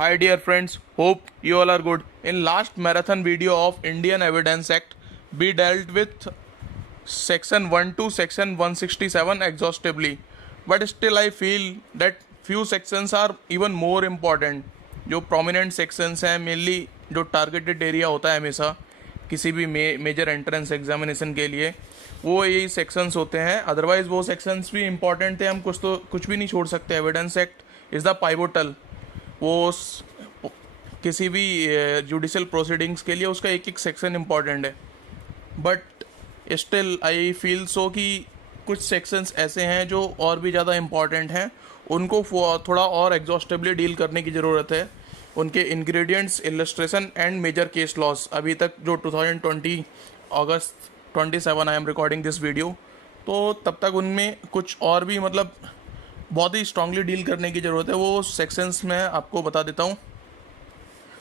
Hi dear friends, hope you all are good. In last marathon video of Indian Evidence Act, we dealt with section 1 to section 167 exhaustively. But still I feel that few sections are even more important. जो prominent sections हैं mainly जो targeted area होता है हमेशा किसी भी major entrance examination के लिए वो यही सेक्शंस होते हैं. अदरवाइज वो सेक्शंस भी इंपॉर्टेंट थे, हम कुछ भी नहीं छोड़ सकते. Evidence act is the pivotal. वो किसी भी जुडिशल प्रोसीडिंग्स के लिए उसका एक एक सेक्शन इम्पॉर्टेंट है. But still I feel so कि कुछ सेक्शंस ऐसे हैं जो और भी ज़्यादा इम्पॉर्टेंट हैं, उनको थोड़ा और एग्जॉस्टिवली डील करने की ज़रूरत है. उनके ingredients, illustration and major case laws अभी तक जो 2020 अगस्त 27 I am recording this video, तो तब तक उनमें कुछ और भी मतलब बहुत ही स्ट्रांगली डील करने की ज़रूरत है. वो सेक्शंस मैं आपको बता देता हूँ,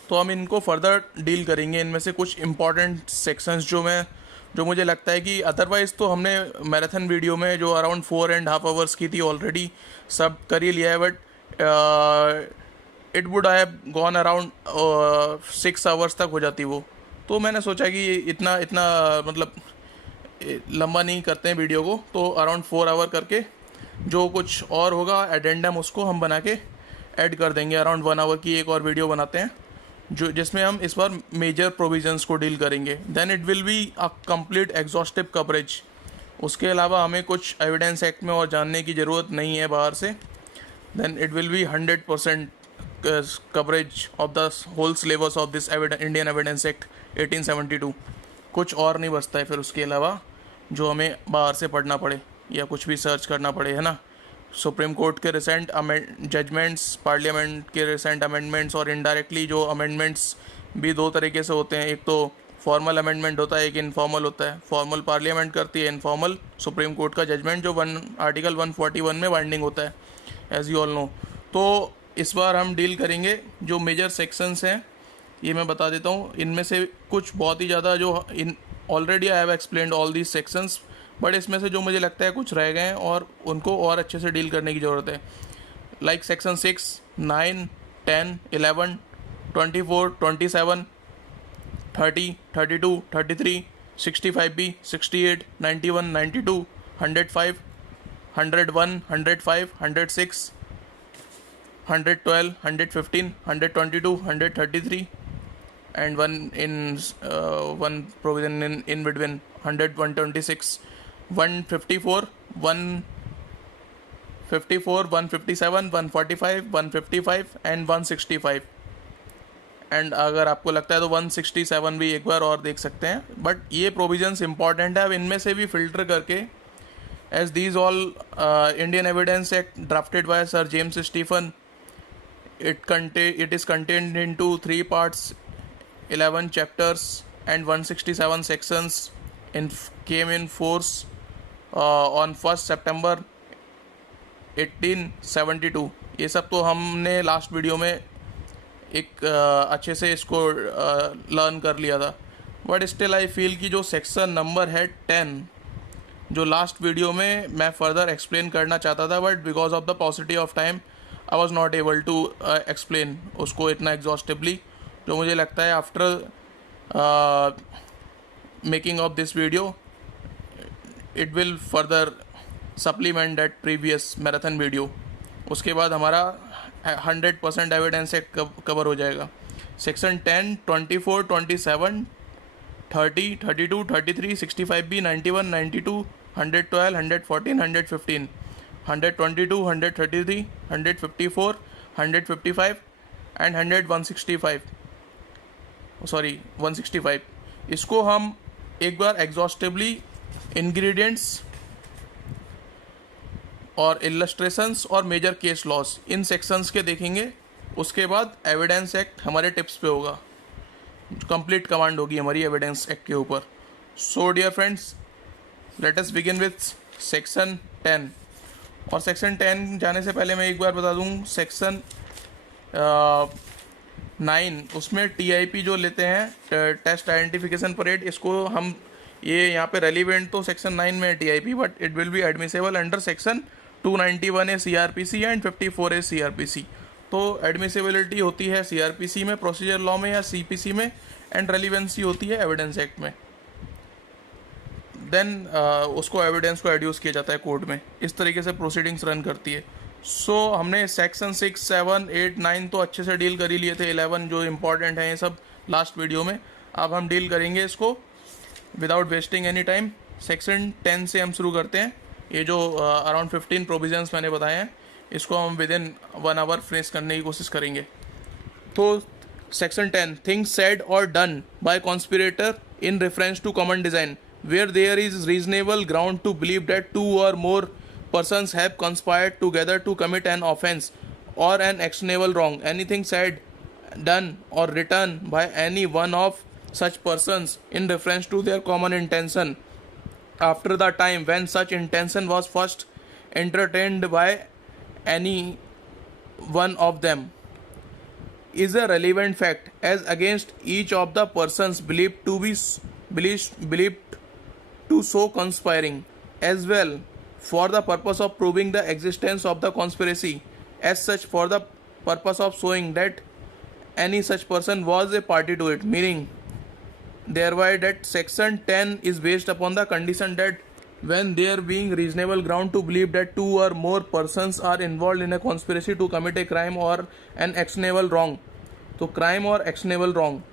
तो हम इनको फर्दर डील करेंगे. इनमें से कुछ इंपॉर्टेंट सेक्शंस जो मुझे लगता है कि अदरवाइज़ तो हमने मैराथन वीडियो में जो अराउंड 4.5 आवर्स की थी ऑलरेडी सब कर ही लिया है. But it would have gone around 6 hours तक हो जाती वो. तो मैंने सोचा कि इतना इतना मतलब लंबा नहीं करते हैं वीडियो को, तो अराउंड 4 आवर करके जो कुछ और होगा एडेंडम उसको हम बना के ऐड कर देंगे. अराउंड 1 आवर की एक और वीडियो बनाते हैं जो जिसमें हम इस बार मेजर प्रोविजंस को डील करेंगे. Then it will be a complete exhaustive coverage. उसके अलावा हमें कुछ एविडेंस एक्ट में और जानने की ज़रूरत नहीं है बाहर से. Then it will be 100% coverage of the whole syllabus of this Indian Evidence Act 1872. कुछ और नहीं बचता है फिर उसके अलावा जो हमें बाहर से पढ़ना पड़े या कुछ भी सर्च करना पड़े, है ना. सुप्रीम कोर्ट के रिसेंट जजमेंट्स, पार्लियामेंट के रिसेंट अमेंडमेंट्स, और इनडायरेक्टली जो अमेंडमेंट्स भी दो तरीके से होते हैं. एक तो फॉर्मल अमेंडमेंट होता है, एक इनफॉर्मल होता है. फॉर्मल पार्लियामेंट करती है, इनफॉर्मल सुप्रीम कोर्ट का जजमेंट जो आर्टिकल 141 में बाइंडिंग होता है, एज यू ऑल नो. तो इस बार हम डील करेंगे जो मेजर सेक्शंस हैं, ये मैं बता देता हूँ. इनमें से कुछ बहुत ही ज़्यादा जो in already I have explained all these sections, but इसमें से जो मुझे लगता है कुछ रह गए हैं और उनको और अच्छे से डील करने की ज़रूरत है. Like section 6, 9, 10, 11, 24, 27, 30, 32, 33, 65B, 68, 91, 92, 105, 101, 105, 106, 112, 115, 122, 133, and one provision in between 100, 126, 154, 154, 157, 145, 155 and 165. And अगर आपको लगता है तो 167 भी एक बार और देख सकते हैं. बट ये प्रोविजंस इंपॉर्टेंट है. अब इनमें से भी फिल्टर करके, as these all Indian Evidence Act drafted by sir James Stephen, it is contained into 3 parts, 11 chapters and 167 sections. Came in force on 1st September 1872. ये सब तो हमने लास्ट वीडियो में एक अच्छे से इसको लर्न कर लिया था. बट स्टिल आई फील कि जो सेक्शन नंबर है 10, जो लास्ट वीडियो में मैं फर्दर एक्सप्लेन करना चाहता था, but because of the paucity of time I was not able to explain उसको इतना एग्जॉस्टिवली. जो मुझे लगता है after making of this video it will further supplement that previous marathon video. उसके बाद हमारा 100% एविडेंस एक्ट कवर हो जाएगा. Section 10, 24, 27, 30, 32, 33, 65B, 91, 92, 112, 114, 115, 122, 133, 154, 155 and 165. सॉरी 165. इसको हम एक बार एग्जॉस्टिवली इंग्रेडिएंट्स और इलस्ट्रेशंस और major case laws in sections के देखेंगे. उसके बाद एविडेंस एक्ट हमारे टिप्स पे होगा, कंप्लीट कमांड होगी हमारी एविडेंस एक्ट के ऊपर. So dear friends, let us begin with section 10. और सेक्शन 10 जाने से पहले मैं एक बार बता दूं, सेक्शन 9 उसमें TIP जो लेते हैं, टेस्ट आइडेंटिफिकेशन परेड, इसको हम ये यहाँ पे रेलिवेंट तो सेक्शन 9 में TIP, but it will B admissible under section 291A CRPC and 54A CRPC. तो एडमिसिबिलिटी होती है सीआरपीसी में, प्रोसीजर लॉ में या सीपीसी में, एंड रेलिवेंसी होती है एविडेंस एक्ट में। देन उसको एविडेंस को एड्यूस किया जाता है कोर्ट में। इस तरीके से प्रोसीडिंग्स रन करती है। सो हमने सेक्शन 6, 7, 8, 9 तो अच्छे से डील कर ही लिए थे, 11 जो इम्पॉर्टेंट हैं ये सब लास्ट वीडियो में। अब हम डील करेंगे इसको without wasting any time. Section 10 से हम शुरू करते हैं। ये जो अराउंड 15 प्रोविजंस मैंने बताए हैं, इसको हम विद इन 1 आवर फिनिश करने की कोशिश करेंगे। तो section 10, things said or done by conspirator in reference to common design where there is reasonable ground to believe that 2 or more persons have conspired together to commit an offense or an actionable wrong. Anything said, done or written by any one of such persons in reference to their common intention after the time when such intention was first entertained by any one of them is a relevant fact as against each of the persons believed to so conspiring, as well for the purpose of proving the existence of the conspiracy, as such for the purpose of showing that any such person was a party to it, meaning thereby that section 10 is based upon the condition that when there being reasonable ground to believe that 2 or more persons are involved in a conspiracy to commit a crime or an actionable wrong. So crime or actionable wrong,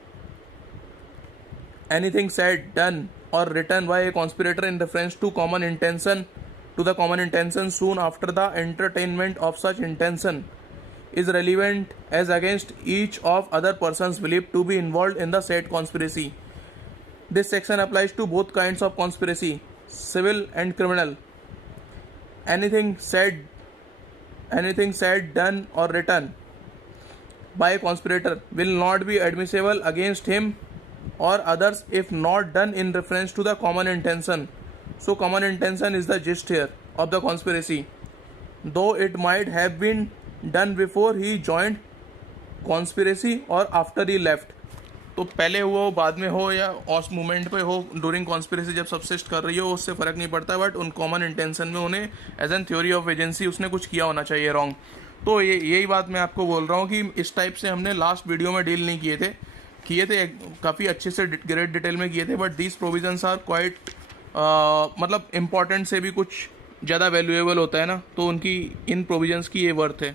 anything said, done or written by a conspirator in reference to the common intention soon after the entertainment of such intention is relevant as against each of other persons believed to be involved in the said conspiracy. This section applies to both kinds of conspiracy, civil and criminal. Anything said, done or written by a conspirator will not be admissible against him or others if not done in reference to the common intention. So common intention is the gist here of the conspiracy, though it might have been done before he joined conspiracy or after he left. तो पहले हुआ हो, बाद में हो, या उस moment पे हो, ड्यूरिंग कॉन्स्पिरेसी जब सबसिस्ट कर रही हो, उससे फ़र्क नहीं पड़ता, बट उन कॉमन इंटेंशन में उन्हें as an theory of agency उसने कुछ किया होना चाहिए रॉन्ग। तो यही बात मैं आपको बोल रहा हूँ कि इस टाइप से हमने लास्ट वीडियो में डील नहीं किए थे काफ़ी अच्छे से ग्रेट डिटेल में किए थे, but these provisions are quite मतलब इम्पॉर्टेंट से भी कुछ ज़्यादा वैल्यूएबल होता है ना, तो उनकी इन प्रोविजंस की ये वर्थ है,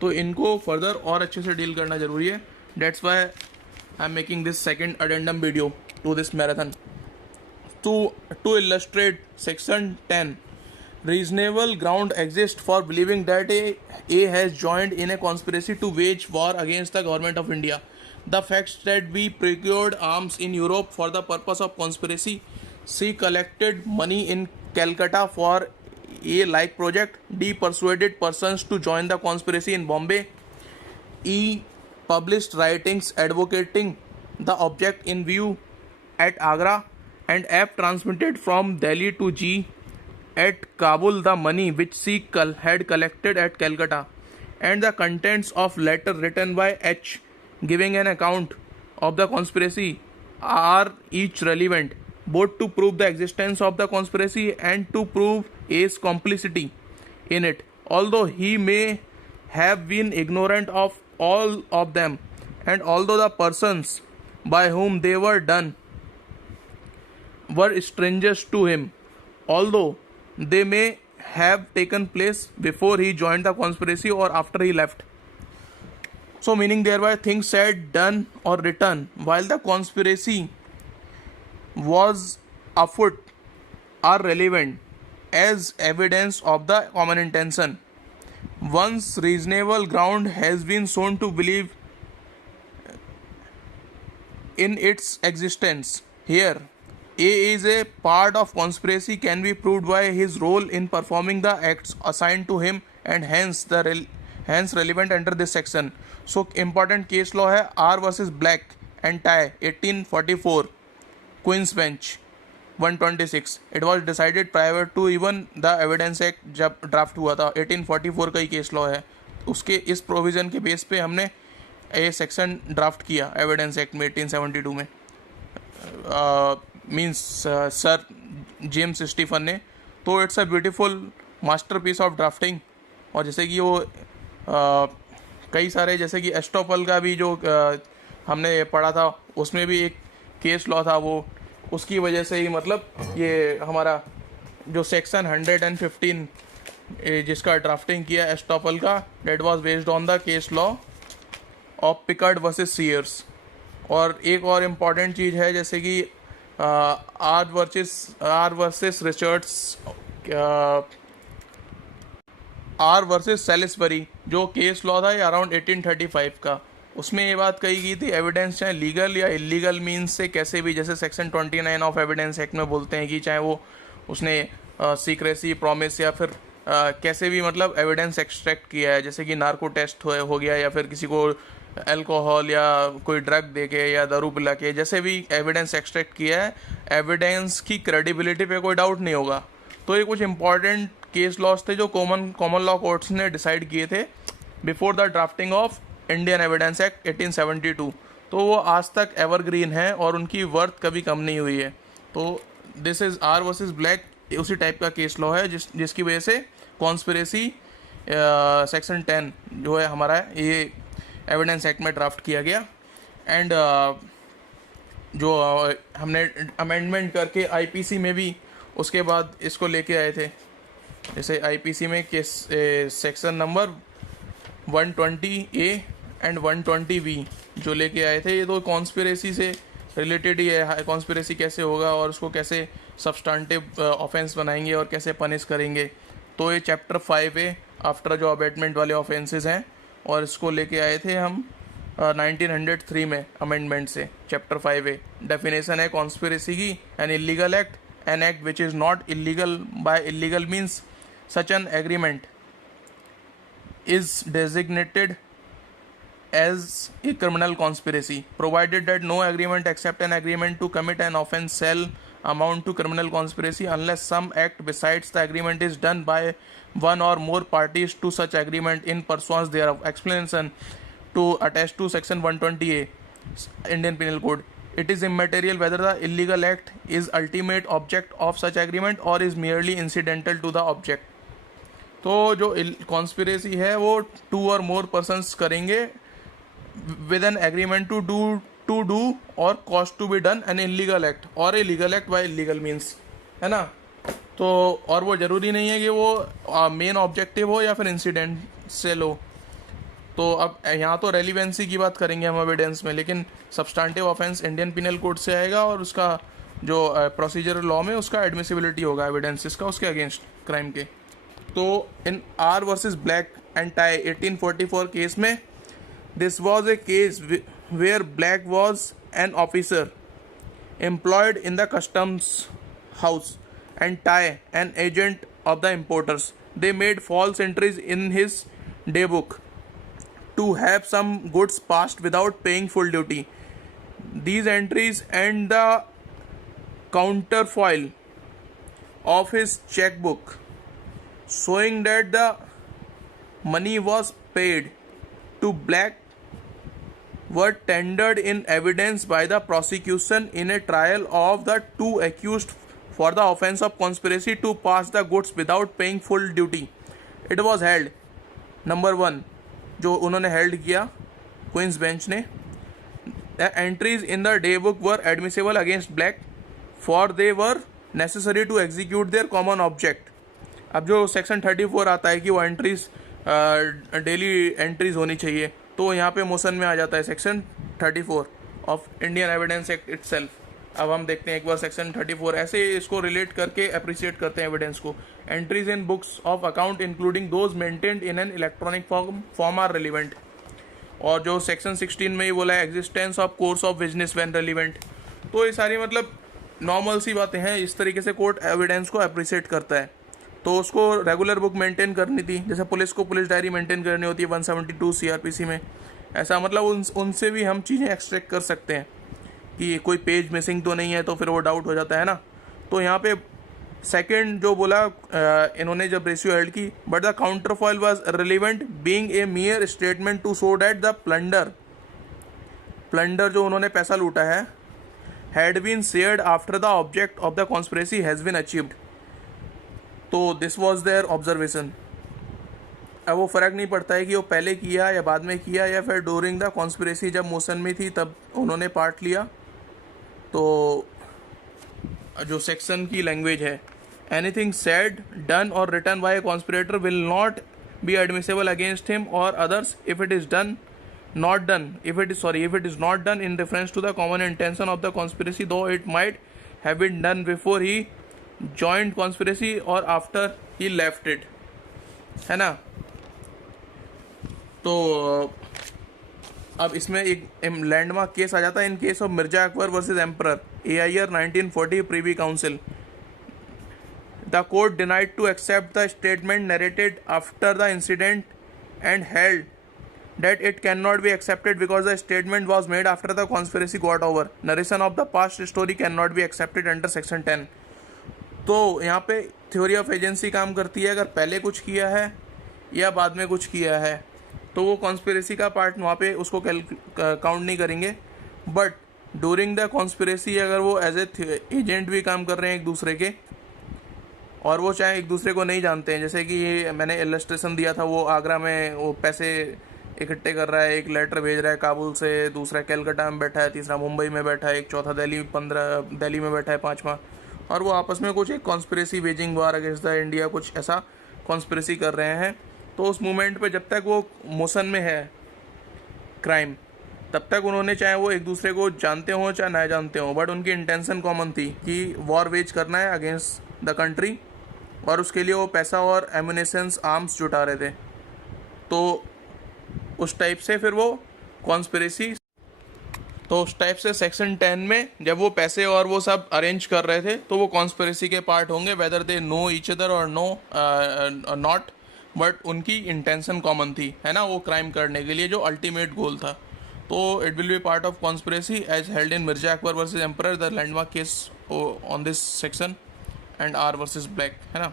तो इनको फर्दर और अच्छे से डील करना ज़रूरी है। That's why I am making this second addendum video to this marathon to illustrate section 10। Reasonable ground exists for believing that A has joined in a conspiracy to wage war against the government of India. The facts that B procured arms in Europe for the purpose of conspiracy, C collected money in Calcutta for a like project, D persuaded persons to join the conspiracy in Bombay, E published writings advocating the object in view at Agra, and F transmitted from Delhi to G at Kabul the money which C had collected at Calcutta, and the contents of letter written by H giving an account of the conspiracy are each relevant both to prove the existence of the conspiracy and to prove A's complicity in it, although he may have been ignorant of all of them, and although the persons by whom they were done were strangers to him, although they may have taken place before he joined the conspiracy or after he left. So meaning thereby things said, done or written while the conspiracy was afoot are relevant as evidence of the common intention. Once reasonable ground has been shown to believe in its existence, here A is a part of conspiracy can be proved by his role in performing the acts assigned to him and hence relevant under this section. So important case law है R versus Black and Tie 1844 Queen's Bench 126. It was decided prior to even the Evidence Act जब draft हुआ था, 1844 का ही case law है। उसके इस provision के base पे हमने ये सेक्शन ड्राफ्ट किया एविडेंस एक्ट में 1872 में, मीन्स सर जेम्स स्टीफन ने। तो it's a beautiful masterpiece of drafting. और जैसे कि वो कई सारे, जैसे कि एस्टोपल का भी जो हमने पढ़ा था, उसमें भी एक केस लॉ था, वो उसकी वजह से ही मतलब ये हमारा जो सेक्शन 115 जिसका ड्राफ्टिंग किया एस्टोपल का, that was based on the case law of Pickard versus Sears. और एक और इम्पॉर्टेंट चीज़ है, जैसे कि R versus Richards, R versus Salisbury, जो केस लॉ था ये अराउंड 1835 का, उसमें ये बात कही गई थी एविडेंस चाहे लीगल या इलीगल मीन्स से कैसे भी, जैसे सेक्शन 29 ऑफ एविडेंस एक्ट में बोलते हैं कि चाहे वो उसने सीक्रेसी प्रॉमिस या फिर कैसे भी मतलब एविडेंस एक्सट्रैक्ट किया है, जैसे कि नार्को टेस्ट हो गया, या फिर किसी को अल्कोहल या कोई ड्रग दे के या दारू पिला के, जैसे भी एविडेंस एक्सट्रैक्ट किया है, एविडेंस की क्रेडिबिलिटी पे कोई डाउट नहीं होगा। तो ये कुछ इंपॉर्टेंट केस लॉस थे जो कॉमन लॉ कोर्ट्स ने डिसाइड किए थे before the drafting of Indian Evidence Act 1872। तो वो आज तक एवरग्रीन है और उनकी वर्थ कभी कम नहीं हुई है। तो this is are versus black, उसी टाइप का केस लॉ है जिसकी वजह से कॉन्स्पिरेसी सेक्शन 10 जो है हमारा, ये एविडेंस एक्ट में ड्राफ्ट किया गया। एंड जो हमने अमेंडमेंट करके आईपीसी में भी उसके बाद इसको लेके आए थे, जैसे आईपीसी में case section number 120A and 120B जो लेके आए थे, ये तो कॉन्स्पिरेसी से रिलेटेड ही है, कॉन्स्पिरेसी कैसे होगा और उसको कैसे सब्सटेंटिव ऑफेंस बनाएंगे और कैसे पनिश करेंगे। तो ये चैप्टर 5A आफ्टर जो अबेटमेंट वाले ऑफेंसेस हैं, और इसको लेके आए थे हम 1903 में अमेंडमेंट से। चैप्टर 5A डेफिनेशन है कॉन्स्पिरेसी की, N illegal act, an act which is not illegal. By illegal means such an agreement is designated as a criminal conspiracy, provided that no agreement except an agreement to commit an offence shall amount to criminal conspiracy unless some act besides the agreement is done by one or more parties to such agreement in pursuance thereof. Explanation to attach to section 120A Indian Penal Code. It is immaterial whether the illegal act is ultimate object of such agreement or is merely incidental to the object. तो जो conspiracy है वो 2 और more persons करेंगे with an agreement to do or cause to be done an illegal act or a legal act by illegal means, है ना। तो और वो ज़रूरी नहीं है कि वो मेन ऑब्जेक्टिव हो या फिर इंसिडेंशियल हो। तो अब यहाँ तो रेलिवेंसी की बात करेंगे हम एविडेंस में, लेकिन substantive offence Indian penal code से आएगा और उसका जो प्रोसीजर लॉ में उसका एडमिसिबिलिटी होगा एविडेंसेस का उसके अगेंस्ट क्राइम के। तो in R versus Blake and Tye 1844 case में, this was a case where Blake was an officer employed in the customs house and Tye an agent of the importers. They made false entries in his day book to have some goods passed without paying full duty. These entries and the counterfoil of his checkbook showing that the money was paid to Black were tendered in evidence by the prosecution in a trial of the two accused for the offense of conspiracy to pass the goods without paying full duty. It was held, number 1, जो उन्होंने held किया Queen's Bench ने, the entries in the day book were admissible against Blake for they were necessary to execute their common object. अब जो section 34 आता है कि वो एंट्रीज डेली एंट्रीज होनी चाहिए, तो यहाँ पे मोशन में आ जाता है section 34 of Indian Evidence act itself. अब हम देखते हैं एक बार सेक्शन 34 ऐसे इसको रिलेट करके अप्रिशिएट करते हैं एविडेंस को। Entries in books of account including those maintained in an electronic form are relevant. और जो सेक्शन 16 में ही बोला है existence of course of business when relevant. तो ये सारी मतलब नॉर्मल सी बातें हैं, इस तरीके से कोर्ट एविडेंस को अप्रिशिएट करता है। तो उसको रेगुलर बुक मेंटेन करनी थी, जैसे पुलिस को पुलिस डायरी मेंटेन करनी होती है 172 CRPC में। ऐसा मतलब उनसे भी हम चीज़ें एक्सट्रैक्ट कर सकते हैं कि कोई पेज मिसिंग तो नहीं है, तो फिर वो डाउट हो जाता है ना। तो यहाँ पे सेकंड जो बोला इन्होंने जब रेशियो हेल्ड की, but the counterfoil was relevant being a mere statement to show that the plunder जो उन्होंने पैसा लूटा है had been shared after the object of the conspiracy has been achieved. तो दिस वाज देयर ऑब्जर्वेशन। अब वो फ़र्क नहीं पड़ता है कि वो पहले किया या बाद में किया या फिर ड्यूरिंग द कॉन्स्पिरेसी जब मोशन में थी तब उन्होंने पार्ट लिया। तो जो सेक्शन की लैंग्वेज है, anything said done or written by a conspirator will not be admissible against him or others if it is done not done if it is not done in reference to the common intention of the conspiracy, though it might have been done before he joined conspiracy or after he left it, है ना। तो अब इसमें एक landmark case आ जाता है in case of Mirza Akbar versus Emperor AIR 1940 Privy Council. The court denied to accept the statement narrated after the incident and held that it cannot be accepted because the statement was made after the conspiracy got over. Narration of the past story cannot be accepted under section 10. तो यहाँ पे theory of agency काम करती है, अगर पहले कुछ किया है या बाद में कुछ किया है तो वो कॉन्स्पिरेसी का पार्ट वहाँ पे उसको काउंट नहीं करेंगे। बट ड्यूरिंग द कॉन्स्पिरेसी अगर वो एज ए एजेंट भी काम कर रहे हैं एक दूसरे के और वो चाहे एक दूसरे को नहीं जानते हैं, जैसे कि ये मैंने इलस्ट्रेशन दिया था, वो आगरा में वो पैसे इकट्ठे कर रहा है, एक लेटर भेज रहा है काबुल से, दूसरा कलकत्ता में बैठा है, तीसरा मुंबई में बैठा है, एक चौथा दिल्ली में बैठा है, पांचवा, और वो आपस में कुछ एक conspiracy waging war against the India कुछ ऐसा कॉन्स्पिरेसी कर रहे हैं। तो उस मोमेंट पे जब तक वो मोशन में है क्राइम तब तक उन्होंने चाहे वो एक दूसरे को जानते हों चाहे ना जानते हों, बट उनकी इंटेंशन कॉमन थी कि वॉर वेज करना है अगेंस्ट द कंट्री और उसके लिए वो पैसा और एम्यूनेशंस आर्म्स जुटा रहे थे। तो उस टाइप से फिर वो कॉन्स्पिरेसी, तो उस टाइप से सेक्शन 10 में जब वो पैसे और वो सब अरेंज कर रहे थे तो वो कॉन्स्पिरेसी के पार्ट होंगे, whether they know each other और नो नॉट, बट उनकी इंटेंशन कॉमन थी, है ना, वो क्राइम करने के लिए जो अल्टीमेट गोल था। तो it will be part of conspiracy as held in Mirza Akbar versus emperor, the landmark case on this section and R versus Black, है ना,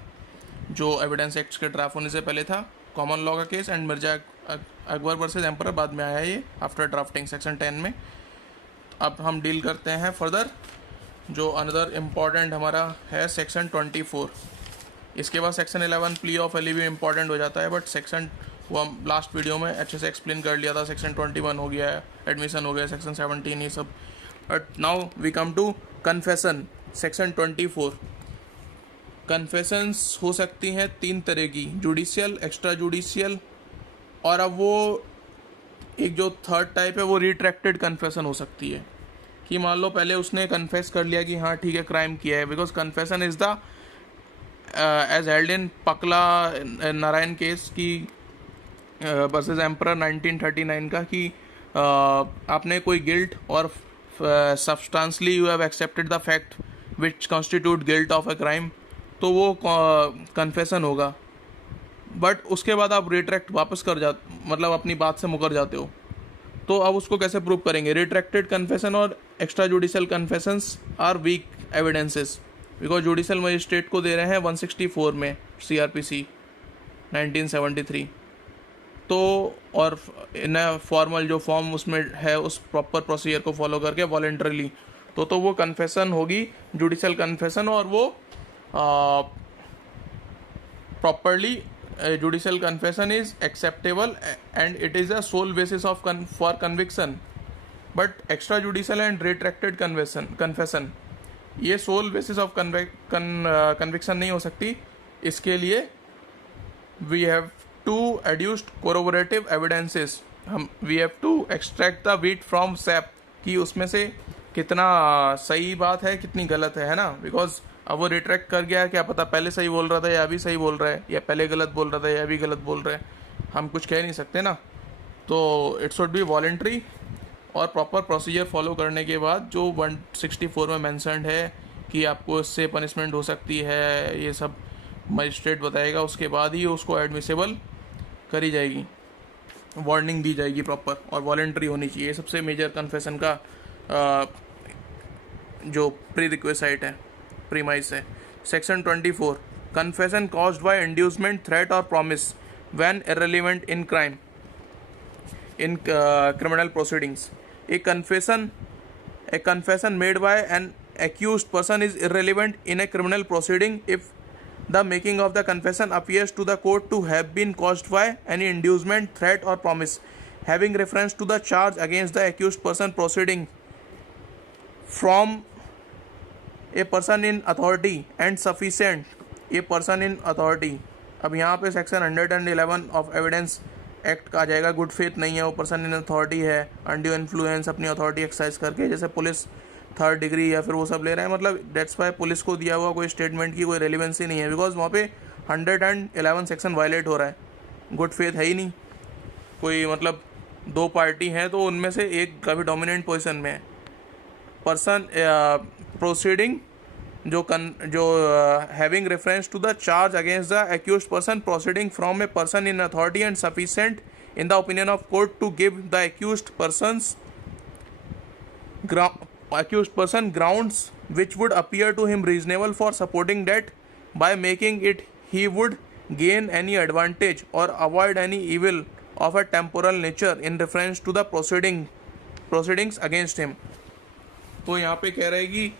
जो एविडेंस एक्ट के ड्राफ्ट होने से पहले था, कॉमन लॉ का case, and Mirza Akbar versus emperor बाद में आया ये आफ्टर ड्राफ्टिंग सेक्शन 10 में। अब हम डील करते हैं फर्दर जो अनदर इम्पॉर्टेंट हमारा है सेक्शन 24। इसके बाद सेक्शन 11 प्ली ऑफ एली भी इम्पॉर्टेंट हो जाता है, बट सेक्शन वो हम लास्ट वीडियो में अच्छे से एक्सप्लेन कर लिया था। सेक्शन 21 हो गया है, एडमिशन हो गया, सेक्शन 17 ये सब। But now we come to confession, section 24। Confessions हो सकती हैं 3 तरह की, जुडिशियल, एक्स्ट्रा जुडिशियल, और अब वो एक जो थर्ड टाइप है वो रिट्रैक्टेड कन्फेशन हो सकती है कि मान लो पहले उसने कन्फेस कर लिया कि हाँ ठीक है क्राइम किया है, because confession is the as held in Pakala Narayan case की वर्सेस एम्परर 1939 का कि आपने कोई गिल्ट और substantially you have accepted the fact which constitute guilt of a crime, तो वो कन्फेशन होगा। बट उसके बाद आप रिट्रैक्ट वापस कर जा, मतलब अपनी बात से मुकर जाते हो, तो अब उसको कैसे प्रूव करेंगे? रिट्रैक्टेड कन्फेशन और extra judicial confessions are weak evidences, because judicial magistrate को दे रहे हैं 164 में CRPC 1973। तो और इन फॉर्मल जो फॉर्म उसमें है उस प्रॉपर प्रोसीजर को फॉलो करके वॉलेंटरली, तो वो कन्फेशन होगी जुडिशियल कन्फेशन, और वो properly judicial confession is acceptable and it is a sole basis of for conviction, but extrajudicial and retracted confession ये sole basis of conviction नहीं हो सकती। इसके लिए we have to adduce corroborative evidences, हम we have to extract the wheat from sap कि उसमें से कितना सही बात है कितनी गलत है ना, बिकॉज अब वो रिट्रैक्ट कर गया, क्या पता पहले सही बोल रहा था या अभी सही बोल रहा है, या पहले गलत बोल रहा था या अभी गलत बोल रहा है, हम कुछ कह नहीं सकते ना। तो इट शुड बी वॉलेंट्री और प्रॉपर प्रोसीजर फॉलो करने के बाद जो 164 में मैंशनड है कि आपको इससे पनिशमेंट हो सकती है, ये सब मजिस्ट्रेट बताएगा, उसके बाद ही उसको एडमिसेबल करी जाएगी, वार्निंग दी जाएगी प्रॉपर, और वॉलेंट्री होनी चाहिए। सबसे मेजर कन्फेशन का जो प्री रिक्वेसाइट है, प्रीमाइस है। Section 24 confession caused by inducement, threat और promise when irrelevant in crime in criminal proceedings. A confession made by an accused person is irrelevant in a criminal proceeding if the making of the confession appears to the court to have been caused by any inducement, threat or promise having reference to the charge against the accused person proceeding from a person in authority and sufficient a person in authority। अब यहाँ पे section 111 of evidence act का आ जाएगा। Good faith नहीं है, वो person in authority है, undue influence अपनी अथॉरिटी एक्सरसाइज करके, जैसे पुलिस थर्ड डिग्री या फिर वो सब ले रहे हैं, मतलब डेट्स वाई पुलिस को दिया हुआ कोई स्टेटमेंट की कोई रेलिवेंसी नहीं है, बिकॉज वहाँ पे 111 सेक्शन वायलेट हो रहा है। गुड फेथ है ही नहीं कोई, मतलब दो पार्टी हैं तो उनमें से एक काफ़ी डोमिनेंट पोजीशन में है। पर्सन प्रोसीडिंग जो having reference to the charge against the accused person proceeding from a person in authority and sufficient in the opinion of court to give the accused person grounds which would appear to him reasonable for supporting that by making it he would gain any advantage or avoid any evil of a temporal nature in reference to the proceedings against him। तो यहाँ पे कह रहे हैं कि,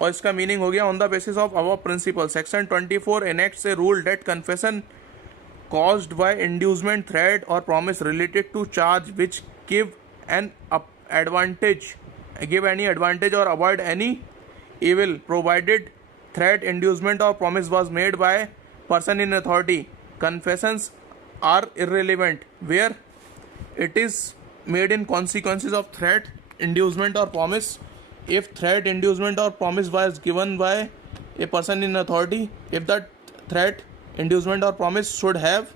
और इसका meaning हो गया, on the basis of our principle section 24 enacts a rule that confession caused by inducement, threat or promise related to charge which give any advantage or avoid any evil provided threat, inducement or promise was made by person in authority. Confessions are irrelevant where it is made in consequences of threat, inducement or promise. If threat, inducement or promise was given by a person in authority, if that threat, inducement or promise should have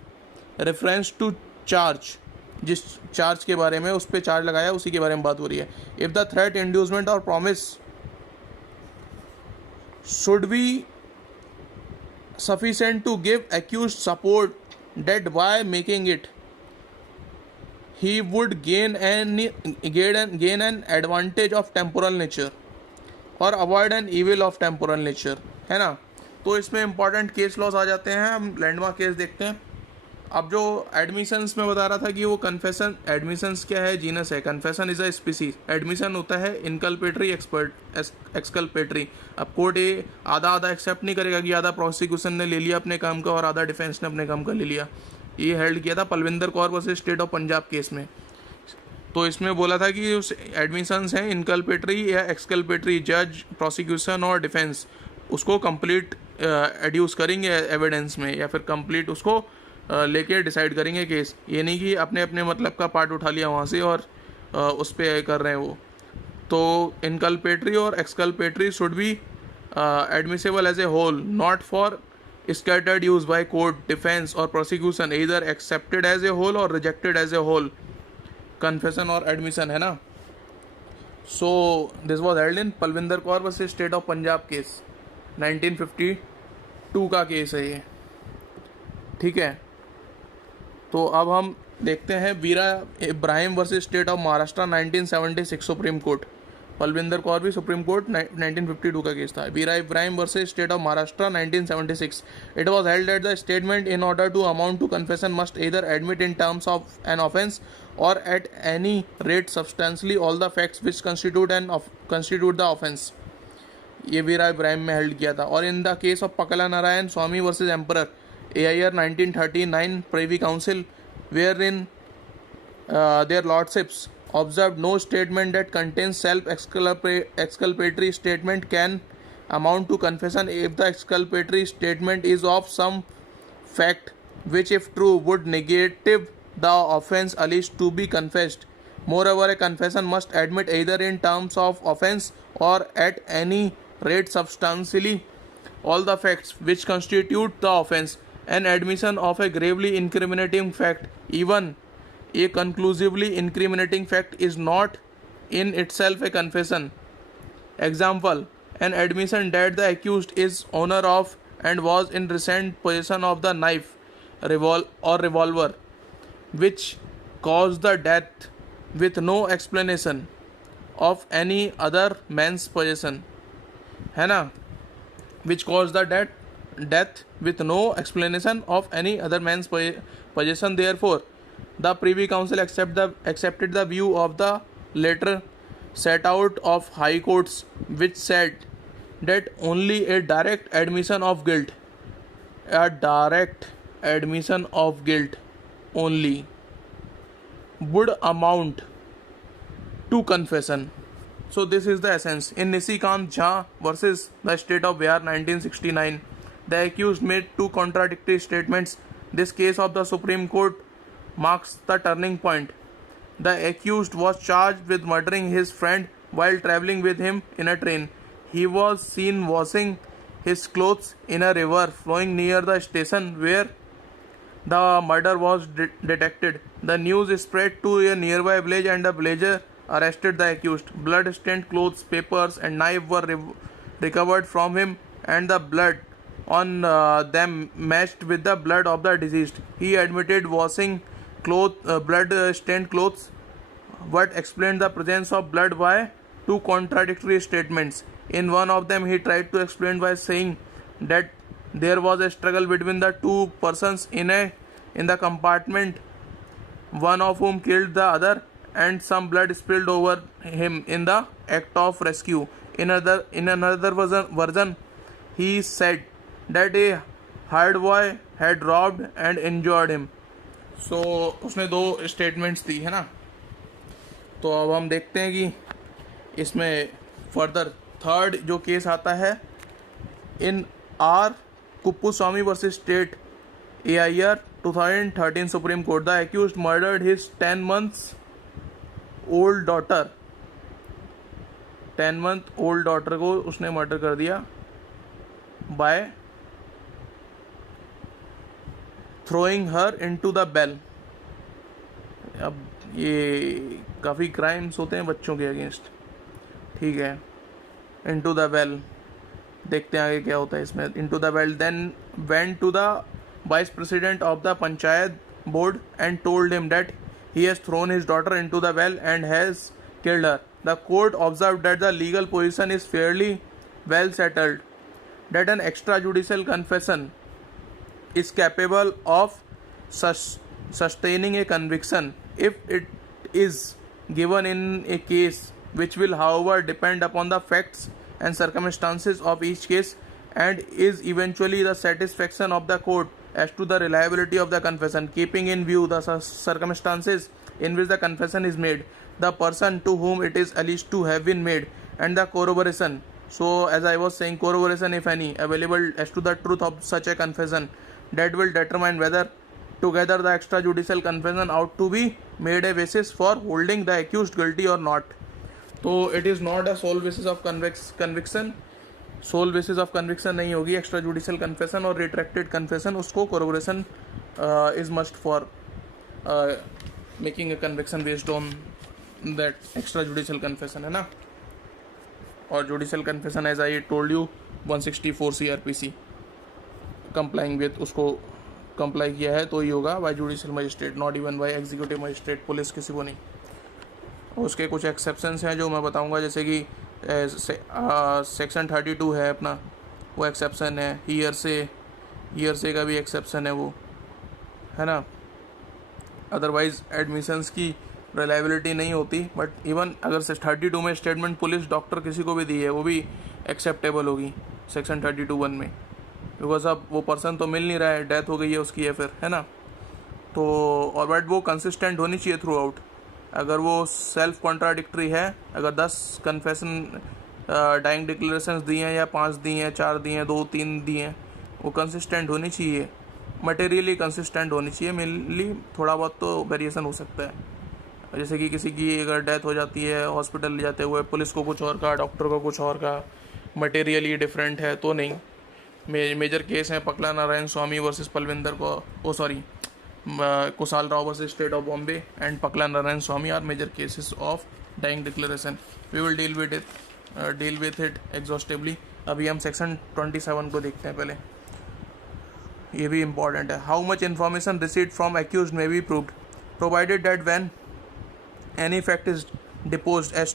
reference to charge, जिस charge के बारे में उस पर charge लगाया उसी के बारे में बात हो रही है। इफ द थ्रेट, इंड्यूसमेंट और promise should be sufficient to give accused support that by making it he would gain an advantage of temporal nature और avoid an evil of temporal nature, है ना। तो इसमें इंपॉर्टेंट केस लॉस आ जाते हैं। हम landmark case देखते हैं। अब जो एडमिशंस में बता रहा था कि वो कन्फेशन, एडमिशंस क्या है, जीनस है। Confession is a species, admission होता है इनकल्पेटरी, एक्सकल्पेटरी। अब कोर्ट ये आधा आधा एक्सेप्ट नहीं करेगा कि आधा प्रोसिक्यूशन ने ले लिया अपने काम का और आधा डिफेंस ने अपने काम का ले लिया। ये हेल्ड किया था Palwinder Kaur versus state of Punjab case में। तो इसमें बोला था कि उस एडमिशंस हैं इनकल्पेटरी या एक्सकल्पेटरी, जज, प्रोसिक्यूशन और डिफेंस उसको कंप्लीट एड्यूस करेंगे एविडेंस में, या फिर कंप्लीट उसको लेके डिसाइड करेंगे केस। ये नहीं कि अपने अपने मतलब का पार्ट उठा लिया वहाँ से और उस पर कर रहे हैं वो। तो इनकल्पेटरी और exculpatory should be admissible as a whole, not for scattered use by court, defense or prosecution, either accepted as a whole or rejected as a whole। confession और admission है ना। so this was held in Palwinder Kaur versus state of Punjab case, 1952 का case है ये, ठीक है। तो अब हम देखते हैं Veera Ibrahim versus state of Maharashtra, 1976 supreme court. Palvinder Kaur भी सुप्रीम कोर्ट 1952 का केस था। Veera Ibrahim versus state of Maharashtra, 1976। It was held that the statement in order to amount to confession must either admit in terms of an offence और at any rate substantially all the facts which constitute the offence. ये वीरा इब्राहिम में held किया था। और इन the case of पकला नारायण स्वामी versus emperor, AIR 1939 Privy Council, wherein their lordships observed no statement that contains self-exculpatory statement can amount to confession if the exculpatory statement is of some fact which, if true, would negative the offense alleged to be confessed. Moreover, a confession must admit either in terms of offense or at any rate substantially all the facts which constitute the offense. An admission of a gravely incriminating fact, even a conclusively incriminating fact, is not in itself a confession. Example: an admission that the accused is owner of and was in recent possession of the knife or revolver which caused the death with no explanation of any other man's possession, है ना, which caused the death with no explanation of any other man's possession. Therefore, the Privy Council accepted the view of the later set out of high courts, which said that only a direct admission of guilt A direct admission of guilt only would amount to confession. So this is the essence. In Nisikant Jha versus the State of Bihar 1969, the accused made two contradictory statements. This case of the Supreme Court marks the turning point. The accused was charged with murdering his friend while traveling with him in a train. He was seen washing his clothes in a river flowing near the station where the murder was detected. The news spread to a nearby village and the villager arrested the accused. Blood-stained clothes, papers, and knife were recovered from him, and the blood on them matched with the blood of the deceased. He admitted washing blood-stained clothes, but explained the presence of blood by two contradictory statements. In one of them, he tried to explain by saying that there was a struggle between the two persons in the compartment, one of whom killed the other, and some blood spilled over him in the act of rescue. In another version, he said that a hired boy had robbed and injured him. So उसने दो statements दी है ना. तो अब हम देखते हैं कि इसमें फर्दर थर्ड जो केस आता है in R Kuppuswamy versus state AIR 2013 supreme court. The accused murdered his 10 months old daughter. 10 month old daughter को उसने मर्डर कर दिया by throwing her into the well. अब ये काफ़ी क्राइम्स होते हैं बच्चों के अगेंस्ट. ठीक है, इनटू द बेल. देखते हैं आगे क्या होता है इसमें. Into the well then went to the vice president of the panchayat board and told him that he has thrown his daughter into the well and has killed her. The court observed that the legal position is fairly well settled, that an extrajudicial confession is capable of sustaining a conviction if it is given in a case which will however depend upon the facts and circumstances of each case and is eventually the satisfaction of the court as to the reliability of the confession, keeping in view the circumstances in which the confession is made, the person to whom it is alleged to have been made, and the corroboration. So as I was saying, corroboration if any available as to the truth of such a confession, that will determine whether together the extrajudicial confession ought to be made a basis for holding the accused guilty or not. So it is not a sole basis of conviction. Sole basis of conviction नहीं होगी extra judicial confession और retracted confession. उसको corroboration is must for making a conviction based on that extra judicial confession, है ना. और judicial confession as I told you 164 CRPC complying with, उसको comply किया है तो ही होगा by judicial magistrate, not even by executive magistrate, police किसी को नहीं. उसके कुछ एक्सेप्शंस हैं जो मैं बताऊंगा, जैसे कि सेक्शन 32 है अपना, वो एक्सेप्शन है. ईयर से का भी एक्सेप्शन है वो, है ना. अदरवाइज एडमिशन्स की रिलायबिलिटी नहीं होती. बट इवन अगर 32 में स्टेटमेंट पुलिस डॉक्टर किसी को भी दी है वो भी एक्सेप्टेबल होगी सेक्शन 32(1) में, बिकॉज अब वो पर्सन तो मिल नहीं रहा है, डेथ हो गई है उसकी, है फिर, है ना. तो और बट वो कंसिस्टेंट होनी चाहिए थ्रू आउट. अगर वो सेल्फ कॉन्ट्राडिक्टरी है, अगर 10 कन्फेशन डाइंग डिक्लेरेशंस दी हैं या 5 दी हैं, 4 दी हैं, 2-3 दी हैं, वो कंसिस्टेंट होनी चाहिए, मटेरियली कंसिस्टेंट होनी चाहिए. मेनली थोड़ा बहुत तो वेरिएशन हो सकता है, जैसे कि किसी की अगर डेथ हो जाती है, हॉस्पिटल ले जाते हुए पुलिस को कुछ और का, डॉक्टर को कुछ और का, मटेरियली डिफरेंट है तो नहीं. मेजर केस हैं पकला नारायण स्वामी वर्सेस पलविंदर को Kushal Rao versus state of Bombay and Pakala Narayan Swami are major cases of dying declaration. We will deal with it exhaustively. अभी हम सेक्शन 27 को देखते हैं पहले, ये भी इम्पॉर्टेंट है. How much information received from accused may be proved provided that when any fact is deposed as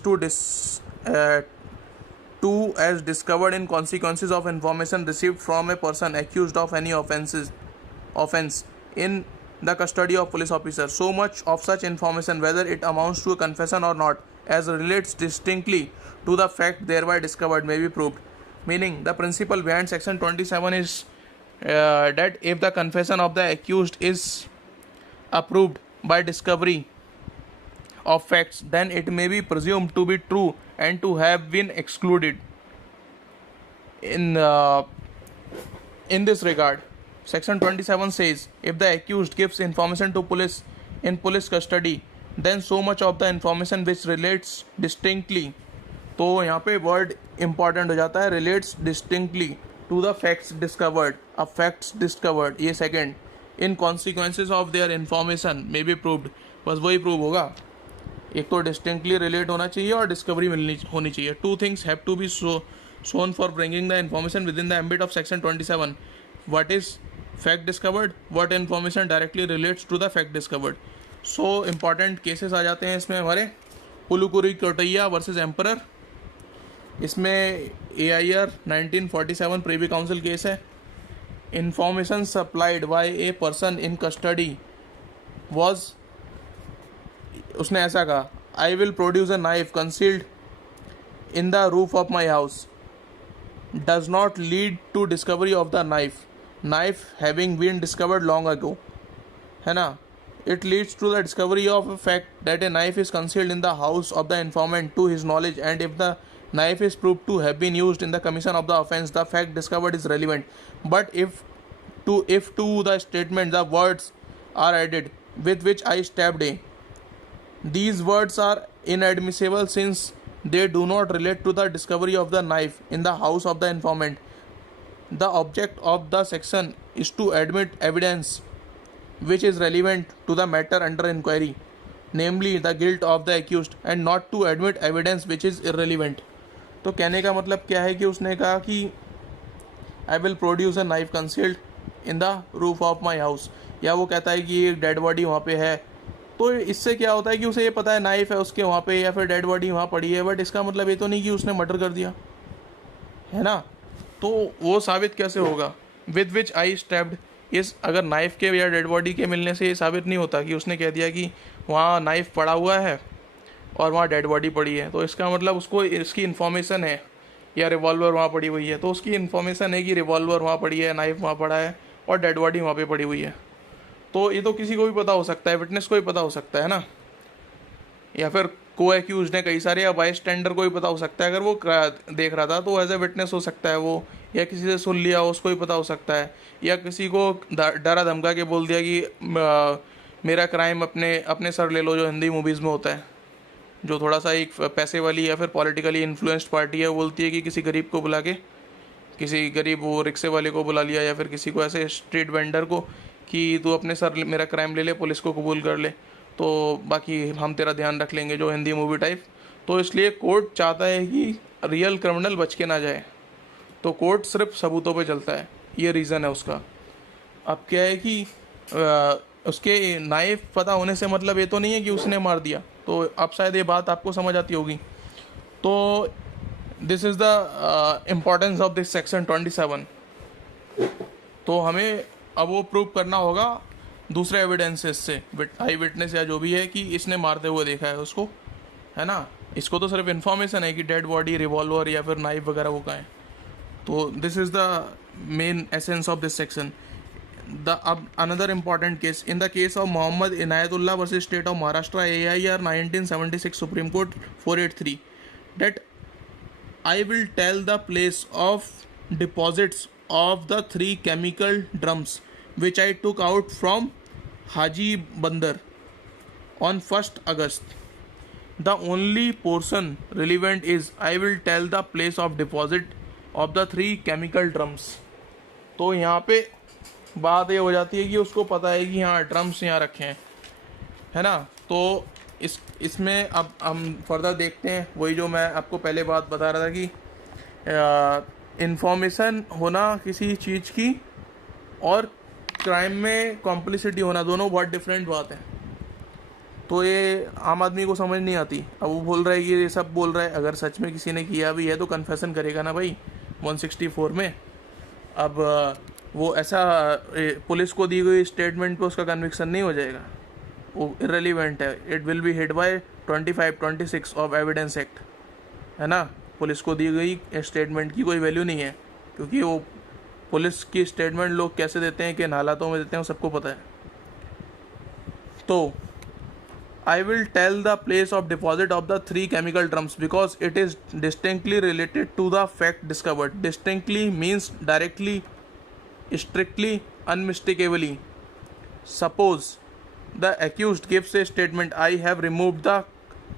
as discovered in consequences of information received from a person accused of any offense in the custody of police officer, so much of such information, whether it amounts to a confession or not, as relates distinctly to the fact thereby discovered, may be proved. Meaning the principle behind section 27 is that if the confession of the accused is approved by discovery of facts, then it may be presumed to be true and to have been excluded. In this regard, section 27 says if the accused gives information to police in police custody, then so much of the information which relates distinctly, तो यहाँ पे word important हो जाता है, relates distinctly to the facts discovered. अब facts discovered ये second, in consequences of their information may be proved, बस वही प्रूव होगा. एक तो डिस्टिंक्टली रिलेट होना चाहिए और डिस्कवरी होनी चाहिए. Two things have to be shown for bringing the information within the ambit of section 27. What is fact discovered? What information directly relates to the fact discovered? So important cases आ जाते हैं इसमें हमारे. पुलुकुरी Kotaiah versus emperor, इसमें AIR 1947 Privi council case है. Information supplied by A person in custody was, उसने ऐसा कहा, I will produce a knife concealed in the roof of my house, does not lead to discovery of the knife having been discovered long ago, है ना. It leads to the discovery of a fact that a knife is concealed in the house of the informant to his knowledge, and if the knife is proved to have been used in the commission of the offence, the fact discovered is relevant. But if to the statement the words are added, with which I stabbed a, these words are inadmissible since they do not relate to the discovery of the knife in the house of the informant. The object of the section is to admit evidence which is relevant to the matter under inquiry, namely the guilt of the accused, and not to admit evidence which is irrelevant. तो कहने का मतलब क्या है कि उसने कहा कि I will produce a knife concealed in the roof of my house, या वो कहता है कि एक डेड बॉडी वहाँ पे है, तो इससे क्या होता है कि उसे ये पता है नाइफ है उसके वहाँ पे, या फिर डेड बॉडी वहाँ पड़ी है, बट इसका मतलब ये तो नहीं कि उसने मर्डर कर दिया, है ना. तो वो साबित कैसे होगा? विद विच आई स्टैब्ड, इस अगर नाइफ के या डेड बॉडी के मिलने से ये साबित नहीं होता कि उसने कह दिया कि वहाँ नाइफ पड़ा हुआ है और वहाँ डेड बॉडी पड़ी है, तो इसका मतलब उसको इसकी इन्फॉर्मेशन है, या रिवॉल्वर वहाँ पड़ी हुई है, तो उसकी इन्फॉर्मेशन है कि रिवॉल्वर वहाँ पड़ी है, नाइफ वहाँ पड़ा है और डेड बॉडी वहाँ पे पड़ी हुई है. तो ये तो किसी को भी पता हो सकता है, विटनेस को भी पता हो सकता है ना, या फिर को एक्यूज ने कई सारे, या बाई स्टैंडर को भी पता हो सकता है. अगर वो देख रहा था तो एज ए विटनेस हो सकता है वो, या किसी से सुन लिया उसको भी पता हो सकता है, या किसी को डरा धमका के बोल दिया कि मेरा क्राइम अपने सर ले लो, जो हिंदी मूवीज़ में होता है, जो थोड़ा सा एक पैसे वाली या फिर पॉलिटिकली इन्फ्लुएंस्ड पार्टी है, वो बोलती है कि किसी गरीब को बुला के, किसी गरीब वो रिक्शे वाले को बुला लिया, या फिर किसी को ऐसे स्ट्रीट वेंडर को कि तू अपने सर मेरा क्राइम ले ले, पुलिस को कबूल कर ले, तो बाकी हम तेरा ध्यान रख लेंगे, जो हिंदी मूवी टाइप. तो इसलिए कोर्ट चाहता है कि रियल क्रिमिनल बच के ना जाए, तो कोर्ट सिर्फ सबूतों पे चलता है, ये रीज़न है उसका. अब क्या है कि उसके नाइफ पता होने से मतलब ये तो नहीं है कि उसने मार दिया, तो अब शायद ये बात आपको समझ आती होगी. तो this is the importance of this section 27. तो हमें अब वो प्रूव करना होगा दूसरे एविडेंसेस से, आई विटनेस या जो भी है, कि इसने मारते हुए देखा है उसको, है ना. इसको तो सिर्फ इन्फॉर्मेशन है कि डेड बॉडी, रिवॉल्वर या फिर नाइफ वगैरह वो कहाँ है. तो this is the main essence of this section. अब another important case, in the case of Mohammed Inayatullah versus state of Maharashtra, AIR 1976 supreme court 483, that I will tell the place of deposits of the 3 chemical drums which I took out from Haji Bandar on 1st August. The only portion relevant is I will tell the place of deposit of the 3 chemical drums. तो यहाँ पे बात ये हो जाती है कि उसको पता है कि हाँ ड्रम्स यहाँ रखे हैं, है ना. तो इसमें अब हम फर्दर देखते हैं, वही जो मैं आपको पहले बात बता रहा था कि इन्फॉर्मेशन होना किसी चीज़ की और क्राइम में कॉम्प्लिसिटी होना, दोनों बहुत डिफरेंट बात है. तो ये आम आदमी को समझ नहीं आती. अब वो बोल रहा है कि ये सब बोल रहा है, अगर सच में किसी ने किया भी है तो कन्फेशन करेगा ना भाई 164 में. अब वो ऐसा पुलिस को दी हुई स्टेटमेंट पे उसका कन्विक्शन नहीं हो जाएगा, वो इररिलेवेंट है. It will be hit by 25-26 of evidence act, है ना. पुलिस को दी गई स्टेटमेंट की कोई वैल्यू नहीं है, क्योंकि वो पुलिस की स्टेटमेंट लोग कैसे देते हैं, किन हालातों में देते हैं, सबको पता है। तो I will tell the place of deposit of the three chemical drums because it is distinctly related to the fact discovered. Distinctly means directly, strictly, unmistakably. Suppose the accused gives a statement, I have removed the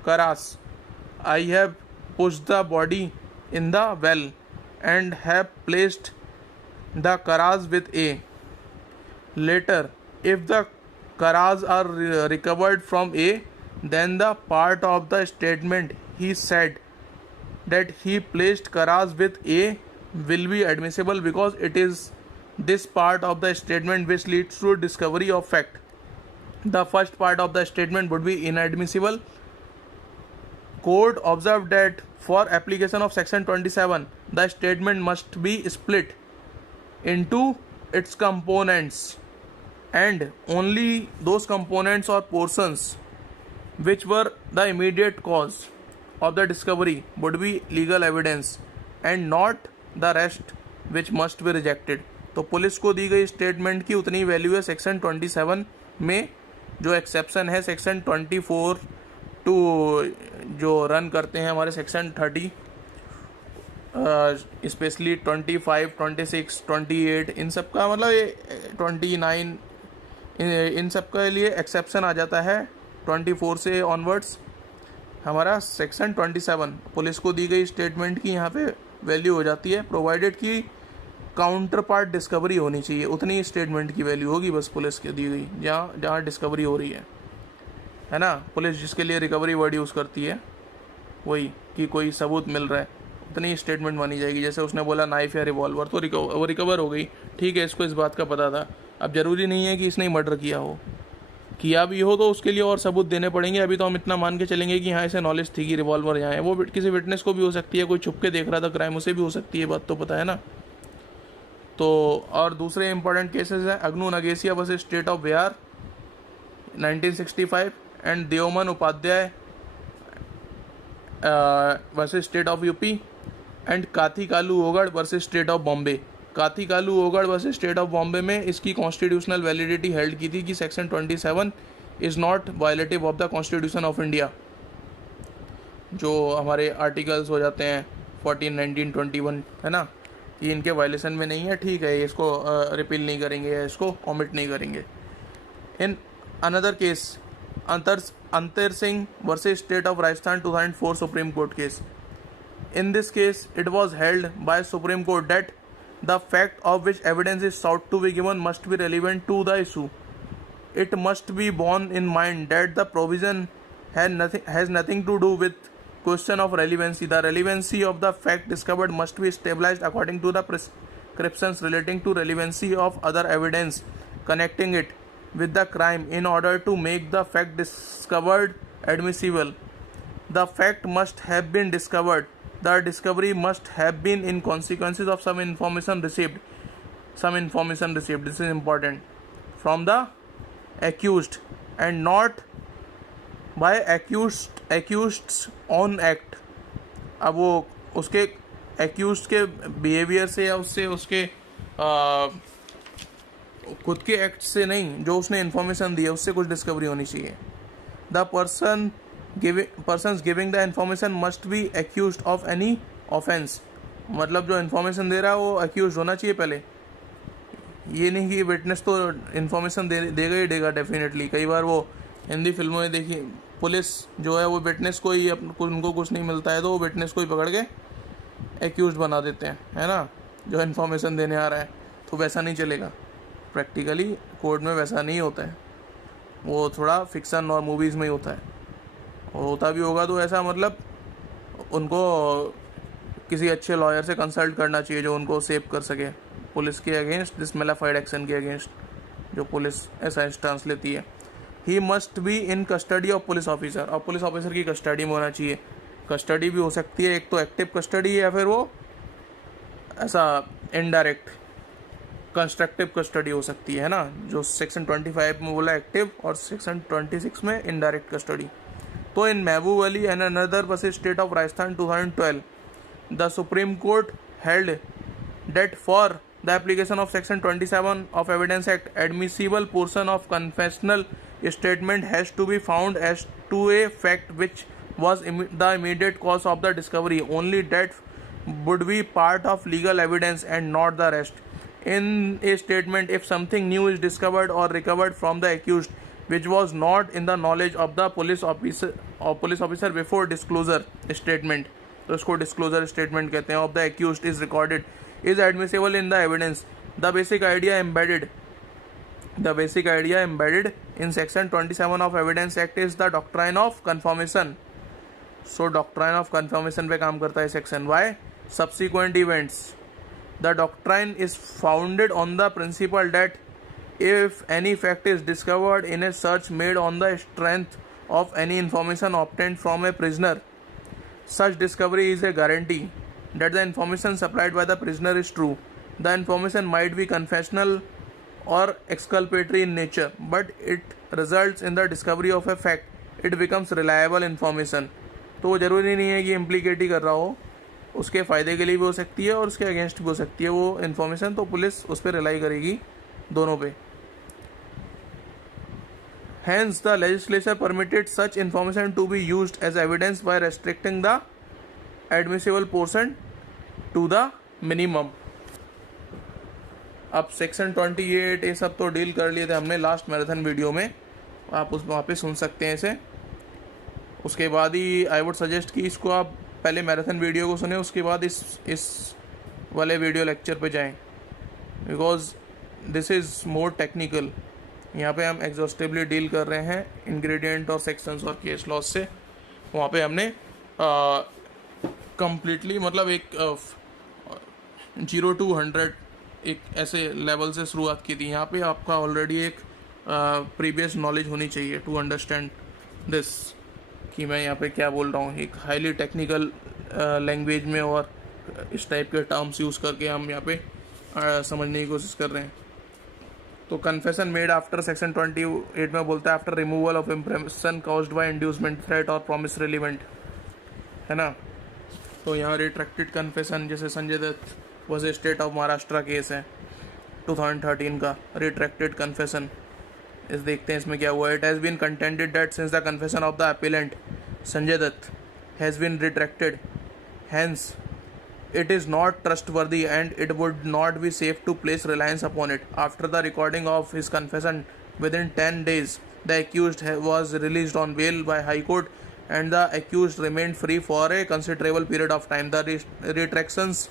karas, I have pushed the body in the well and have placed the karas with A. Later, if the karas are recovered from A, then the part of the statement he said that he placed karas with A will be admissible because it is this part of the statement which leads to discovery of fact. The first part of the statement would be inadmissible. Court observed that for application of section 27, the statement must be split into its components, and only those components or portions which were the immediate cause of the discovery would be legal evidence and not the rest which must be rejected. तो police को दी गई statement की उतनी value है section 27 में, जो exception है section 24 to जो रन करते हैं हमारे सेक्शन 30, स्पेशली 25, 26, 28, इन सब का मतलब ये 29, इन सब के लिए एक्सेप्शन आ जाता है 24 से ऑनवर्ड्स हमारा सेक्शन 27। पुलिस को दी गई स्टेटमेंट की यहाँ पे वैल्यू हो जाती है, प्रोवाइडेड की काउंटर पार्ट डिस्कवरी होनी चाहिए, उतनी स्टेटमेंट की वैल्यू होगी बस पुलिस की दी गई जहाँ डिस्कवरी हो रही है ना। पुलिस जिसके लिए रिकवरी वर्ड यूज़ करती है वही कि कोई सबूत मिल रहा है, उतनी स्टेटमेंट मानी जाएगी। जैसे उसने बोला नाइफ या रिवॉल्वर, तो वो रिकवर हो गई, ठीक है, इसको इस बात का पता था। अब ज़रूरी नहीं है कि इसने मर्डर किया भी हो तो उसके लिए और सबूत देने पड़ेंगे। अभी तो हम इतना मान के चलेंगे कि हाँ इसे नॉलेज थी कि रिवॉल्वर यहाँ है, वो किसी विटनेस को भी हो सकती है, कोई छुप के देख रहा था क्राइम, उसे भी हो सकती है, बात तो पता है ना। तो और दूसरे इंपॉर्टेंट केसेस हैं Aghnu Nagesia versus state of Bihar 1965 and Devman Upadhyaya versus state of UP and Kathi Kalu Oghad versus state of Bombay. Kathi Kalu Oghad versus state of Bombay में इसकी कॉन्स्टिट्यूशनल वैलिडिटी हेल्ड की थी कि section 27 is not violative of the constitution of India. जो हमारे आर्टिकल्स हो जाते हैं 14, 19, 21 है ना, कि इनके वायलेशन में नहीं है, ठीक है, इसको रिपील नहीं करेंगे, इसको ऑमिट नहीं करेंगे। इन अनदर केस अंतर Singh versus state of Rajasthan 2004 supreme court case. In this case, it was held by Supreme Court that the fact of which evidence is sought to be given must be relevant to the issue. It must be borne in mind that the provision has nothing to do with question of relevancy. The relevancy of the fact discovered must be established according to the prescriptions relating to relevancy of other evidence connecting it with the crime in order to make the fact discovered admissible. The fact must have been discovered. The discovery must have been in consequences of some information received. This is important. From the accused and not by accused's own act. अब वो उसके accused के behaviour से या उसके खुद के act से नहीं, जो उसने इन्फॉर्मेशन दी है उससे कुछ डिस्कवरी होनी चाहिए। The persons giving the information must be accused of any offense. मतलब जो इन्फॉर्मेशन दे रहा है वो accused होना चाहिए पहले, ये नहीं कि विटनेस तो इन्फॉर्मेशन देगा ही देगा डेफिनेटली। कई बार वो हिंदी फिल्मों में देखी, पुलिस जो है वो विटनेस को ही उनको कुछ नहीं मिलता है तो वो विटनेस को ही पकड़ के एक्यूज बना देते हैं, है ना, जो इन्फॉर्मेशन देने आ रहा है। तो वैसा नहीं चलेगा, प्रैक्टिकली कोर्ट में वैसा नहीं होता है, वो थोड़ा फिक्सन और मूवीज़ में ही होता है। होता भी होगा तो ऐसा मतलब उनको किसी अच्छे लॉयर से कंसल्ट करना चाहिए जो उनको सेव कर सके पुलिस के अगेंस्ट, डिसक्वालिफाइड एक्शन के अगेंस्ट जो पुलिस ऐसा इंस्टांस लेती है। He must be in custody of police officer, और पुलिस ऑफिसर की कस्टडी में होना चाहिए। कस्टडी भी हो सकती है, एक तो एक्टिव कस्टडी या फिर वो ऐसा इनडायरेक्ट कंस्ट्रक्टिव कस्टडी हो सकती है ना, जो सेक्शन 25 में बोला एक्टिव और सेक्शन 26 में इनडायरेक्ट कस्टडी। तो in Mehboob Ali and another versus state of Rajasthan 2012 the supreme court held that for the application of section 27 of evidence act, admissible portion of confessional statement has to be found as to a fact which was the immediate cause of the discovery. Only that would be part of legal evidence and not the rest. In a statement, if something new is discovered or recovered from the accused which was not in the knowledge of the police officer before disclosure statement, तो इसको disclosure statement कहते हैं, of the accused is recorded, is admissible in the evidence. The basic idea embedded in section 27 of evidence act is the doctrine of confirmation. So doctrine of confirmation पे काम करता है section. Why? Subsequent events. The doctrine is founded on the principle that if any fact is discovered in a search made on the strength of any information obtained from a prisoner, such discovery is a guarantee that the information supplied by the prisoner is true. The information might be confessional or exculpatory in nature, but it results in the discovery of a fact. It becomes reliable information. तो वो ज़रूरी नहीं है कि implicate ही कर रहा हो, उसके फ़ायदे के लिए भी हो सकती है और उसके अगेंस्ट भी हो सकती है वो इन्फॉर्मेशन, तो पुलिस उस पर रिलाई करेगी दोनों पे. Hence the legislature permitted such information to be used as evidence by restricting the admissible portion to the minimum. अब सेक्शन 28 ये सब तो डील कर लिए थे हमने लास्ट मैराथन वीडियो में, आप उस वहाँ पे सुन सकते हैं इसे. उसके बाद ही आई वुड सजेस्ट कि इसको आप पहले मैराथन वीडियो को सुने, उसके बाद इस वाले वीडियो लेक्चर पे जाएं, because this is more technical. यहाँ पे हम एग्जॉस्टिवली डील कर रहे हैं इंग्रेडिएंट और सेक्शंस और केस लॉज से. वहाँ पे हमने कम्प्लीटली मतलब एक 0 to 100 एक ऐसे लेवल से शुरुआत की थी. यहाँ पे आपका ऑलरेडी एक प्रीवियस नॉलेज होनी चाहिए टू अंडरस्टैंड दिस, कि मैं यहाँ पे क्या बोल रहा हूँ. एक हाईली टेक्निकल लैंग्वेज में और इस टाइप के टर्म्स यूज़ करके हम यहाँ पे समझने की कोशिश कर रहे हैं. तो कन्फेशन मेड आफ्टर सेक्शन 28 में बोलता है after removal of impression caused by inducement, threat और प्रॉमिसरी इवेंट, है ना. तो यहाँ रिट्रैक्टेड कन्फेशन, जैसे Sanjay Dutt was state of Maharashtra case है 2013 का, रिट्रैक्टेड कन्फेशन. इस देखते हैं इसमें क्या हुआ. It has been contended that since the confession of the appellant Sanjay Dutt has been retracted, hence it is not trustworthy and it would not be safe to place reliance upon it. After the recording of his confession within 10 days, the accused was released on bail by High Court and the accused remained free for a considerable period of time. The retractions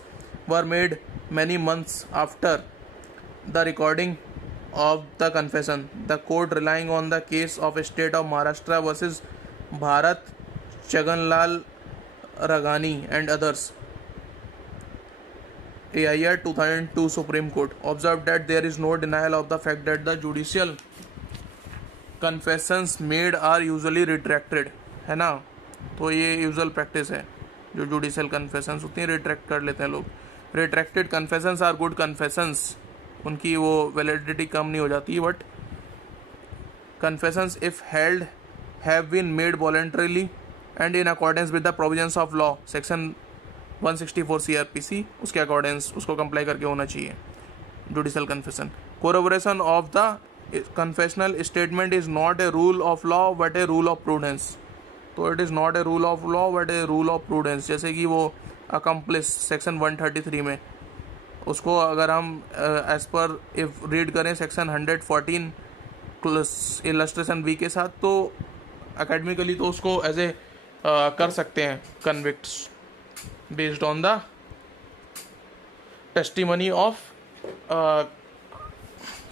were made many months after the recording of the confession. The court, relying on the case of State of Maharashtra versus Bharat Chaganlal Ragani and others, AIR 2002 Supreme Court, observed that there is no denial of the fact that the judicial confessions made are usually retracted, है ना. तो ये usual practice है, जो judicial confessions होती हैं retract कर लेते हैं लोग. Retracted confessions are good confessions, उनकी वो वैलिडिटी कम नहीं हो जाती. But confessions if held have been made voluntarily and in accordance with the provisions of law, section 164 CRPC, उसके अकॉर्डेंस उसको कंप्लाई करके होना चाहिए judicial confession. Corroboration of the confessional statement is not a rule of law but a rule of prudence. तो it is not a rule of law but a rule of prudence. जैसे कि वो accomplish section 133 में, उसको अगर हम as per if read करें section 114 illustration B के साथ, तो अकेडमिकली तो उसको एज ए कर सकते हैं convicts based on the testimony of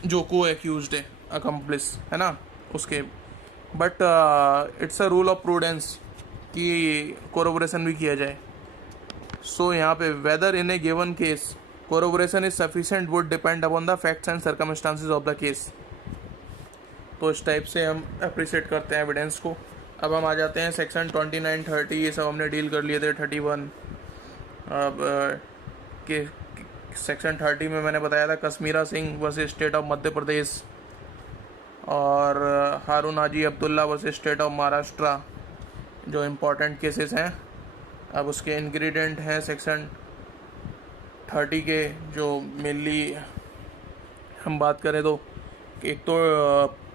जो को accused है, accomplice है ना उसके. But it's a rule of prudence कि कोरोबोरेशन भी किया जाए. सो यहाँ पे whether in a given case corroboration is sufficient would depend upon the facts and circumstances of the case. तो इस टाइप से हम अप्रिशिएट करते हैं एविडेंस को. अब हम आ जाते हैं सेक्शन 29, 30, ये सब हमने डील कर लिए थे. 31 अब के सेक्शन 30 में मैंने बताया था Kashmira Singh versus state of Madhya Pradesh और Haroon Haji Abdullah versus state of Maharashtra, जो इम्पोर्टेंट केसेस हैं. अब उसके इंग्रेडिएंट हैं सेक्शन 30 के जो मेनली हम बात करें तो एक तो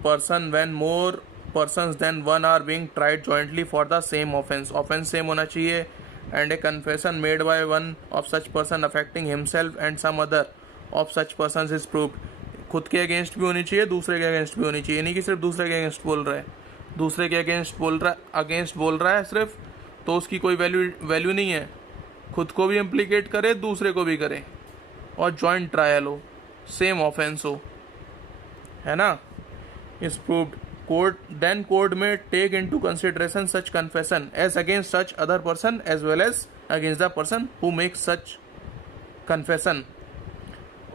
person when more persons than one are being tried jointly for the same offense, offense same होना चाहिए, and a confession made by one of such person affecting himself and some other of such persons is proved. खुद के against भी होनी चाहिए, दूसरे के against भी होनी चाहिए, नहीं कि सिर्फ दूसरे के अगेंस्ट बोल रहा है, दूसरे के अगेंस्ट बोल रहा है सिर्फ, तो उसकी कोई वैल्यू नहीं है. खुद को भी इम्प्लीकेट करे, दूसरे को भी करे, और जॉइंट ट्रायल हो, सेम ऑफेंस हो, है ना, इज प्रूव्ड. कोर्ट में take into consideration such confession as against such other person as well as against the person who make such confession.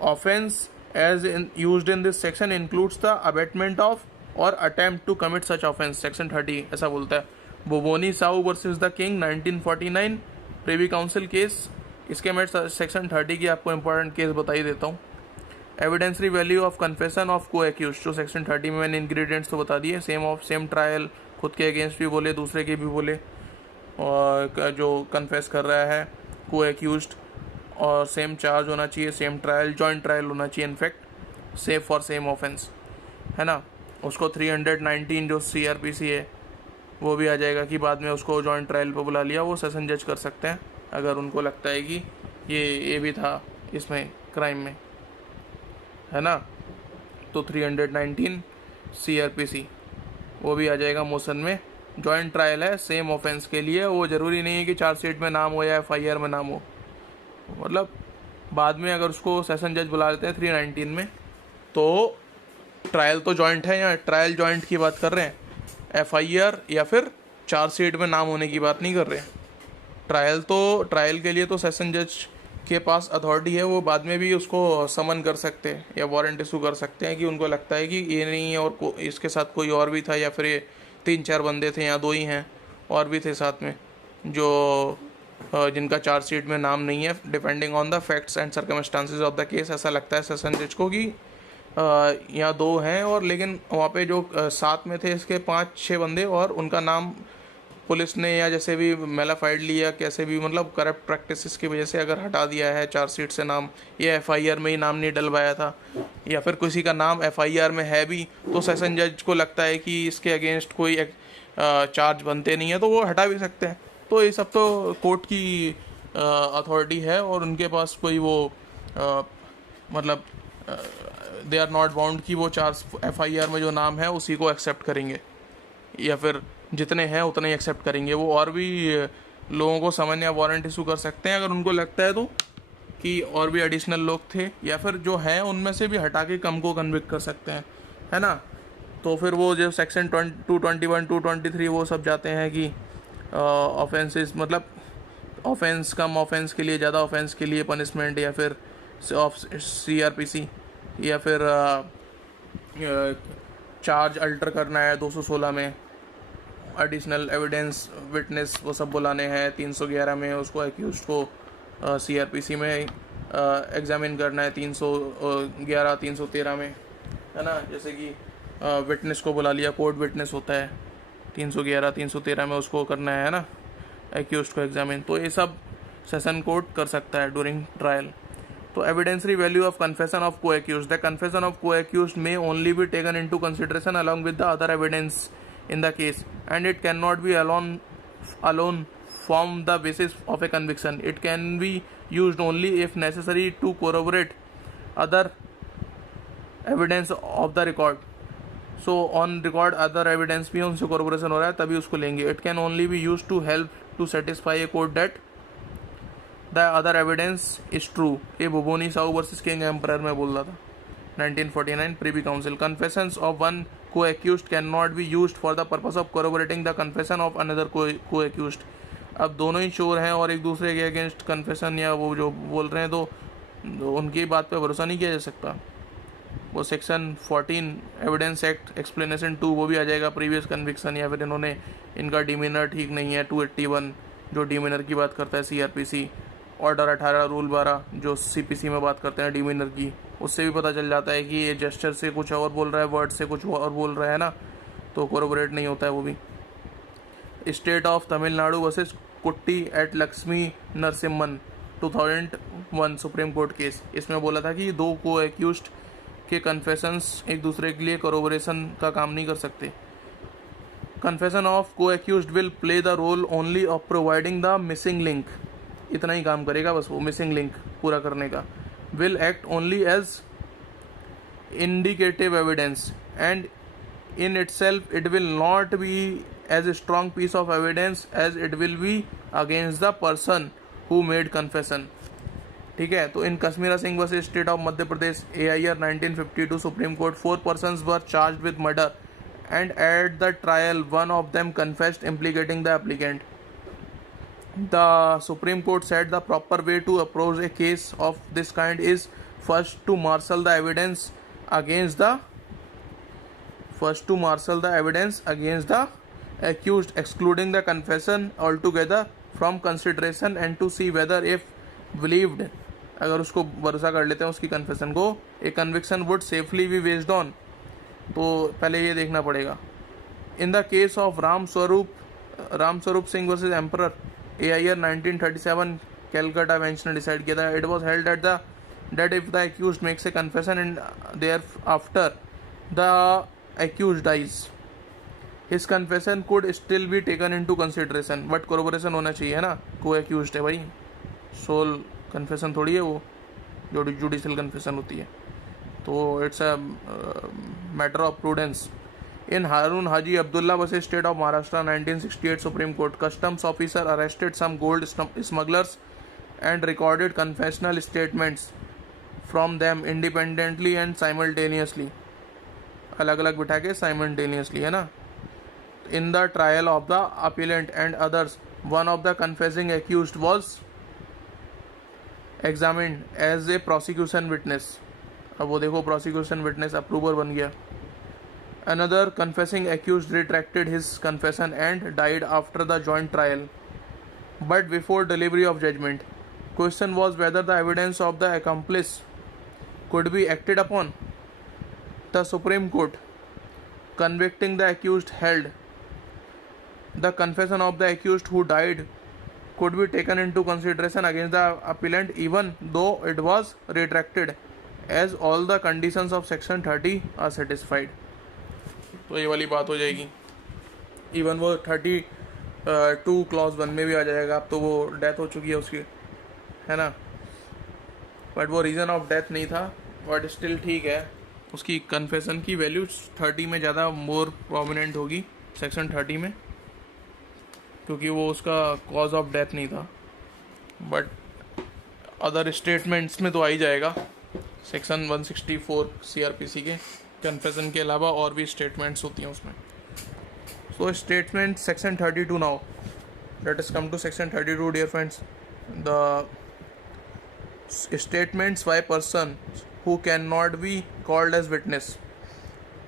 Offence as used in this section includes the abetment of और attempt to commit such offence. Section 30 ऐसा बोलता है. Bhuboni Sahu versus the king 1949 privy council case. इसके मैं section 30 की आपको important case बता ही देता हूँ. एविडेंसरी वैल्यू ऑफ कन्फेशन ऑफ को एक्यूज, जो सेक्शन 30 में मैंने इंग्रेडिएंट्स तो बता दिए. सेम ट्रायल, खुद के अगेंस्ट भी बोले, दूसरे के भी बोले, और जो कन्फेस कर रहा है को एक्यूज्ड, और सेम चार्ज होना चाहिए, सेम ट्रायल, जॉइंट ट्रायल होना चाहिए in fact, same for same offence, है ना. उसको 319 जो CRPC है वो भी आ जाएगा कि बाद में उसको जॉइंट ट्रायल पे बुला लिया, वो सेशन जज कर सकते हैं अगर उनको लगता है कि ये भी था इसमें क्राइम में, है ना. तो 319 CRPC वो भी आ जाएगा मोशन में. जॉइंट ट्रायल है सेम ऑफेंस के लिए, वो ज़रूरी नहीं है कि चार्जशीट में नाम हो या FIR में नाम हो, मतलब बाद में अगर उसको सेशन जज बुला लेते हैं 319 में, तो ट्रायल तो जॉइंट है, या ट्रायल जॉइंट की बात कर रहे हैं, FIR या फिर चार्जशीट में नाम होने की बात नहीं कर रहे हैं. ट्रायल के लिए तो सेशन जज के पास अथॉरिटी है, वो बाद में भी उसको समन कर सकते हैं या वारंट इशू कर सकते हैं कि उनको लगता है कि ये नहीं है और इसके साथ कोई और भी था, या फिर ये 3-4 बंदे थे या 2 ही हैं और भी थे साथ में जो जिनका चार्जशीट में नाम नहीं है, depending on the facts and circumstances of the case. ऐसा लगता है सेशन जज को कि यहाँ 2 हैं, और लेकिन वहाँ पे जो साथ में थे इसके 5-6 बंदे, और उनका नाम पुलिस ने या जैसे भी मेलाफाइड लिया, कैसे भी मतलब करप्ट प्रैक्टिसेस की वजह से अगर हटा दिया है चार्जशीट से नाम, या FIR में ही नाम नहीं डलवाया था, या फिर किसी का नाम FIR में है भी, तो सेशन जज को लगता है कि इसके अगेंस्ट कोई चार्ज बनते नहीं है, तो वो हटा भी सकते हैं. तो ये सब तो कोर्ट की अथॉरिटी है, और उनके पास कोई वो मतलब दे आर नॉट बाउंड कि वो चार्ज FIR में जो नाम है उसी को एक्सेप्ट करेंगे, या फिर जितने हैं उतने ही एक्सेप्ट करेंगे. वो और भी लोगों को समन या वारंट इशू कर सकते हैं अगर उनको लगता है तो, कि और भी एडिशनल लोग थे, या फिर जो हैं उनमें से भी हटा के कम को कन्विक्ट कर सकते हैं, है ना. तो फिर वो जो सेक्शन 221, 223 वो सब जाते हैं कि ऑफेंसेस मतलब ऑफेंस, कम ऑफेंस के लिए ज़्यादा ऑफेंस के लिए पनिशमेंट, या फिर CRPC, या फिर चार्ज अल्टर करना है 216 में, एडिशनल एविडेंस विटनेस वो सब बुलाने हैं 311 में, उसको एक्यूज्ड को CRPC में एग्जामिन करना है 311, 313 में, है ना. जैसे कि विटनेस को बुला लिया, कोर्ट विटनेस होता है 311, 313 में उसको करना है ना, एक्यूज्ड को एग्जामिन. तो ये सब सेशन कोर्ट कर सकता है ड्यूरिंग ट्रायल. तो एविडेंसरी वैल्यू ऑफ कन्फेशन ऑफ को एक्यूज्ड, द कन्फेशन ऑफ को accused may only be taken into consideration along with the other evidence in the case, and it cannot be alone form the basis of a conviction. It can be used only if necessary to corroborate other evidence of the record. So on record other evidence भी उनसे corroboration हो रहा है तभी उसको लेंगे. It can only be used to help to satisfy a court that the other evidence is true. ये बोबोनी Sahu versus king emperor में बोल रहा था 1949 privy council. Confessions of one co-accused cannot be used for the purpose of corroborating the confession of another co-accused. अब दोनों ही चोर हैं और एक दूसरे के अगेंस्ट कन्फेशन या वो जो बोल रहे हैं, तो उनकी बात पे भरोसा नहीं किया जा सकता. वो सेक्शन 14 एविडेंस एक्ट एक्सप्लेनेशन 2 वो भी आ जाएगा, प्रीवियस कन्विक्शन, या फिर इन्होंने इनका डिमीनर ठीक नहीं है 281 जो डिमीनर की बात करता है CRPC, ऑर्डर 18 रूल 12 जो CPC में बात करते हैं डिमीनर की, उससे भी पता चल जाता है कि ये जेस्चर से कुछ और बोल रहा है, वर्ड से कुछ और बोल रहा है ना, तो कोरोबोरेट नहीं होता है वो भी. State of Tamil Nadu versus Kutti at Lakshmi Narasimhan 2001 supreme court case, इसमें बोला था कि दो को एक्यूज्ड के कन्फेशंस एक दूसरे के लिए कोरोबोरेशन का काम नहीं कर सकते. कन्फेशन ऑफ को accused will play the role only of providing the missing link. इतना ही काम करेगा बस वो, मिसिंग लिंक पूरा करने का. Will act only as indicative evidence and in itself it will not be as a strong piece of evidence as it will be against the person who made confession. ठीक है. तो in Kashmira Singh versus state of Madhya Pradesh AIR 1952 supreme court 4 persons were charged with murder and at the trial one of them confessed implicating the applicant. The Supreme Court said the proper way to approach a case of this kind is first to marshal the evidence against the accused, excluding the confession altogether from consideration and to see whether if believed, अगर उसको भरोसा कर लेते हैं उसकी confession को, a conviction would safely be based on. तो पहले ये देखना पड़ेगा. In the case of Ram Swaroop Singh versus Emperor AIR 1937 Calcutta bench ने डिसाइड किया था. It was held at that if the accused makes a confession and thereafter the accused dies, his confession could still be taken into consideration. But corroboration होना चाहिए है ना, को accused है भाई, सोल कन्फेशन थोड़ी है वो जो जुडिशियल कन्फेशन होती है. तो it's a matter of prudence. In Harun Haji Abdullah versus State of Maharashtra 1968 Supreme Court, customs officer arrested some gold smugglers and recorded confessional statements from them independently and simultaneously. अलग अलग बिठा के simultaneously है ना. In the trial of the appellant and others, one of the confessing accused was examined as a prosecution witness. अब वो देखो prosecution witness approver बन गया. Another confessing accused retracted his confession and died after the joint trial, but before delivery of judgment. Question was whether the evidence of the accomplice could be acted upon. The Supreme Court, convicting the accused, held the confession of the accused who died could be taken into consideration against the appellant even though it was retracted, as all the conditions of section 30 are satisfied. तो ये वाली बात हो जाएगी. Even वो 32 clause 1 में भी आ जाएगा. अब तो वो डेथ हो चुकी है उसकी, है ना, बट वो रीज़न ऑफ डेथ नहीं था, बट स्टिल ठीक है. उसकी कन्फेशन की वैल्यू 30 में ज़्यादा मोर प्रोमिनेंट होगी, सेक्शन 30 में, क्योंकि वो उसका कॉज ऑफ डेथ नहीं था. बट अदर स्टेटमेंट्स में तो आ ही जाएगा. सेक्शन 164 CRPC के कन्फेशन के अलावा और भी स्टेटमेंट्स होती हैं उसमें. So statement section 32 now. Let us come to section 32 dear friends. The statements by persons who cannot be called as witness.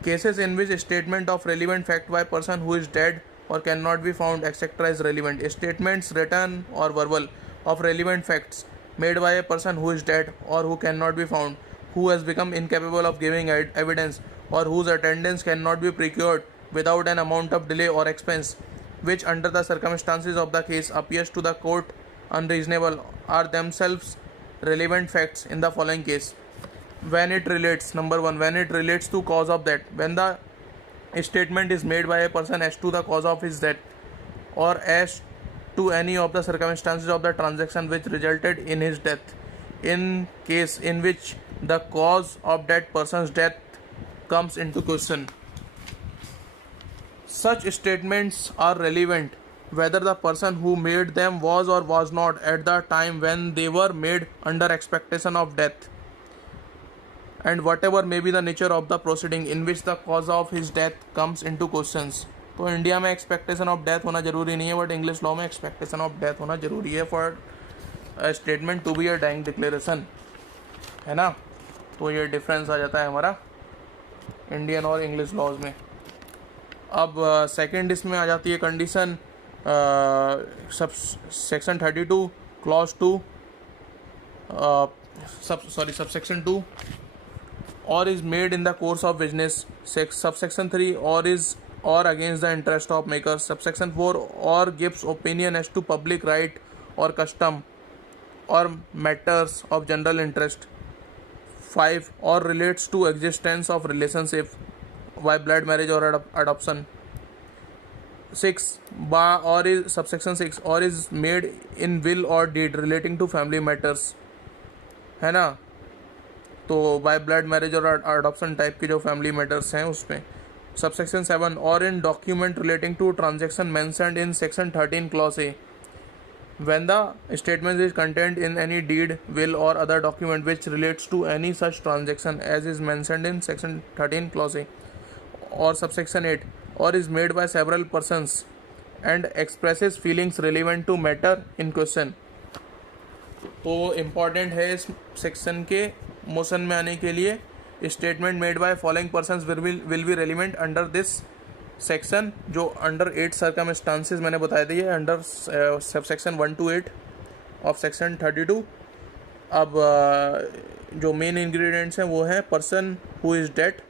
Cases in which statement of relevant fact by person who is dead or cannot be found etc. is relevant. Statements written or verbal of relevant facts made by a person who is dead or who cannot be found, who has become incapable of giving evidence or whose attendance cannot be procured without an amount of delay or expense, which under the circumstances of the case appears to the court unreasonable, are themselves relevant facts in the following case. When it relates, number 1, when it relates to cause of death, when the statement is made by a person as to the cause of his death or as to any of the circumstances of the transaction which resulted in his death. In case in which the cause of that person's death comes into question, such statements are relevant whether the person who made them was or was not at the time when they were made under expectation of death, and whatever may be the nature of the proceeding in which the cause of his death comes into questions. तो India में expectation of death होना जरूरी नहीं है, but English law में expectation of death होना जरूरी है for statement to be a dying declaration, है ना. तो ये डिफरेंस आ जाता है हमारा इंडियन और इंग्लिश लॉज में. अब सेकंड इसमें आ जाती है condition sub section 32 clause 2 subsection 2 or is made in the course of business. Subsection 3 or is or against the interest of maker. Subsection 4 or gives opinion as to public right or custom or matters of general interest. 5. Or relates to existence of relationship by blood marriage or adoption. 6. Or is subsection 6 or is made in will or deed relating to family matters, है ना. तो by blood marriage और adoption type के जो family matters हैं उसमें. Subsection 7 और in document relating to transaction mentioned in section 13 clause A. When the statement is contained in any deed, will or other document which relates to any such transaction as is mentioned in section 13 clause A, or subsection 8, or is made by several persons and expresses feelings relevant to matter in question. तो important है इस section के motion में आने के लिए. Statement made by following persons will be relevant under this section, जो under 8 circumstances मैंने बताए थे, under sub section 1 to 8 of section 32. अब जो मेन इंग्रेडिएंट्स हैं वो हैं person who is dead.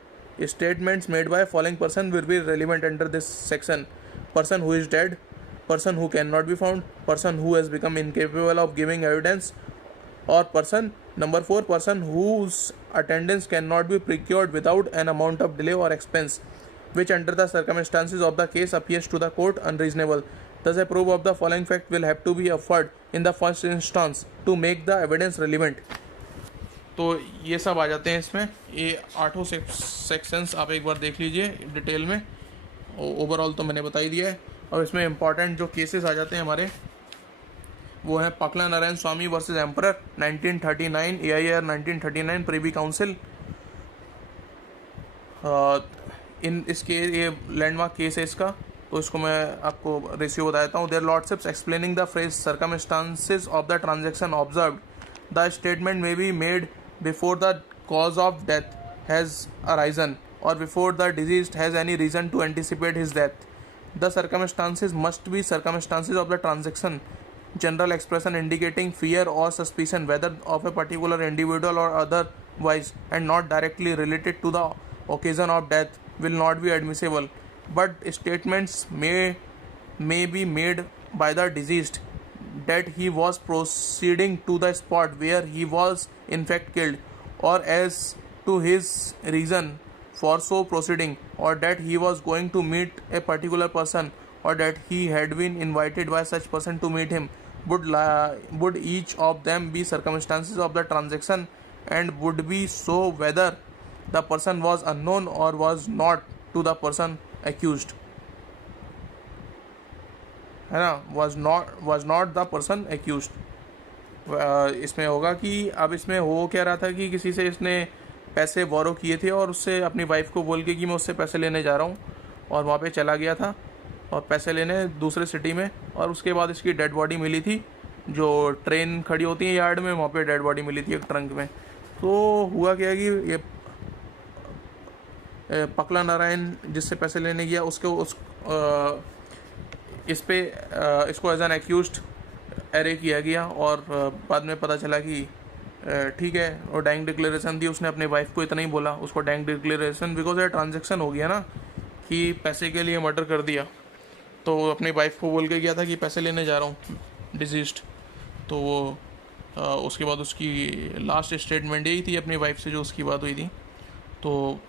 Statements made by following person will be relevant under this section: person who is dead, person who cannot be found, person who has become incapable of giving evidence, or person number 4, person whose attendance cannot be procured without an amount of delay or expense, which under the circumstances of the case appears to the court unreasonable. Thus a proof of the following fact will have to be offered in the first instance to make the evidence relevant. तो ये सब आ जाते हैं इसमें. ये 8 sections आप एक बार देख लीजिए डिटेल में. ओवरऑल तो मैंने बता ही दिया है. और इसमें इंपॉर्टेंट जो केसेस आ जाते हैं हमारे वो हैं Pakala Narayan Swami versus emperor 1939, AIR 1939, privy council. In इसके ये लैंडमार्क केस है इसका, तो इसको मैं आपको रेशियो बता देता हूँ. Their lordships explaining the phrase circumstances of the transaction observed, the statement may be made before the cause of death has arisen और before the deceased has any reason to anticipate his death. The circumstances must be circumstances of the transaction, general expression indicating fear or suspicion whether of a particular individual or otherwise, and not directly related to the occasion of death will not be admissible. But statements may be made by the deceased that he was proceeding to the spot where he was in fact killed, or as to his reason for so proceeding, or that he was going to meet a particular person, or that he had been invited by such person to meet him, would each of them be circumstances of the transaction, and would be so whether the person was unknown or was not to the person accused, है ना. was not the person accused. इसमें होगा कि अब इसमें हो क्या रहा था कि किसी से इसने पैसे बोरो किए थे और उससे अपनी वाइफ को बोल के कि मैं उससे पैसे लेने जा रहा हूँ, और वहाँ पे चला गया था और पैसे लेने दूसरे सिटी में. और उसके बाद इसकी डेड बॉडी मिली थी, जो ट्रेन खड़ी होती है यार्ड में, वहाँ पे डेड बॉडी मिली थी एक ट्रंक में. तो हुआ क्या कि ये पकला नारायण जिससे पैसे लेने गया उसको इसको एज एन एक्यूज्ड एरे किया गया. और बाद में पता चला कि ठीक है, और डाइंग डिक्लेरेशन दी उसने अपने वाइफ को. इतना ही बोला उसको डाइंग डिक्लेरेशन, बिकॉज ये ट्रांजेक्शन हो गया ना कि पैसे के लिए मर्डर कर दिया. तो अपनी वाइफ को बोल के गया था कि पैसे लेने जा रहा हूँ डिजीज्ड. तो वो उसके बाद उसकी लास्ट स्टेटमेंट यही थी अपनी वाइफ से जो उसकी बात हुई थी. तो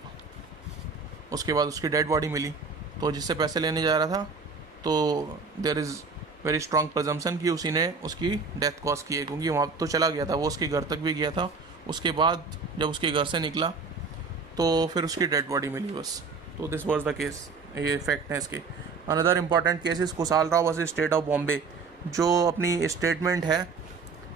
उसके बाद उसकी डेड बॉडी मिली. तो जिससे पैसे लेने जा रहा था, तो there is very strong presumption कि उसी ने उसकी डेथ कॉज की है, क्योंकि वहाँ तो चला गया था, वो उसके घर तक भी गया था. उसके बाद जब उसके घर से निकला तो फिर उसकी डेड बॉडी मिली बस. तो दिस वाज द केस, ये फैक्ट है इसके. Another important case is Kushal Rao versus state of Bombay. जो अपनी स्टेटमेंट है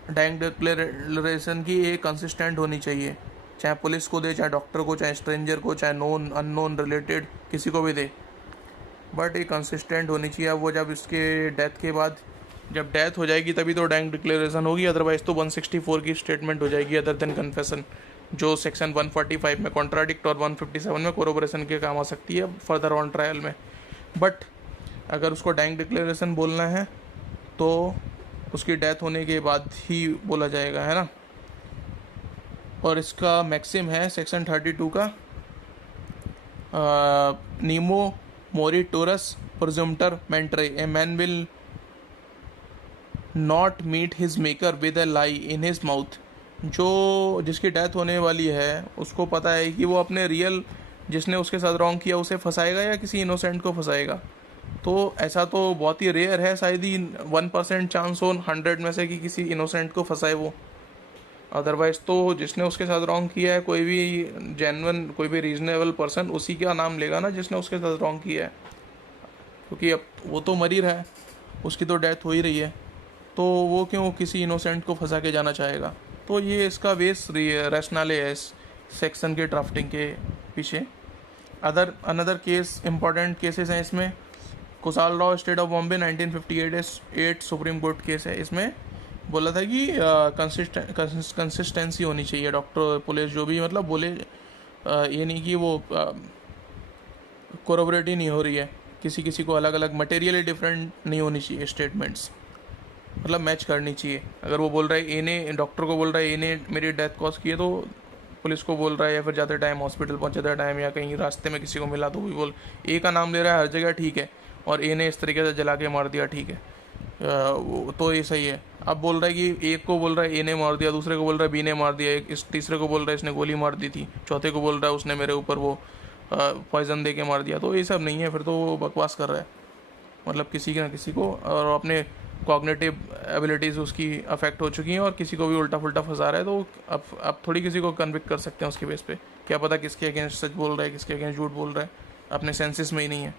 डाइंग डिक्लेरेशन की, ये कंसिस्टेंट होनी चाहिए, चाहे पुलिस को दे, चाहे डॉक्टर को, चाहे स्ट्रेंजर को, चाहे नोन अननोन रिलेटेड किसी को भी दे, बट ये कंसिस्टेंट होनी चाहिए. अब वो जब इसके डेथ के बाद, जब डेथ हो जाएगी तभी तो डाइंग डिक्लेरेशन होगी, अदरवाइज तो 164 की स्टेटमेंट हो जाएगी अदर देन कन्फेशन, जो सेक्शन 145 में कॉन्ट्राडिक्ट और 157 में कोरोबोरेशन के काम आ सकती है फर्दर ऑन ट्रायल में. बट अगर उसको डाइंग डिक्लेरेशन बोलना है तो उसकी डेथ होने के बाद ही बोला जाएगा, है ना. और इसका मैक्सिम है सेक्शन 32 का नीमो मोरिटोरस प्रोजुम्टर मेंट्रे. A man will not meet his maker with a lie in his mouth. जो जिसकी डेथ होने वाली है उसको पता है कि वो अपने रियल जिसने उसके साथ रॉन्ग किया उसे फंसाएगा या किसी इनोसेंट को फंसाएगा। तो ऐसा तो बहुत ही रेयर है, शायद ही 1% चांस हो 100 में से कि किसी इनोसेंट को फंसाए वो। अदरवाइज़ तो जिसने उसके साथ रॉन्ग किया है, कोई भी जेन्युइन कोई भी रीजनेबल पर्सन उसी का नाम लेगा ना जिसने उसके साथ रॉन्ग किया है, क्योंकि अब वो तो मर ही रहा है, उसकी तो डेथ हो ही रही है, तो वो क्यों किसी इनोसेंट को फंसा के जाना चाहेगा। तो ये इसका बेस रैशनले है इस सेक्शन के ड्राफ्टिंग के पीछे। अनदर केस इंपॉर्टेंट केसेस हैं इसमें। Kushal Rao state of Bombay 1958 supreme court case है। इसमें बोला था कि कंसिस्टेंसी होनी चाहिए, डॉक्टर पुलिस जो भी मतलब बोले, ये नहीं कि वो कोरोबरेट ही नहीं हो रही है, किसी किसी को अलग अलग मटेरियली डिफरेंट नहीं होनी चाहिए स्टेटमेंट्स, मतलब मैच करनी चाहिए। अगर वो बोल रहा है ए ने, डॉक्टर को बोल रहा है ए ने मेरी डेथ कॉज की है, तो पुलिस को बोल रहा है या फिर जाते टाइम हॉस्पिटल पहुंचते टाइम या कहीं रास्ते में किसी को मिला तो भी बोल ए का नाम ले रहा है हर जगह, ठीक है, और ए ने इस तरीके से जला के मार दिया, ठीक है, तो ये सही है। अब बोल रहा है कि एक को बोल रहा है ए ने मार दिया, दूसरे को बोल रहा है बी ने मार दिया, एक इस तीसरे को बोल रहा है इसने गोली मार दी थी, चौथे को बोल रहा है उसने मेरे ऊपर वो पॉइजन दे के मार दिया। तो ये सब नहीं है, फिर तो वो बकवास कर रहा है, मतलब किसी ना किसी को, और अपने कॉग्निटिव एबिलिटीज़ उसकी अफेक्ट हो चुकी हैं और किसी को भी उल्टा फुल्टा फंसा रहा है। तो अब थोड़ी किसी को कन्विक्ट कर सकते हैं उसके बेस पे, क्या पता किसके अगेंस्ट सच बोल रहा है किसके अगेंस्ट झूठ बोल रहा है, अपने सेंसेस में ही नहीं है।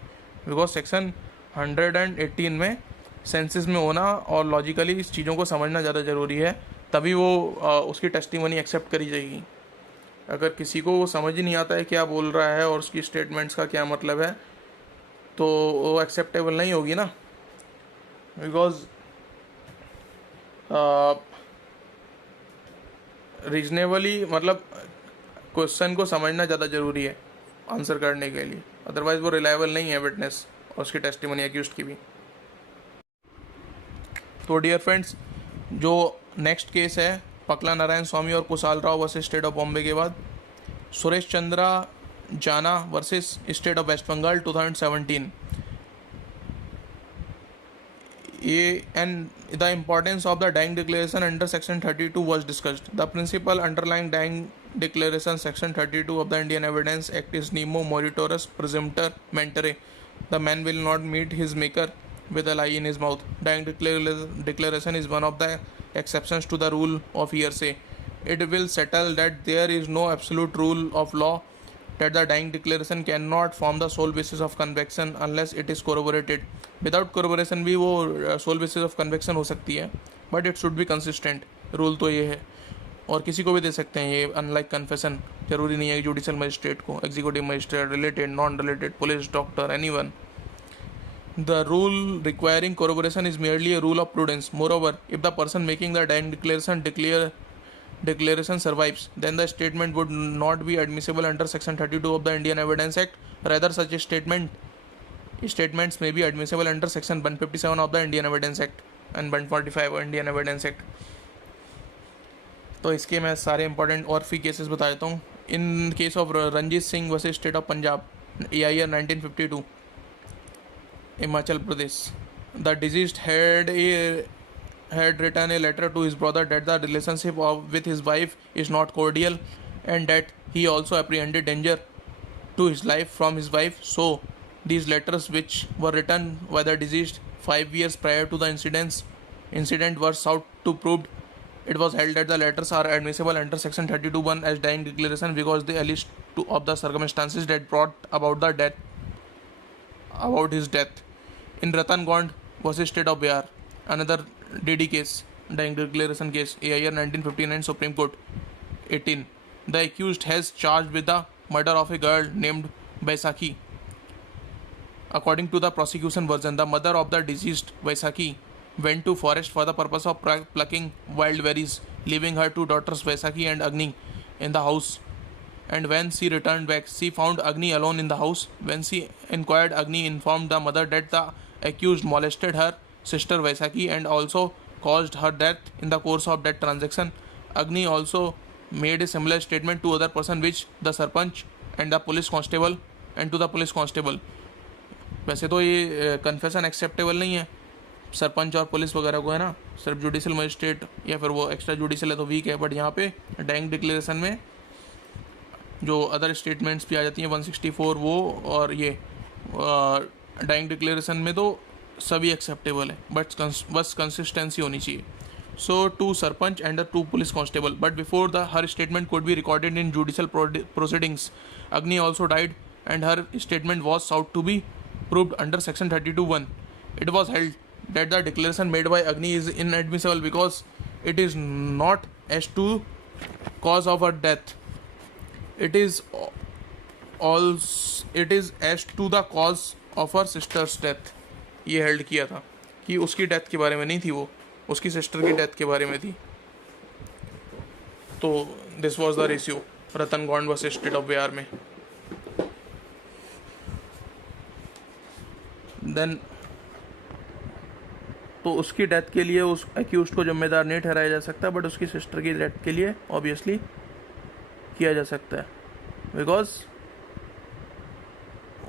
बिकॉज सेक्शन 118 में सेंसेस में होना और लॉजिकली इस चीज़ों को समझना ज़्यादा ज़रूरी है, तभी वो उसकी टेस्टिमनी एक्सेप्ट करी जाएगी। अगर किसी को वो समझ ही नहीं आता है क्या बोल रहा है और उसकी स्टेटमेंट्स का क्या मतलब है, तो वो एक्सेप्टेबल नहीं होगी ना। बिकॉज रीजनेबली मतलब क्वेश्चन को समझना ज़्यादा ज़रूरी है आंसर करने के लिए, अदरवाइज़ वो रिलायबल नहीं है विटनेस और उसकी टेस्टिमनी अक्यूज्ड की भी। तो डियर फ्रेंड्स, जो नेक्स्ट केस है पकला नारायण स्वामी और Kushal Rao versus state of Bombay के बाद Suresh Chandra Jana versus state of West Bengal 2017। And the importance of the Dang Declaration under Section 32 was discussed. The principle underlying Dang Declaration Section 32 of the Indian Evidence Act is nemo meritorius presumptor mentere. The man will not meet his maker with a lie in his mouth. Dang Declaration is one of the exceptions to the rule of hearsay. It will settle that there is no absolute rule of law that the Dang Declaration cannot form the sole basis of conviction unless it is corroborated. Without corroboration भी वो sole basis of conviction हो सकती है, but it should be consistent. Rule तो ये है, और किसी को भी दे सकते हैं ये, अनलाइक कन्फेशन जरूरी नहीं है कि जुडिशियल मजिस्ट्रेट को, executive magistrate, related, non related, police, doctor, anyone. The rule requiring corroboration is merely a rule of prudence. Moreover, if the person making the Dang declaration survives, then the statement would not be admissible under Section 32 of the Indian Evidence Act. Rather, such a statements may be admissible under Section 157 of the Indian Evidence Act and 145 Indian Evidence Act. तो इसके मैं सारे important और फी cases बता देता हूँ। In case of Ranjit Singh versus state of Punjab, AIR 1952, Himachal Pradesh, the deceased had written a letter to his brother that the relationship with his wife is not cordial and that he also apprehended danger to his life from his wife. So these letters, which were written by the deceased 5 years prior to the incident were sought to proved. It was held that the letters are admissible under Section 32(1) as Dang Declaration because they allege of the circumstances that brought about his death. In Ratan Gond versus State of Bihar, another DD case, Dang Declaration case, AIR 1959, Supreme Court 18. The accused has charged with the murder of a girl named Baisakhi. According to the prosecution version, the mother of the deceased Vaisakhi went to forest for the purpose of plucking wild berries, leaving her two daughters Vaisakhi and Agni in the house. And when she returned back, she found Agni alone in the house. When she inquired, Agni informed the mother that the accused molested her sister Vaisakhi and also caused her death in the course of that transaction. Agni also made a similar statement to other person, which the sarpanch and the police constable and to the police constable. वैसे तो ये confession acceptable नहीं है, सरपंच और police वगैरह को है ना, सिर्फ जुडिशल मजिस्ट्रेट या फिर वो एक्स्ट्रा जुडिशल है तो वीक है, बट यहाँ पे डाइंग डिक्लेरेशन में जो अदर स्टेटमेंट्स भी आ जाती हैं 164 वो, और ये डाइंग डिक्लेरेशन में तो सभी एक्सेप्टेबल है, बट बस कंसिस्टेंसी होनी चाहिए. So two sarpanch and the two police constable, but before her statement could be recorded in judicial proceedings, Agni also died and her statement was sought to be proved under section 32(1). It was held that the declaration made by Agni is inadmissible because it is not as to cause of her death. It is as to the cause of her sister's death. ये held किया था कि उसकी death के बारे में नहीं थी, वो उसकी सिस्टर की डेथ के बारे में थी. तो this was the ratio Ratan Gond versus state of Bihar में. देन तो उसकी डेथ के लिए उस एक्यूज्ड को जिम्मेदार नहीं ठहराया जा सकता, बट उसकी सिस्टर की डेथ के लिए ऑब्वियसली किया जा सकता है, बिकॉज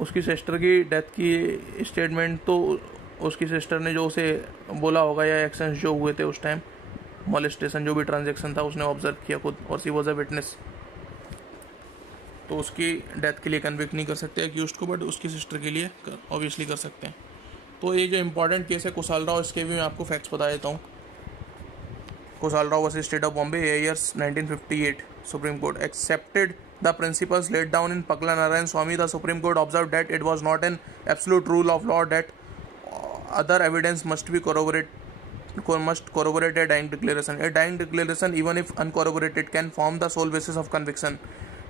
उसकी सिस्टर की डेथ की स्टेटमेंट तो उसकी सिस्टर ने जो उसे बोला होगा या एक्शंस जो हुए थे उस टाइम, मॉलेस्टेशन जो भी ट्रांजैक्शन था उसने ऑब्जर्व किया खुद, और सी वॉज अ विटनेस. तो उसकी डेथ के लिए कन्विक्ट नहीं कर सकते एक्यूज्ड को, बट उसकी सिस्टर के लिए ऑब्वियसली कर सकते हैं. तो ये जो इंपॉर्टेंट केस है कुशाल राव, इसके भी मैं आपको फैक्ट्स बता देता हूँ. Kushal Rao versus state of Bombay, years 1958. Supreme court accepted the principles laid down in Pakla Narayan Swamy. The Supreme Court observed that it was not an absolute rule of law that other evidence must corroborate a dying declaration. A dying declaration, even if uncorroborated, can form the sole basis of conviction,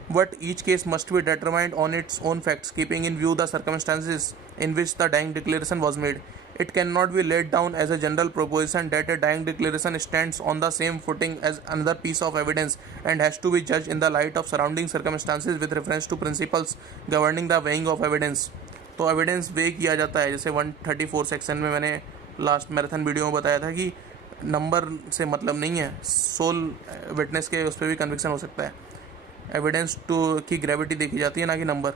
but each case must be determined on its own facts, keeping in view the circumstances in which the dying declaration was made. It cannot be laid down as a general proposition that a dying declaration stands on the same footing as another piece of evidence and has to be judged in the light of surrounding circumstances with reference to principles governing the weighing of evidence. तो evidence वे किया जाता है, जैसे 134 section में मैंने last marathon video में बताया था कि नंबर से मतलब नहीं है, सोल विटनेस के उस पर भी कन्विक्शन हो सकता है. एविडेंस टू की ग्रेविटी देखी जाती है, ना कि number.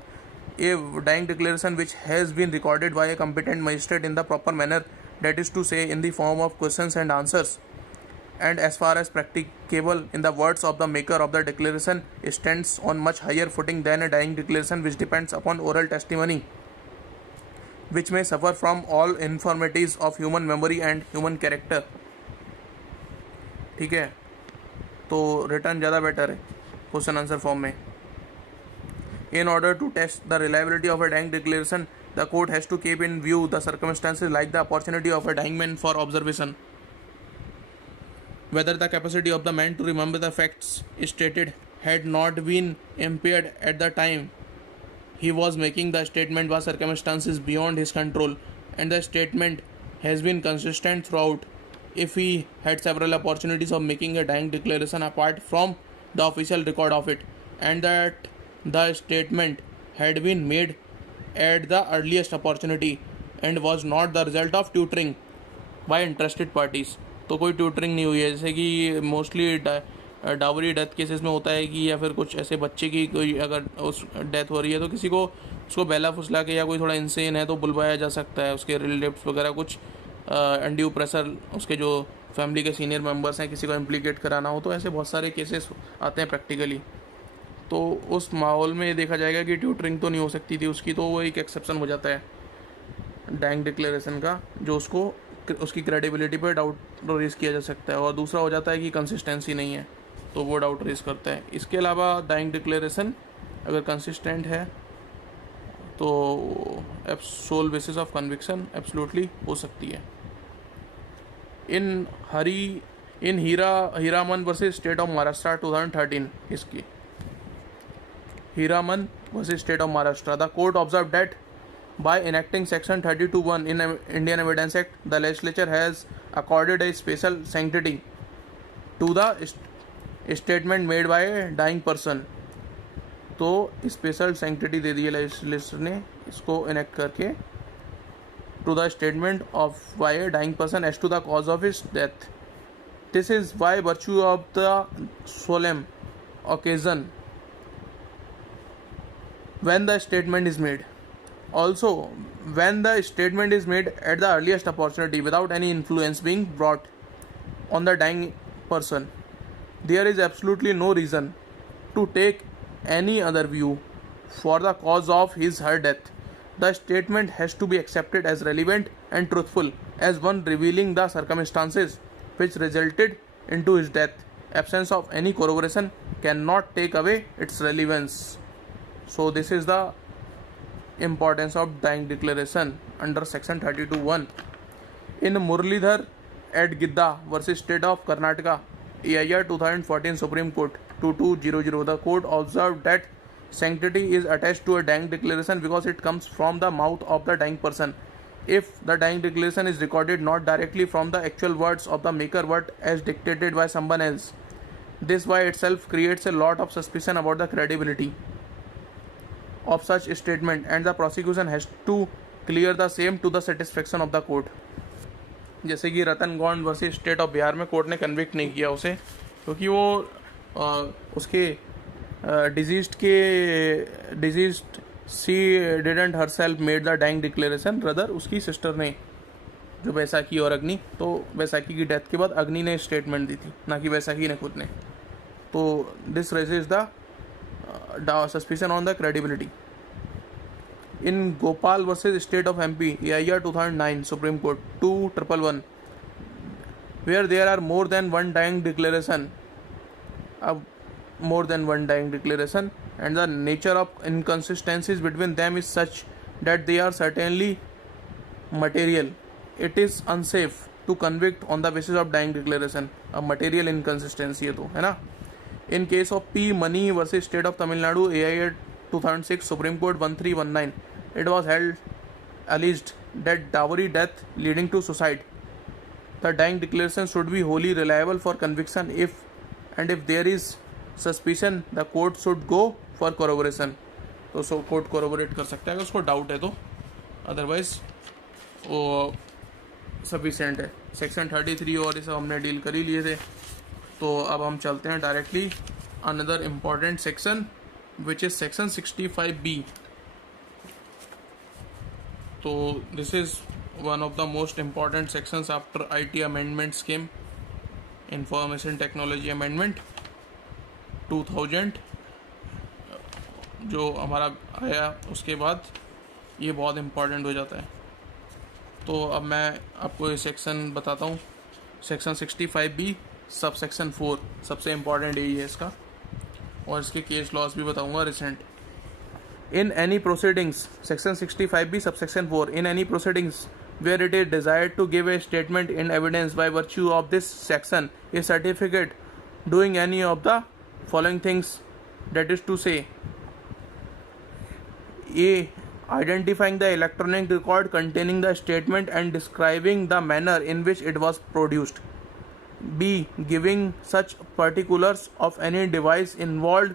A dying declaration which has been recorded by a competent magistrate in the proper manner, that is to say in the form of questions and answers, and as far as practicable in the words of the maker of the declaration, stands on much higher footing than a dying declaration which depends upon oral testimony, which may suffer from all infirmities of human memory and human character. ठीक है, तो return ज़्यादा better है question answer form में. In order to test the reliability of a dying declaration, the court has to keep in view the circumstances like the opportunity of a dying man for observation, whether the capacity of the man to remember the facts stated had not been impaired at the time he was making the statement by circumstances beyond his control, and the statement has been consistent throughout. If he had several opportunities of making a dying declaration apart from the official record of it, and that the statement had been made at the earliest opportunity and was not the result of tutoring by interested parties. तो कोई tutoring नहीं हुई है, जैसे कि mostly dowry death cases में होता है कि या फिर कुछ ऐसे बच्चे की कोई अगर उस डेथ हो रही है तो किसी को उसको बेला फुसला के या कोई थोड़ा इंसेन है तो बुलवाया जा सकता है, उसके रिलेटिव्स वगैरह कुछ अनड्यू प्रेशर, उसके जो फैमिली के सीनियर मेम्बर्स हैं किसी को इम्प्लीकेट कराना हो, तो ऐसे बहुत सारे केसेस आते हैं प्रैक्टिकली. तो उस माहौल में ये देखा जाएगा कि ट्यूटरिंग तो नहीं हो सकती थी उसकी, तो वो एक एक्सेप्शन हो जाता है डाइंग डिक्लेरेशन का, जो उसको उसकी क्रेडिबिलिटी पर डाउट रेज किया जा सकता है. और दूसरा हो जाता है कि कंसिस्टेंसी नहीं है, तो वो डाउट रेज करता है. इसके अलावा डाइंग डिक्लेरेशन अगर कंसिस्टेंट है तो sole basis of conviction absolutely हो सकती है. In Hiraman versus state of Maharashtra 2013, इसकी Hiraman versus State of Maharashtra, the court observed that by enacting section 32(1) in Indian Evidence Act, the legislature has accorded a special sanctity to the statement made by a dying person. तो special sanctity दे दी है legislature ने इसको enact करके, to the statement of by a dying person as to the cause of his death. This is by virtue of the solemn occasion when the statement is made. Also, when the statement is made at the earliest opportunity without any influence being brought on the dying person, there is absolutely no reason to take any other view for the cause of his her death. The statement has to be accepted as relevant and truthful as one revealing the circumstances which resulted into his death. Absence of any corroboration cannot take away its relevance. So this is the importance of dying declaration under section 32(1). In Muralidhar at Gidda versus State of Karnataka, AIR 2014 Supreme Court 2200, the court observed that sanctity is attached to a dying declaration because it comes from the mouth of the dying person. If the dying declaration is recorded not directly from the actual words of the maker but as dictated by someone else, this by itself creates a lot of suspicion about the credibility of such statement, and the prosecution has to clear the same to the satisfaction of the court. जैसे कि Ratan Gond versus state of Bihar में court ने convict नहीं किया उसे, क्योंकि वो उसके deceased she didn't herself made the dying declaration, rather उसकी सिस्टर ने, जो बैसाखी और अग्नि, तो बैसाखी की डेथ के बाद अग्नि ने स्टेटमेंट दी थी, ना कि बैसाखी ने खुद ने. तो this raises the suspicion on the credibility. In Gopal versus State of MP, AIR 2009 Supreme Court 2111, where there are more than one dying declaration, and the nature of inconsistencies between them is such that they are certainly material, it is unsafe to convict on the basis of dying declaration. A material inconsistency है तो, है ना. In case of P. Mani versus State of Tamil Nadu, AIR 2006 Supreme Court 1319, it was held alleged that dowry death leading to suicide, the dying declaration should be wholly reliable for conviction if there is suspicion, the court should go for corroboration. तो सो court corroborate कर सकता है अगर उसको doubt है तो, otherwise वो sufficient है. सेक्शन 33 और ये सब हमने डील कर ही लिए थे. तो अब हम चलते हैं directly another important section which is section 65B. तो this is one of the most important sections after IT amendment scheme, information technology amendment 2000 जो हमारा आया, उसके बाद ये बहुत इम्पॉर्टेंट हो जाता है. तो अब मैं आपको ये सेक्शन बताता हूँ. सेक्शन 65B सब सेक्शन 4 सबसे इम्पॉर्टेंट यही है इसका, और इसके केस लॉस भी बताऊंगा recent. In any proceedings, section 65B subsection 4, in any proceedings where it is desired to give a statement in evidence by virtue of this section, a certificate doing any of the following things, that is to say, A. Identifying the electronic record containing the statement and describing the manner in which it was produced. B. Giving such particulars of any device involved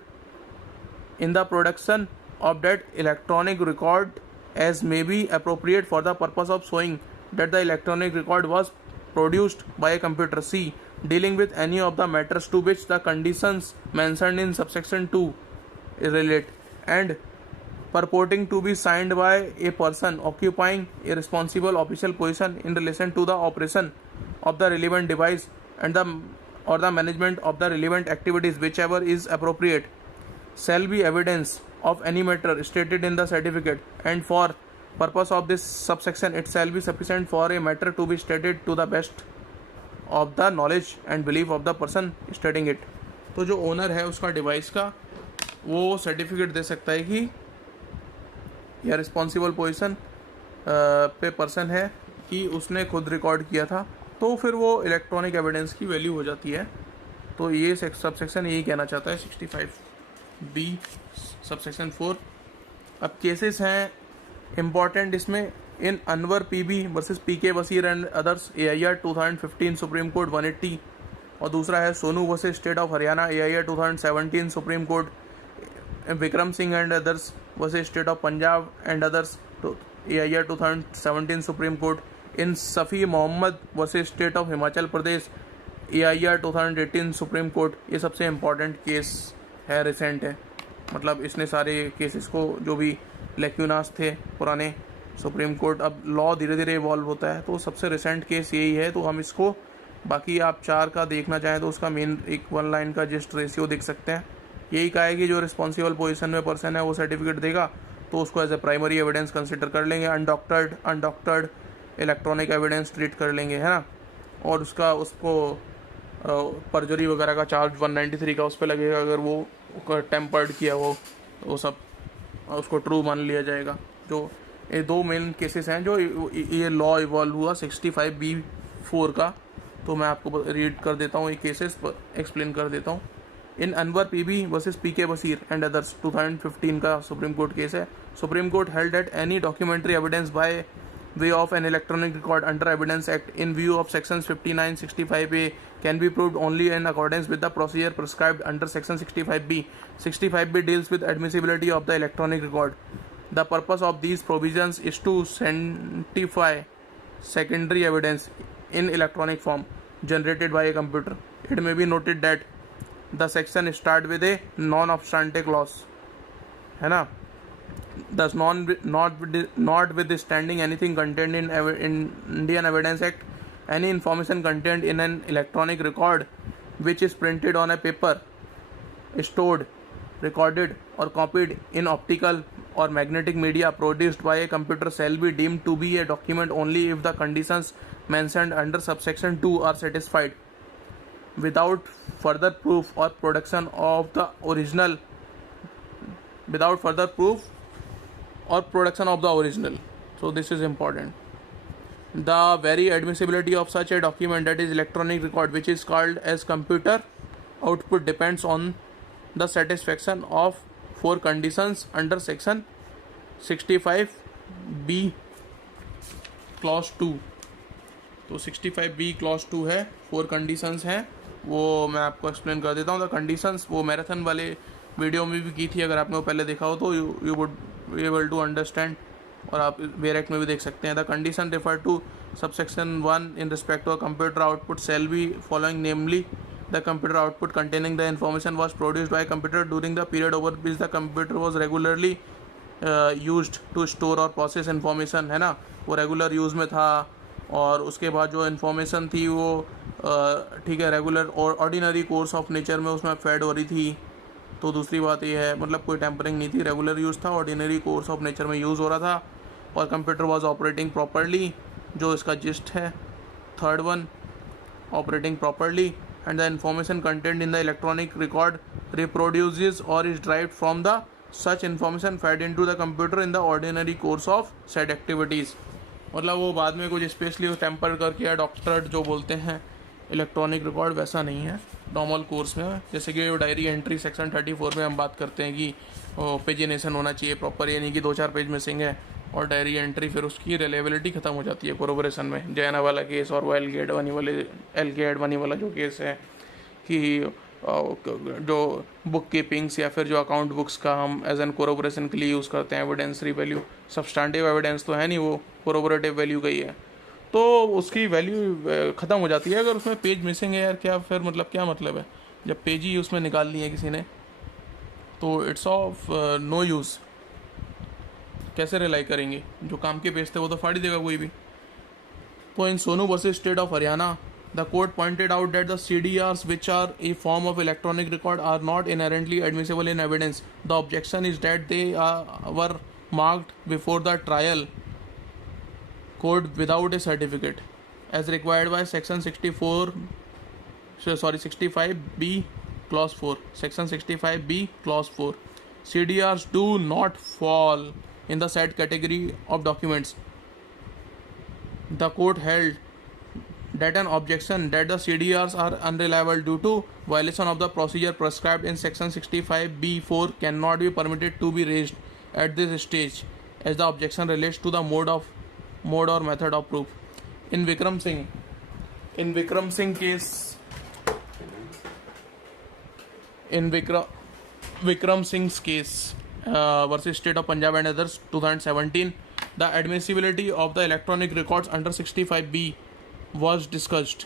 in the production of that electronic record as may be appropriate for the purpose of showing that the electronic record was produced by a computer. C. Dealing with any of the matters to which the conditions mentioned in subsection 2 relate and purporting to be signed by a person occupying a responsible official position in relation to the operation of the relevant device and the management of the relevant activities, whichever is appropriate, shall be evidence of any matter stated in the certificate, and for purpose of this subsection it shall be sufficient for a matter to be stated to the best of the knowledge and belief of the person stating it. तो जो owner है उसका device का, वो certificate दे सकता है कि या रिस्पॉन्सिबल पोजीशन पे पर्सन है कि उसने खुद रिकॉर्ड किया था, तो फिर वो इलेक्ट्रॉनिक एविडेंस की वैल्यू हो जाती है. तो ये सबसेक्शन यही कहना चाहता है 65B सबसेक्शन 4. अब केसेस हैं इम्पॉर्टेंट इसमें. In Anvar PB versus PK Basheer and others, AIR 2015 supreme court 180, और दूसरा है Sonu versus state of Haryana, AIR 2017 supreme court, Vikram Singh and others versus state of Punjab and others, AIR 2017 supreme court. In Safi Mohammad versus state of Himachal Pradesh, AIR 2018 supreme court. ये सबसे important case है, recent है, मतलब इसने सारे केसेस को जो भी लेक्यूनास थे पुराने सुप्रीम कोर्ट। अब लॉ धीरे धीरे इवॉल्व होता है, तो सबसे रिसेंट केस यही है। तो हम इसको, बाकी आप 4 का देखना चाहें तो उसका मेन एक 1 लाइन का जस्ट रेशियो देख सकते हैं। यही कहा है कि जो रिस्पॉन्सिबल पोजीशन में पर्सन है वो सर्टिफिकेट देगा तो उसको as a primary evidence consider कर लेंगे, अनडॉक्टर्ड इलेक्ट्रॉनिक एविडेंस ट्रीट कर लेंगे, है ना। और उसको परजरी वगैरह का चार्ज 193 का उस पर लगेगा, अगर वो टेम्पर्ड किया हो तो वो सब उसको ट्रू मान लिया जाएगा। जो ये 2 मेन केसेस हैं जो ये लॉ इवॉल्व हुआ 65B4 का। तो मैं आपको रीड कर देता हूँ, ये केसेस एक्सप्लेन कर देता हूँ। In Anvar PB versus PK Basheer and others 2015 का सुप्रीम कोर्ट केस है। Supreme court held that any documentary evidence by way of an electronic record under Evidence Act in view of sections 59, 65A can be proved only in accordance with the procedure prescribed under section 65B. 65B deals with admissibility of the electronic record. The purpose of these provisions is to sanctify secondary evidence in electronic form generated by a computer. It may be noted that the section start with a non-obstante clause, है ना। Thus, notwithstanding anything contained in Indian Evidence Act, any information contained in an electronic record which is printed on a paper, stored, recorded, or copied in optical or magnetic media produced by a computer shall be deemed to be a document only if the conditions mentioned under subsection 2 are satisfied, without further proof or production of the original. So this is important. The very admissibility of such a document, that is electronic record, which is called as computer output, depends on the satisfaction of 4 conditions under section 65B clause 2. तो 65B clause 2 है, 4 conditions हैं, वो मैं आपको explain कर देता हूँ। The conditions वो मैराथन वाले वीडियो में भी की थी, अगर आपने वो पहले देखा हो तो you would be able to understand, और आप वेरेक्ट में भी देख सकते हैं। The condition refer to subsection 1 in respect to a computer output shall be following, namely the computer output containing the information was produced by computer during the period over which the computer was regularly used to store और process information, है ना। वो regular use में था, और उसके बाद जो इन्फॉर्मेशन थी वो ठीक है रेगुलर और ऑर्डिनरी कोर्स ऑफ नेचर में उसमें फेड हो रही थी। तो दूसरी बात ये है, मतलब कोई टेम्परिंग नहीं थी, रेगुलर यूज़ था, ऑर्डिनरी कोर्स ऑफ नेचर में यूज़ हो रहा था, और कंप्यूटर वाज ऑपरेटिंग प्रॉपरली, जो इसका जिस्ट है। Third one, operating properly, and the information content in the electronic record reproduces और is derived from the such information fed into the computer in the ordinary course of said activities. मतलब वो बाद में कुछ specially temper करके या doctor जो बोलते हैं इलेक्ट्रॉनिक रिकॉर्ड, वैसा नहीं है, नॉर्मल कोर्स में। जैसे कि डायरी एंट्री सेक्शन 34 में हम बात करते हैं कि पेजिनेशन होना चाहिए प्रॉपर, ये नहीं कि 2-4 पेज मिसिंग है और डायरी एंट्री, फिर उसकी रिलेबिलिटी खत्म हो जाती है कोरोबोरेशन में। जैना वाला केस और वो एल के एडवानी वाला जो केस है कि जो बुक कीपिंग्स या फिर जो अकाउंट बुक्स का हम एज एन कोरोबोरेशन के लिए यूज़ करते हैं, एविडेंसरी वैल्यू, सब्सटैंटिव एविडेंस तो है नहीं, वो कोरोबोरेटिव वैल्यू का ही है, तो उसकी वैल्यू ख़त्म हो जाती है अगर उसमें पेज मिसिंग है। यार क्या फिर मतलब क्या मतलब है, जब पेज ही उसमें निकाल ली है किसी ने तो इट्स ऑफ नो यूज़। कैसे रिलाई करेंगे, जो काम के पेज थे वो तो फाड़ ही देगा कोई भी। तो in Sonu versus state of Haryana, the court pointed out that the CDRs, which are a form of electronic record, are not inherently admissible in evidence. The objection is that they were marked before the trial court without a certificate, as required by section 65B clause 4. Section 65B clause 4. CDRs do not fall in the said category of documents. The court held that an objection that the CDRs are unreliable due to violation of the procedure prescribed in section 65B4 cannot be permitted to be raised at this stage, as the objection relates to the mode or method of proof. In Vikram Singh case, in Vikram Singh's case versus State of Punjab and others 2017, the admissibility of the electronic records under 65B was discussed.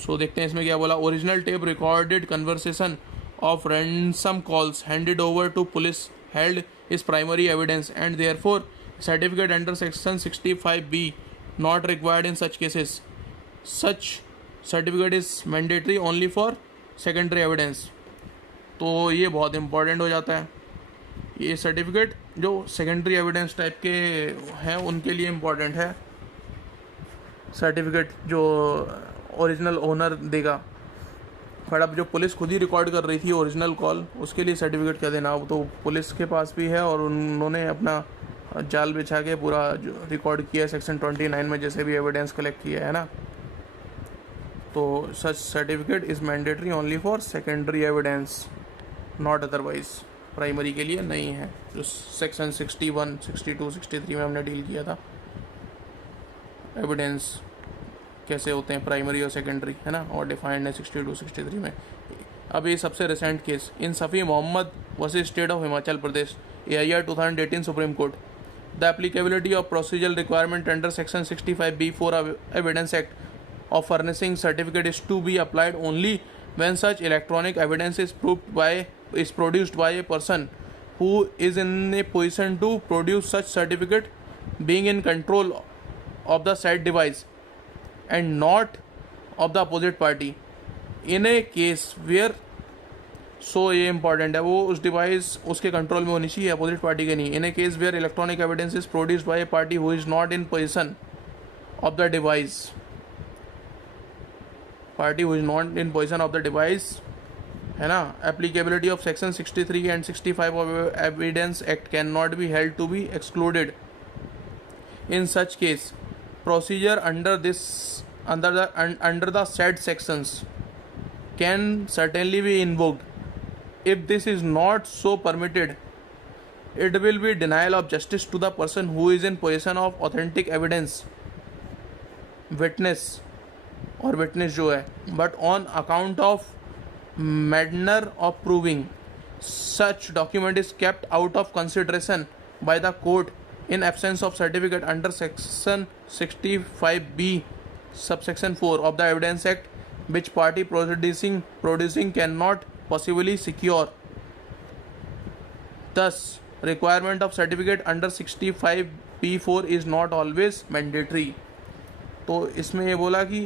So देखते हैं इसमें क्या बोला। Original tape recorded conversation of ransom calls handed over to police held is primary evidence and therefore certificate under section 65B not required in such cases. Such certificate is mandatory only for secondary evidence. तो ये बहुत important हो जाता है. ये certificate जो secondary evidence type के हैं उनके लिए इम्पॉर्टेंट है. सर्टिफिकेट जो ओरिजिनल ओनर देगा, बट अब जो पुलिस खुद ही रिकॉर्ड कर रही थी ओरिजिनल कॉल, उसके लिए सर्टिफिकेट क्या देना. वो तो पुलिस के पास भी है और उन्होंने अपना जाल बिछा के पूरा जो रिकॉर्ड किया सेक्शन 29 में जैसे भी एविडेंस कलेक्ट किया है ना. तो such certificate is mandatory only for secondary evidence, not otherwise. Primary के लिए नहीं है, जो सेक्शन 61, 62, 63 में हमने डील किया था. एविडेंस कैसे होते हैं प्राइमरी और सेकेंडरी, है ना, और डिफाइंड है 62, 63 में. अब ये सबसे recent case in Safi Mohammad versus state of Himachal Pradesh, AIR 2018 supreme court. The applicability of procedural requirement under section 65B4 evidence act of furnishing certificate is to be applied only when such electronic evidence is produced by a person who is in a position to produce such certificate, being in control of the said device and not of the opposite party. In a case where, so ये important है, वो उस device उसके control में होनी चाहिए, opposite party के नहीं. In a case where electronic evidence is produced by a party who is not in possession of the device, party who is not in possession of the device, है ना. Applicability of section 63 and 65 of evidence act cannot be held to be excluded. In such case procedure under the said sections can certainly be invoked. If this is not so permitted, it will be denial of justice to the person who is in possession of authentic evidence, witness और witness जो है, but on account of manner of proving such document is kept out of consideration by the court in absence of certificate under section 65B subsection 4 of the evidence act, which party producing cannot possibly secure. Thus requirement of certificate under 65B4 is not always mandatory. तो इसमें ये बोला कि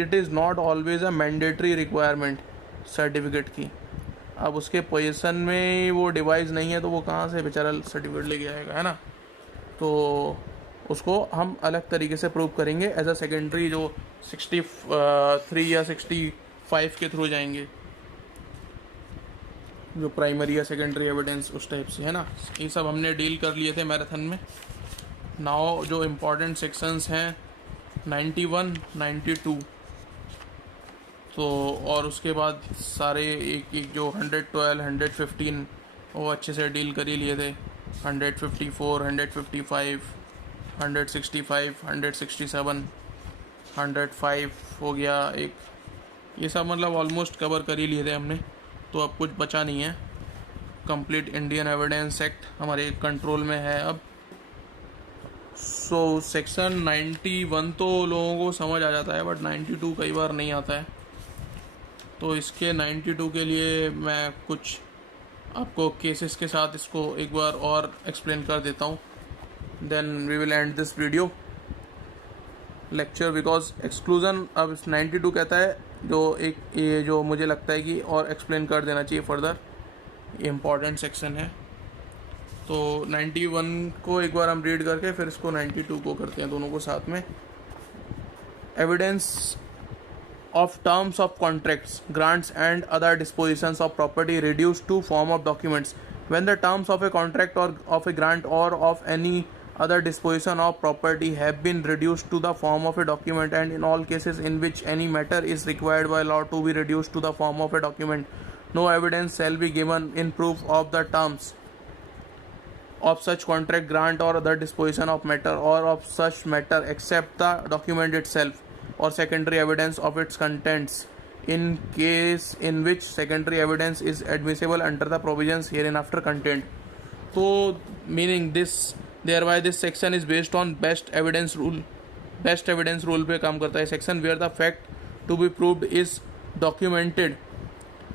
it is not always a mandatory requirement certificate की. अब उसके position में वो डिवाइस नहीं है तो वो कहाँ से बेचारा सर्टिफिकेट लेके आएगा, है ना. तो उसको हम अलग तरीके से प्रूव करेंगे एज अ सेकेंडरी, जो 63 या 65 के थ्रू जाएंगे, जो प्राइमरी या सेकेंडरी एविडेंस उस टाइप से, है ना. ये सब हमने डील कर लिए थे मैराथन में. नाउ जो इम्पोर्टेंट सेक्शंस हैं 91, 92, तो और उसके बाद सारे एक एक जो 112, 115 वो अच्छे से डील कर ही लिए थे. 154, 155, 165, 167, 105 हो गया एक. ये सब मतलब ऑलमोस्ट कवर कर ही लिए थे हमने, तो अब कुछ बचा नहीं है. कंप्लीट इंडियन एविडेंस एक्ट हमारे कंट्रोल में है अब. सो सेक्शन 91 तो लोगों को समझ आ जाता है, बट 92 कई बार नहीं आता है. तो इसके 92 के लिए मैं कुछ आपको केसेस के साथ इसको एक बार और एक्सप्लेन कर देता हूँ. Then we will end this video lecture, because exclusion अब 92 कहता है, जो एक ये जो मुझे लगता है कि और एक्सप्लेन कर देना चाहिए फर्दर, इम्पॉर्टेंट सेक्शन है. तो 91 को एक बार हम रीड करके फिर इसको 92 को करते हैं, दोनों को साथ में. Evidence of terms of contracts, grants and other dispositions of property reduced to form of documents. When the terms of a contract or of a grant or of any other disposition of property have been reduced to the form of a document, and in all cases in which any matter is required by law to be reduced to the form of a document, no evidence shall be given in proof of the terms of such contract, grant or other disposition of matter or of such matter except the document itself or secondary evidence of its contents, in case in which secondary evidence is admissible under the provisions hereinafter contained. So meaning this, thereby this section is based on best evidence rule पे काम करता है. section where the fact to be proved is documented,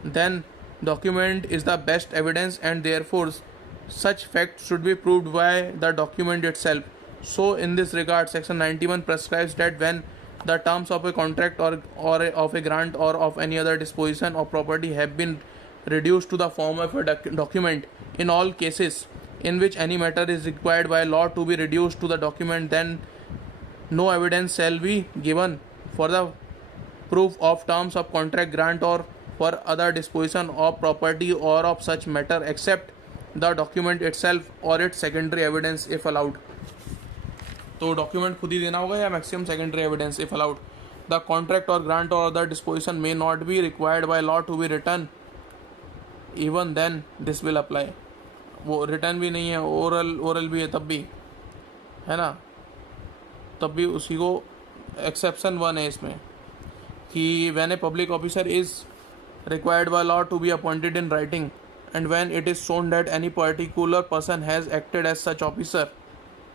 then document is the best evidence and therefore such facts should be proved by the document itself. So, in this regard, Section 91 prescribes that when the terms of a contract or of a grant or of any other disposition of property have been reduced to the form of a document, in all cases in which any matter is required by law to be reduced to the document, then no evidence shall be given for the proof of terms of contract, grant, or for other disposition of property or of such matter except the document itself or its secondary evidence if allowed. तो document खुद ही देना होगा या maximum secondary evidence if allowed. The contract और grant और other disposition may not be required by law to be return, even then this will apply. वो return भी नहीं है, ओरल भी है तब भी, है ना, तब भी उसी को एक्सेप्शन 1 है इसमें कि when a public officer is required by law to be appointed in writing and when it is shown that any particular person has acted as such officer,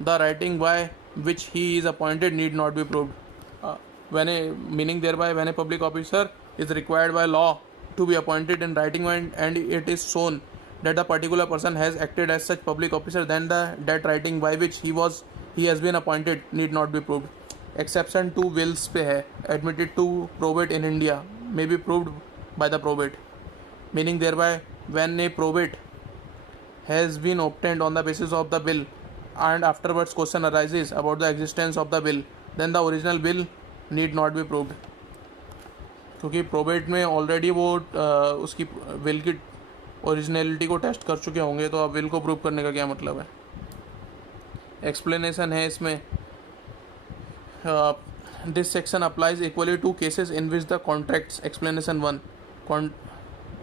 the writing by which he is appointed need not be proved. Meaning thereby, when a public officer is required by law to be appointed in writing and it is shown that the particular person has acted as such public officer, then that writing by which he has been appointed need not be proved. Exception to wills पे है, admitted to probate in India may be proved by the probate. Meaning thereby, when a probate has been obtained on the basis of the bill and afterwards question arises about the existence of the bill, then the original bill need not be proved. क्योंकि probate में already वो उसकी will की originality को test कर चुके होंगे, तो अब विल को प्रूव करने का क्या मतलब है. एक्सप्लेनेशन है इसमें, this section applies equally to cases in which the contracts, explanation 1,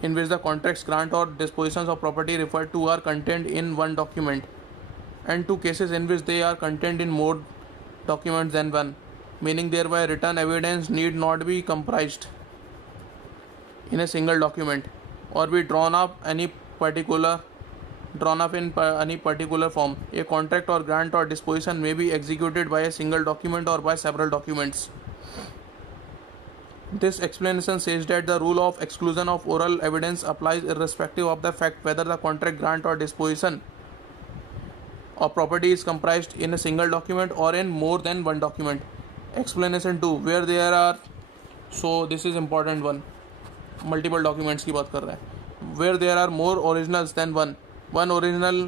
in which the contracts, grant or dispositions of property referred to are contained in one document, and 2 cases in which they are contained in more documents than one, meaning thereby written evidence need not be comprised in a single document or be drawn up in any particular form. A contract or grant or disposition may be executed by a single document or by several documents. This explanation says that the rule of exclusion of oral evidence applies irrespective of the fact whether the contract, grant or disposition of property is comprised in a single document or in more than one document. Explanation 2, where there are, so this is important one, multiple documents की बात कर रहा है. Where there are more originals than one original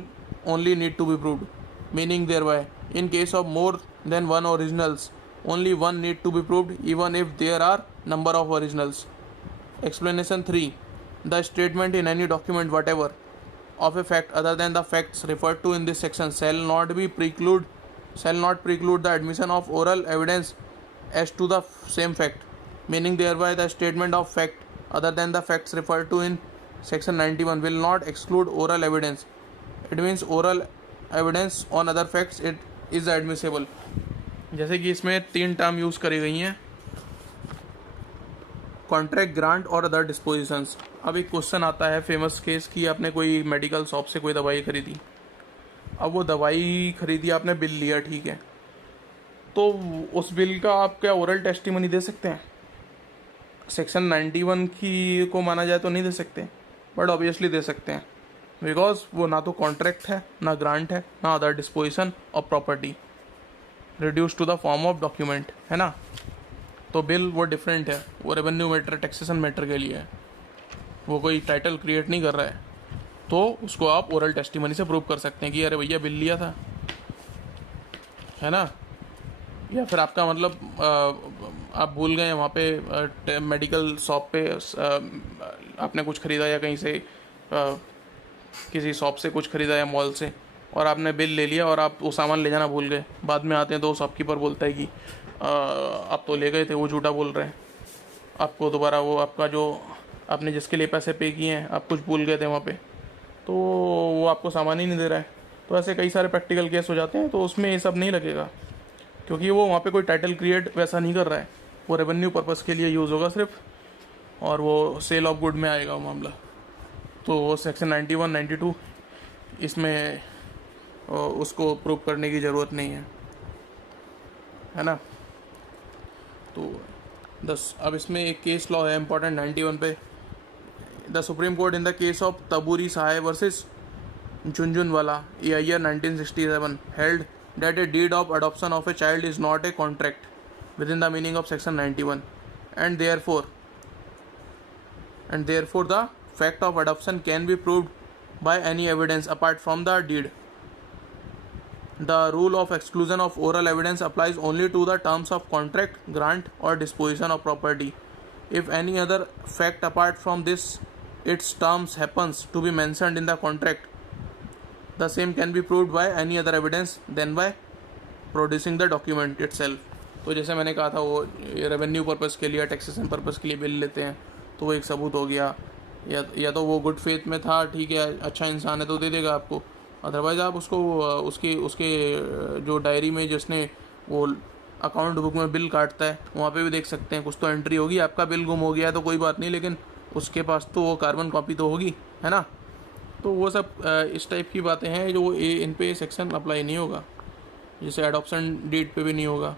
only need to be proved, meaning thereby in case of more than one originals only one need to be proved even if there are number of originals. Explanation 3, the statement in any document whatever of a fact other than the facts referred to in this section shall not preclude the admission of oral evidence as to the same fact, meaning thereby the statement of fact other than the facts referred to in section 91 will not exclude oral evidence. It means oral evidence on other facts it is admissible. जैसे कि इसमें 3 term use करी गई हैं, contract, grant और other डिस्पोजिशंस. अब एक question आता है फेमस केस कि आपने कोई मेडिकल शॉप से कोई दवाई खरीदी. अब वो दवाई खरीदी, आपने बिल लिया, ठीक है, तो उस बिल का आप क्या ओरल टेस्टिमनी दे सकते हैं? सेक्शन 91 की को माना जाए तो नहीं दे सकते, बट ऑब्वियसली दे सकते हैं, बिकॉज वो ना तो कॉन्ट्रैक्ट है, ना ग्रांट है, ना other disposition of property reduce to the form of document, है ना. तो बिल वो डिफरेंट है, वो रेवेन्यू मैटर, टैक्सेशन मैटर के लिए है, वो कोई टाइटल क्रिएट नहीं कर रहा है, तो उसको आप ओरल टेस्टिमनी से प्रूव कर सकते हैं कि अरे भैया बिल लिया था, है ना. या फिर आपका मतलब आप भूल गए वहाँ पे मेडिकल शॉप पे आपने कुछ ख़रीदा या कहीं से किसी शॉप से कुछ ख़रीदा या मॉल से, और आपने बिल ले लिया और आप वो सामान ले जाना भूल गए. बाद में आते हैं तो शॉपकीपर बोलता है कि आप तो ले गए थे, वो झूठा बोल रहे हैं, आपको दोबारा वो आपका जो आपने जिसके लिए पैसे पे किए हैं आप कुछ भूल गए थे वहाँ पे, तो वो आपको सामान ही नहीं दे रहा है. तो ऐसे कई सारे प्रैक्टिकल केस हो जाते हैं, तो उसमें ये सब नहीं लगेगा, क्योंकि वो वहाँ पे कोई टाइटल क्रिएट वैसा नहीं कर रहा है, वो रेवेन्यू पर्पज़ के लिए यूज़ होगा सिर्फ, और वो सेल ऑफ गुड में आएगा वो मामला. तो वो सेक्शन 91, 92 इसमें उसको प्रूव करने की ज़रूरत नहीं है ना. तो 10 अब इसमें एक केस लॉ है इम्पॉर्टेंट 91 पे. The supreme court in the case of Taburi Sahay versus Junjunwala, year 1967, held that a deed of adoption of a child is not a contract within the meaning of section 91, and therefore the fact of adoption can be proved by any evidence apart from the deed. The rule of exclusion of oral evidence applies only to the terms of contract, grant, or disposition of property. If any other fact apart from this its terms happens to be mentioned in the contract, the same can be proved by any other evidence than by producing the document itself. तो जैसे मैंने कहा था वो revenue purpose के लिए, taxation purpose के लिए बिल लेते हैं, तो वो एक सबूत हो गया. या तो वो गुड फेथ में था, ठीक है, अच्छा इंसान है तो दे देगा आपको. अदरवाइज़ आप उसको उसके जो डायरी में जिसने वो अकाउंट बुक में बिल काटता है वहाँ पे भी देख सकते हैं, कुछ तो एंट्री होगी. आपका बिल गुम हो गया तो कोई बात नहीं, लेकिन उसके पास तो वो कार्बन कॉपी तो होगी, है ना. तो वो सब इस टाइप की बातें हैं जो इन पे सेक्शन अप्लाई नहीं होगा, जैसे एडॉप्शन डीड पे भी नहीं होगा.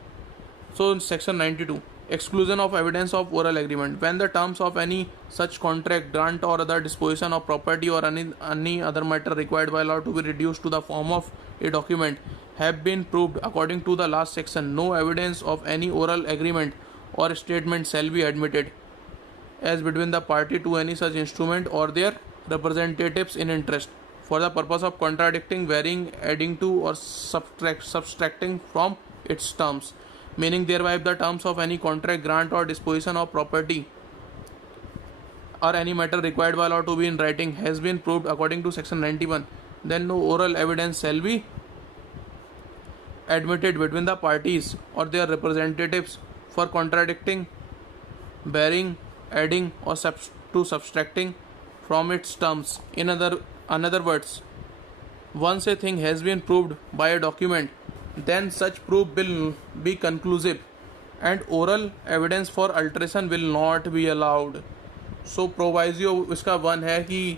So section 92, exclusion of evidence of oral agreement. When the terms of any such contract, grant, or other disposition of property or any other matter required by law to be reduced to the form of a document have been proved according to the last section, no evidence of any oral agreement or statement shall be admitted as between the party to any such instrument or their representatives in interest for the purpose of contradicting, varying, adding to, or subtracting from its terms. Meaning thereby if the terms of any contract, grant, or disposition of property or any matter required by law to be in writing has been proved according to section 91, then no oral evidence shall be admitted between the parties or their representatives for contradicting, varying, adding, or subtracting from its terms. In other words, once a thing has been proved by a document, then such proof will be conclusive and oral evidence for alteration will not be allowed. So proviso इसका 1 है कि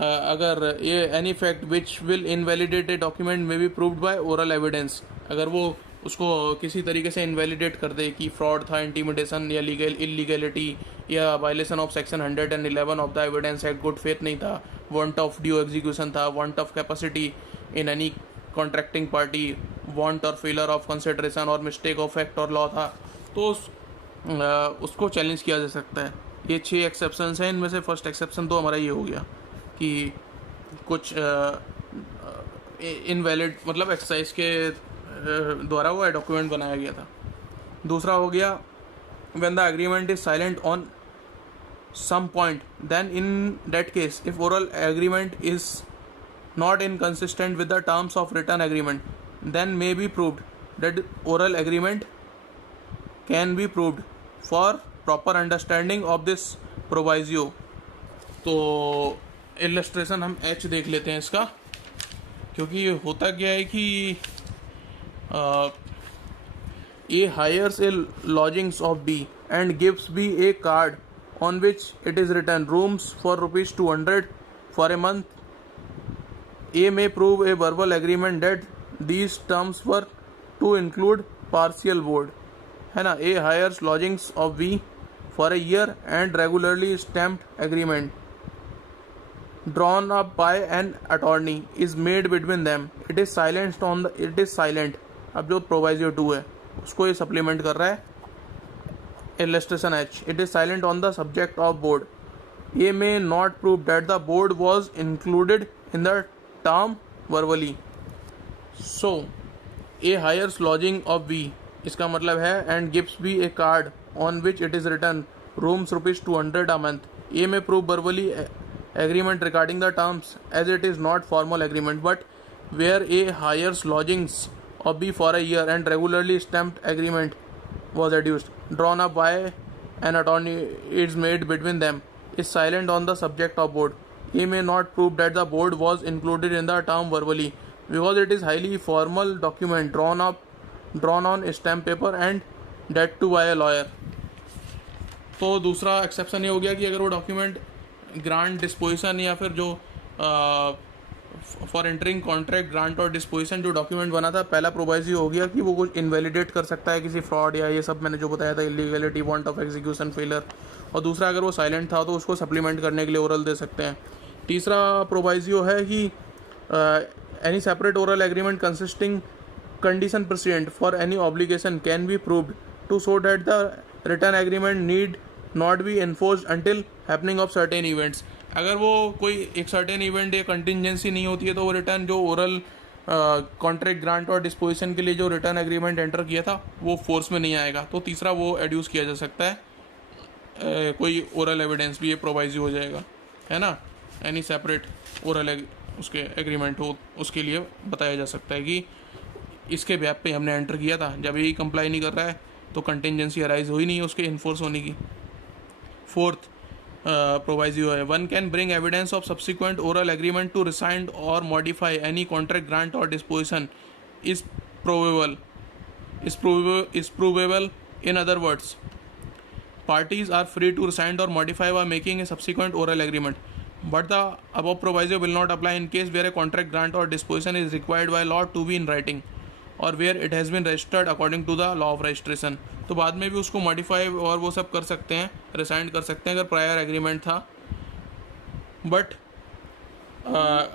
अगर ये any fact which will invalidate a document may be proved by oral evidence, अगर वो उसको किसी तरीके से इनवैलिडेट कर दे कि फ्रॉड था, इंटिमिडेशन या इलीगैलिटी या violation of section 111 of the evidence act, good faith नहीं था, वांट ऑफ ड्यू एग्जीक्यूशन था, want of capacity in any contracting party, want और फेलर ऑफ कंसिडरेशन और मिस्टेक ऑफ फैक्ट और लॉ था, तो उसको चैलेंज किया जा सकता है. ये 6 एक्सेप्शंस हैं, इनमें से फर्स्ट एक्सेप्शन तो हमारा ये हो गया कि कुछ इनवैलिड मतलब एक्सरसाइज के द्वारा वो डॉक्यूमेंट बनाया गया था. दूसरा हो गया when the agreement is silent on some point, then in that case if oral agreement is not inconsistent with the terms of written agreement, then may be proved that oral agreement can be proved for proper understanding of this proviso. तो illustration हम H देख लेते हैं इसका, क्योंकि होता क्या है कि A hires a lodgings of B and gives B a card on which it is written rooms for rupees 200 for a month. A may prove a verbal agreement that these terms were to include partial board, है ना. A hires lodgings of B for a year and regularly stamped agreement drawn up by an attorney is made between them. It is silent. अब जो proviso 2 है उसको ये supplement कर रहा है. Illustration H. It is silent on the subject of board. A may not prove that the board was included in the term verbally. So A hires lodging of B, इसका मतलब है and gives B a card on which it is written rooms rupees 200 a month. A may prove verbally agreement regarding the terms as it is not formal agreement, but where A hires lodgings of B for a year and regularly stamped agreement was adduced, drawn up by an attorney is made between them, is silent on the subject of board. He may not prove that the board was included in the term verbally because it is highly formal document drawn on stamp paper and that too by a lawyer. तो दूसरा exception ये हो गया कि अगर वो document grant, disposition या फिर जो फॉर एंटरिंग कॉन्ट्रैक्ट, ग्रांट और डिस्पोजिशन जो डॉक्यूमेंट बना था, पहला प्रोवाइजो हो गया कि वो कुछ इनवैलिडेट कर सकता है किसी फ्रॉड या ये सब मैंने जो बताया था, illegality, want of execution, failure. और दूसरा अगर वो साइलेंट था तो उसको सप्लीमेंट करने के लिए ओरल दे सकते हैं. तीसरा प्रोवाइजो है कि any separate oral agreement consisting condition precedent for any obligation can be proved to show that the written agreement need not be enforced until happening of certain events. अगर वो कोई एक सर्टेन इवेंट या contingency नहीं होती है तो वो रिटर्न जो ओरल कॉन्ट्रैक्ट ग्रांट और डिस्पोजिशन के लिए जो रिटर्न एग्रीमेंट एंटर किया था वो फोर्स में नहीं आएगा. तो तीसरा वो एड्यूस किया जा सकता है, कोई ओरल एविडेंस भी ये प्रोवाइज हो जाएगा, है ना. एनी सेपरेट ओरल उसके एग्रीमेंट हो उसके लिए बताया जा सकता है कि इसके ब्याप पे हमने एंटर किया था, जब यही कंप्लाई नहीं कर रहा है तो कंटिजेंसी अराइज हो ही नहीं है उसके इन्फोर्स होने की. फोर्थ प्रोवाइजियो है, one can bring evidence of subsequent oral agreement to rescind और मॉडिफाई एनी कॉन्ट्रैक्ट ग्रांट और disposition is provable. In other words, parties are free to rescind or modify by making a subsequent oral agreement, but the above proviso will not apply in case where a contract grant or disposition is required by law to be in writing or where it has been registered according to the law of registration. तो बाद में भी उसको modify और वो सब कर सकते हैं, रिसाइंड कर सकते हैं अगर प्रायर एग्रीमेंट था, बट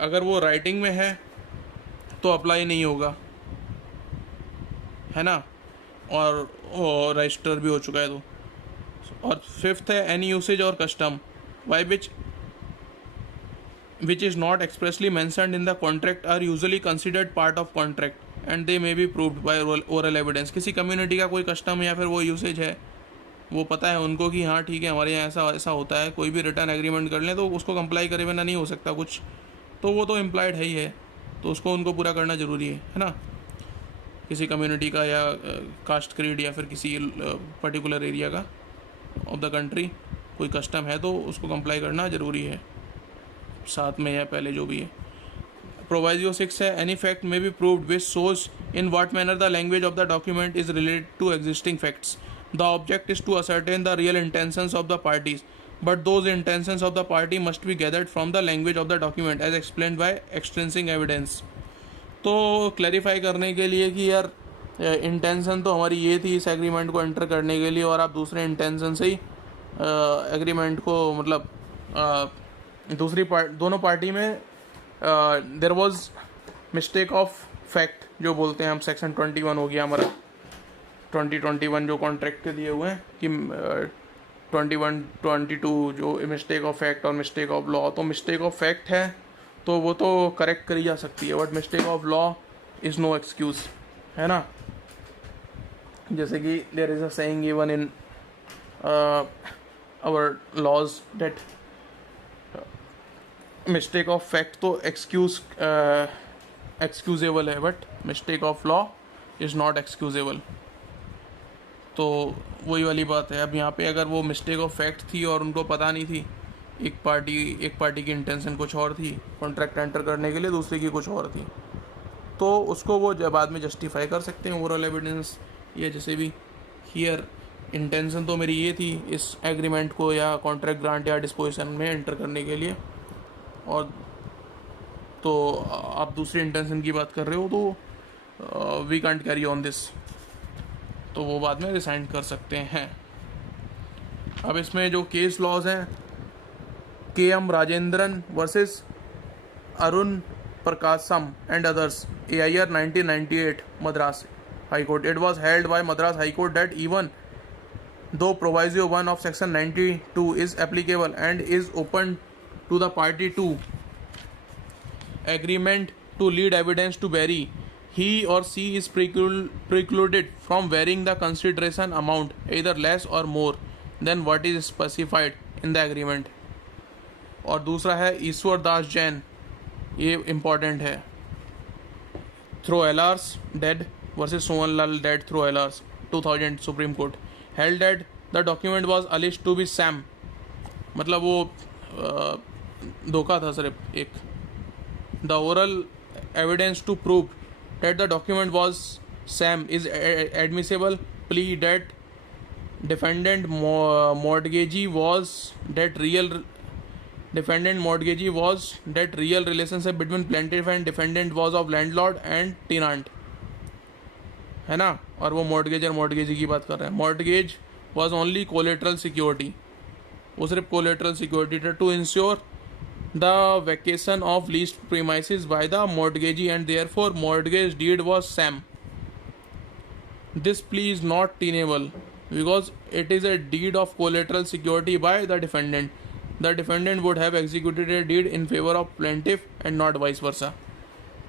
अगर वो राइटिंग में है तो अप्लाई नहीं होगा, है ना, और रजिस्टर भी हो चुका है तो. और फिफ्थ है, एनी यूसेज और custom by which is not expressly mentioned in the contract are usually considered part of contract and they may be proved by oral evidence. किसी कम्युनिटी का कोई कस्टम या फिर वो यूसेज है, वो पता है उनको कि हाँ ठीक है हमारे यहाँ ऐसा ऐसा होता है, कोई भी रिटर्न एग्रीमेंट कर लें तो उसको कंप्लाई करे बिना नहीं हो सकता कुछ, तो वो तो इम्प्लाइड है ही है, तो उसको उनको पूरा करना ज़रूरी है ना. किसी कम्युनिटी का या कास्ट क्रीड या फिर किसी पर्टिकुलर एरिया का ऑफ द कंट्री कोई कस्टम है तो उसको कंप्लाई करना ज़रूरी है, साथ में या पहले जो भी है. प्रोवाइजियो 6 है, any fact may be proved which shows in what manner the language of the document is related to existing facts. The object is to ascertain the real intentions of the parties, but those intentions of the party must be gathered from the language of the document as explained by extrinsic evidence. तो clarify करने के लिए कि यार intention तो हमारी ये थी इस एग्रीमेंट को एंटर करने के लिए, और आप दूसरे इंटेंशन से ही एग्रीमेंट को मतलब दूसरी दोनों पार्टी में there was mistake of fact जो बोलते हैं हम. सेक्शन 21 हो गया हमारा, 2021 जो कॉन्ट्रैक्ट के दिए हुए हैं कि 21 22 जो मिस्टेक ऑफ फैक्ट और मिस्टेक ऑफ लॉ. तो मिस्टेक ऑफ फैक्ट है तो वो तो करेक्ट करी जा सकती है, but mistake of law is no excuse, है ना. जैसे कि there is a saying even in our laws that mistake of fact तो एक्सक्यूजेबल है, but mistake of law is not excusable. तो वही वाली बात है. अब यहाँ पे अगर वो मिस्टेक ऑफ फैक्ट थी और उनको पता नहीं थी, एक पार्टी की इंटेंशन कुछ और थी कॉन्ट्रैक्ट एंटर करने के लिए, दूसरे की कुछ और थी, तो उसको वो बाद में जस्टिफाई कर सकते हैं ओरल एविडेंस या जैसे भी. हियर इंटेंशन तो मेरी ये थी इस एग्रीमेंट को या कॉन्ट्रैक्ट ग्रांट या डिस्पोजिशन में एंटर करने के लिए, और तो आप दूसरी इंटेंशन की बात कर रहे हो तो we can't carry on this, तो वो बाद में रिसाइंड कर सकते हैं. अब इसमें जो केस लॉज हैं, KM Rajendran versus Arun Prakasam and others, AIR 1998 Madras High Court. It was held by Madras High Court that even though Proviso 1 of Section 92 is applicable and is open to the party to agreement to lead evidence to vary, he or she is precluded from varying the consideration amount either less or more than what is specified in the agreement. और दूसरा है ईश्वर दास जैन, ये important है, through LRs dead versus Sohanlal dead through LRs 2000 supreme court held that the document was alleged to be sham, मतलब वो धोखा था सिर्फ एक. The oral evidence to prove that the document was sham is admissible plea that defendant mortgagee was that real relationship between plaintiff and defendant was of landlord and tenant, है ना. और वो mortgager mortgagee की बात कर रहे हैं. mortgage was only collateral security, वो सिर्फ collateral security था to ensure the vacation of leased premises by the mortgagee and therefore mortgage deed was sham. This plea is not tenable because it is a deed of collateral security by the defendant. The defendant would have executed a deed in favor of plaintiff and not vice versa.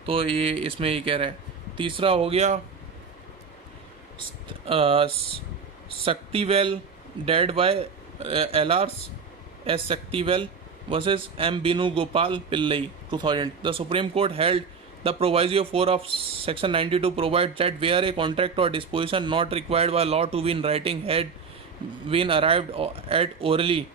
तो ये इसमें ये कह रहा है. तीसरा हो गया Saktivel dead by LRs S. Saktivel versus M. Binu Gopal Pillai 2000. The Supreme Court held the proviso 4 of section 92 provides that where a contract or disposition not required by law to be in writing had been arrived at orally,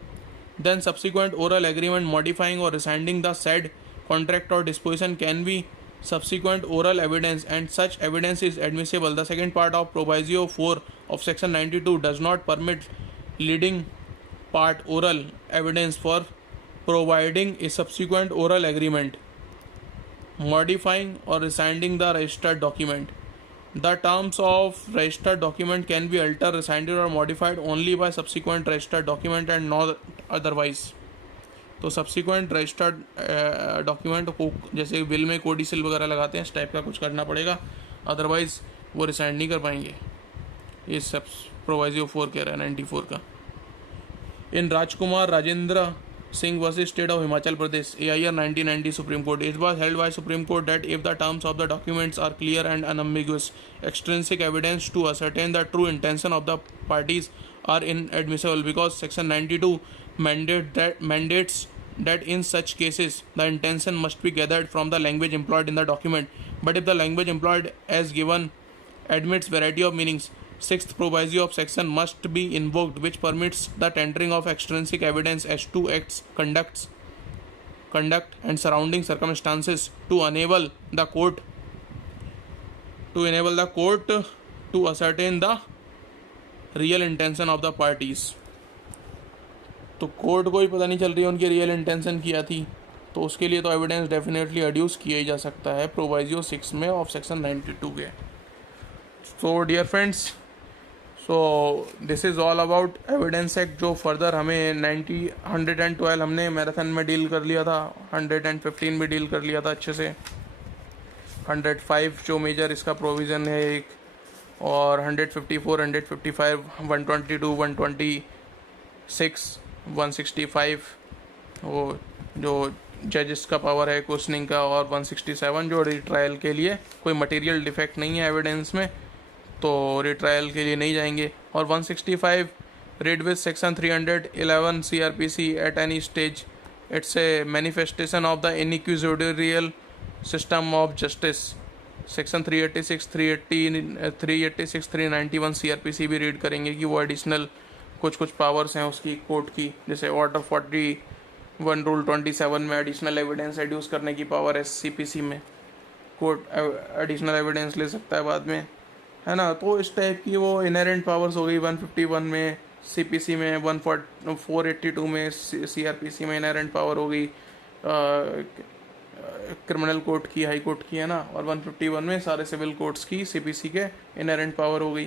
then subsequent oral agreement modifying or rescinding the said contract or disposition can be subsequent oral evidence and such evidence is admissible. The second part of proviso 4 of section 92 does not permit leading part oral evidence for providing a subsequent oral agreement modifying or rescinding the registered document. The terms of registered document can be altered, rescinded or modified only by subsequent registered document and not otherwise. तो subsequent registered document को जैसे bill में कोडिसिल वगैरह लगाते हैं इस type का कुछ करना पड़ेगा, अदरवाइज वो रिसाइंड नहीं कर पाएंगे. ये सब प्रोवाइजो 4 कह रहा है 94 का. इन राजकुमार Rajendra Singh versus State of Himachal Pradesh, AIR 1990 Supreme Court. It was held by Supreme Court that if the terms of the documents are clear and unambiguous, extrinsic evidence to ascertain the true intention of the parties are inadmissible because Section 92 mandates that in such cases the intention must be gathered from the language employed in the document. But if the language employed as given admits variety of meanings, sixth proviso of section must be invoked, which permits the tendering of extrinsic evidence as to acts, conduct, and surrounding circumstances to enable the court to ascertain the real intention of the parties. तो court को ही पता नहीं चल रही है उनकी real intention क्या थी, तो उसके लिए तो एविडेंस डेफिनेटली एड्यूस किया ही जा सकता है प्रोवाइजो 6 में ऑफ सेक्शन 92 के. So dear friends, so this is all about evidence act, जो फर्दर हमें 112 हमने मैराथन में डील कर लिया था, 115 भी डील कर लिया था अच्छे से, 105 जो मेजर इसका प्रोविज़न है एक, और 154, 155, 122, 126, 165 वो जो जजेस का पावर है क्वेश्चनिंग का, और 167 जो रिट्रायल के लिए कोई मटेरियल डिफेक्ट नहीं है एविडेंस में तो रिट्रायल के लिए नहीं जाएंगे, और 165 read with section 311 CRPC at any stage it's a manifestation of the inquisitorial system of justice. Section 386, 386, 391 CRPC भी रीड करेंगे कि वो एडिशनल कुछ पावर्स हैं उसकी कोर्ट की, जैसे ऑर्डर 41 रूल 27 में एडिशनल एविडेंस एड्यूस करने की पावर है CPC में, कोर्ट एडिशनल एविडेंस ले सकता है बाद में, है ना. तो इस टाइप की वो इनहेरेंट पावर्स हो गई 151 में CPC में, 482 में CRPC में इनहेरेंट पावर हो गई क्रिमिनल कोर्ट की, हाई कोर्ट की, है ना, और 151 में सारे सिविल कोर्ट्स की CPC के इनहेरेंट पावर हो गई.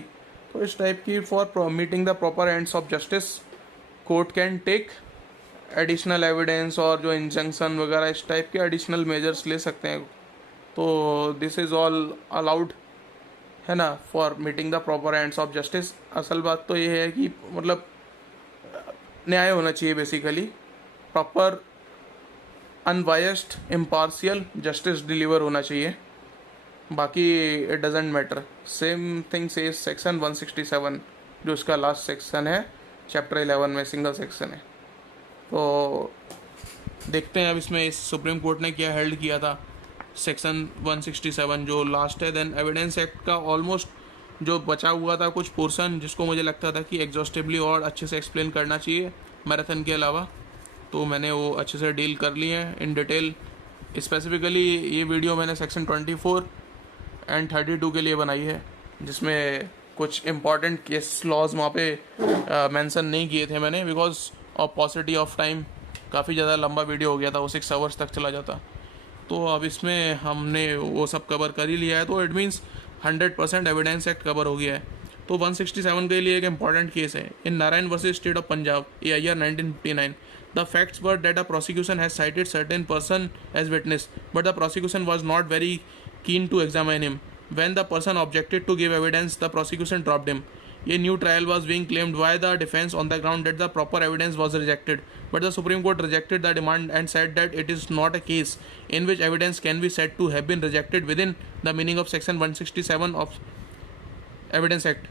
तो इस टाइप की for meeting the proper ends of justice court can take additional evidence, और जो इंजंक्शन वगैरह इस टाइप के एडिशनल मेजर्स ले सकते हैं. तो दिस इज़ ऑल अलाउड, है ना, for meeting the proper ends of justice. असल बात तो ये है कि मतलब न्याय होना चाहिए, basically proper unbiased impartial justice deliver होना चाहिए, बाकी it doesn't matter. Same thing से सेक्शन 167 जो इसका लास्ट सेक्शन है चैप्टर 11 में, सिंगल सेक्शन है. तो देखते हैं अब इसमें इस सुप्रीम कोर्ट ने क्या हेल्ड किया था. सेक्शन 167 जो लास्ट है, देन एविडेंस एक्ट का ऑलमोस्ट जो बचा हुआ था कुछ पोर्शन जिसको मुझे लगता था कि एग्जॉस्टिवली और अच्छे से एक्सप्लेन करना चाहिए मैराथन के अलावा, तो मैंने वो अच्छे से डील कर लिए हैं इन डिटेल. स्पेसिफिकली ये वीडियो मैंने सेक्शन 24 एंड 32 के लिए बनाई है, जिसमें कुछ इम्पॉर्टेंट केस लॉज वहाँ पे मेंशन नहीं किए थे मैंने, बिकॉज ऑफ पॉसिटी ऑफ टाइम. काफ़ी ज़्यादा लंबा वीडियो हो गया था, वो 6 आवर्स तक चला जाता. तो अब इसमें हमने वो सब कवर कर ही लिया है, तो it means 100% evidence act cover हो गया है. तो 167 के लिए एक इंपॉर्टेंट केस है। In Narayan versus state of Punjab AIR 1959, the facts were that a prosecution has cited certain person as witness but the prosecution was not very keen to examine him. When the person objected to give evidence, the prosecution dropped him. A new trial was being claimed by the defense on the ground that the proper evidence was rejected. But the Supreme Court rejected the demand and said that it is not a case in which evidence can be said to have been rejected within the meaning of Section 167 of Evidence Act.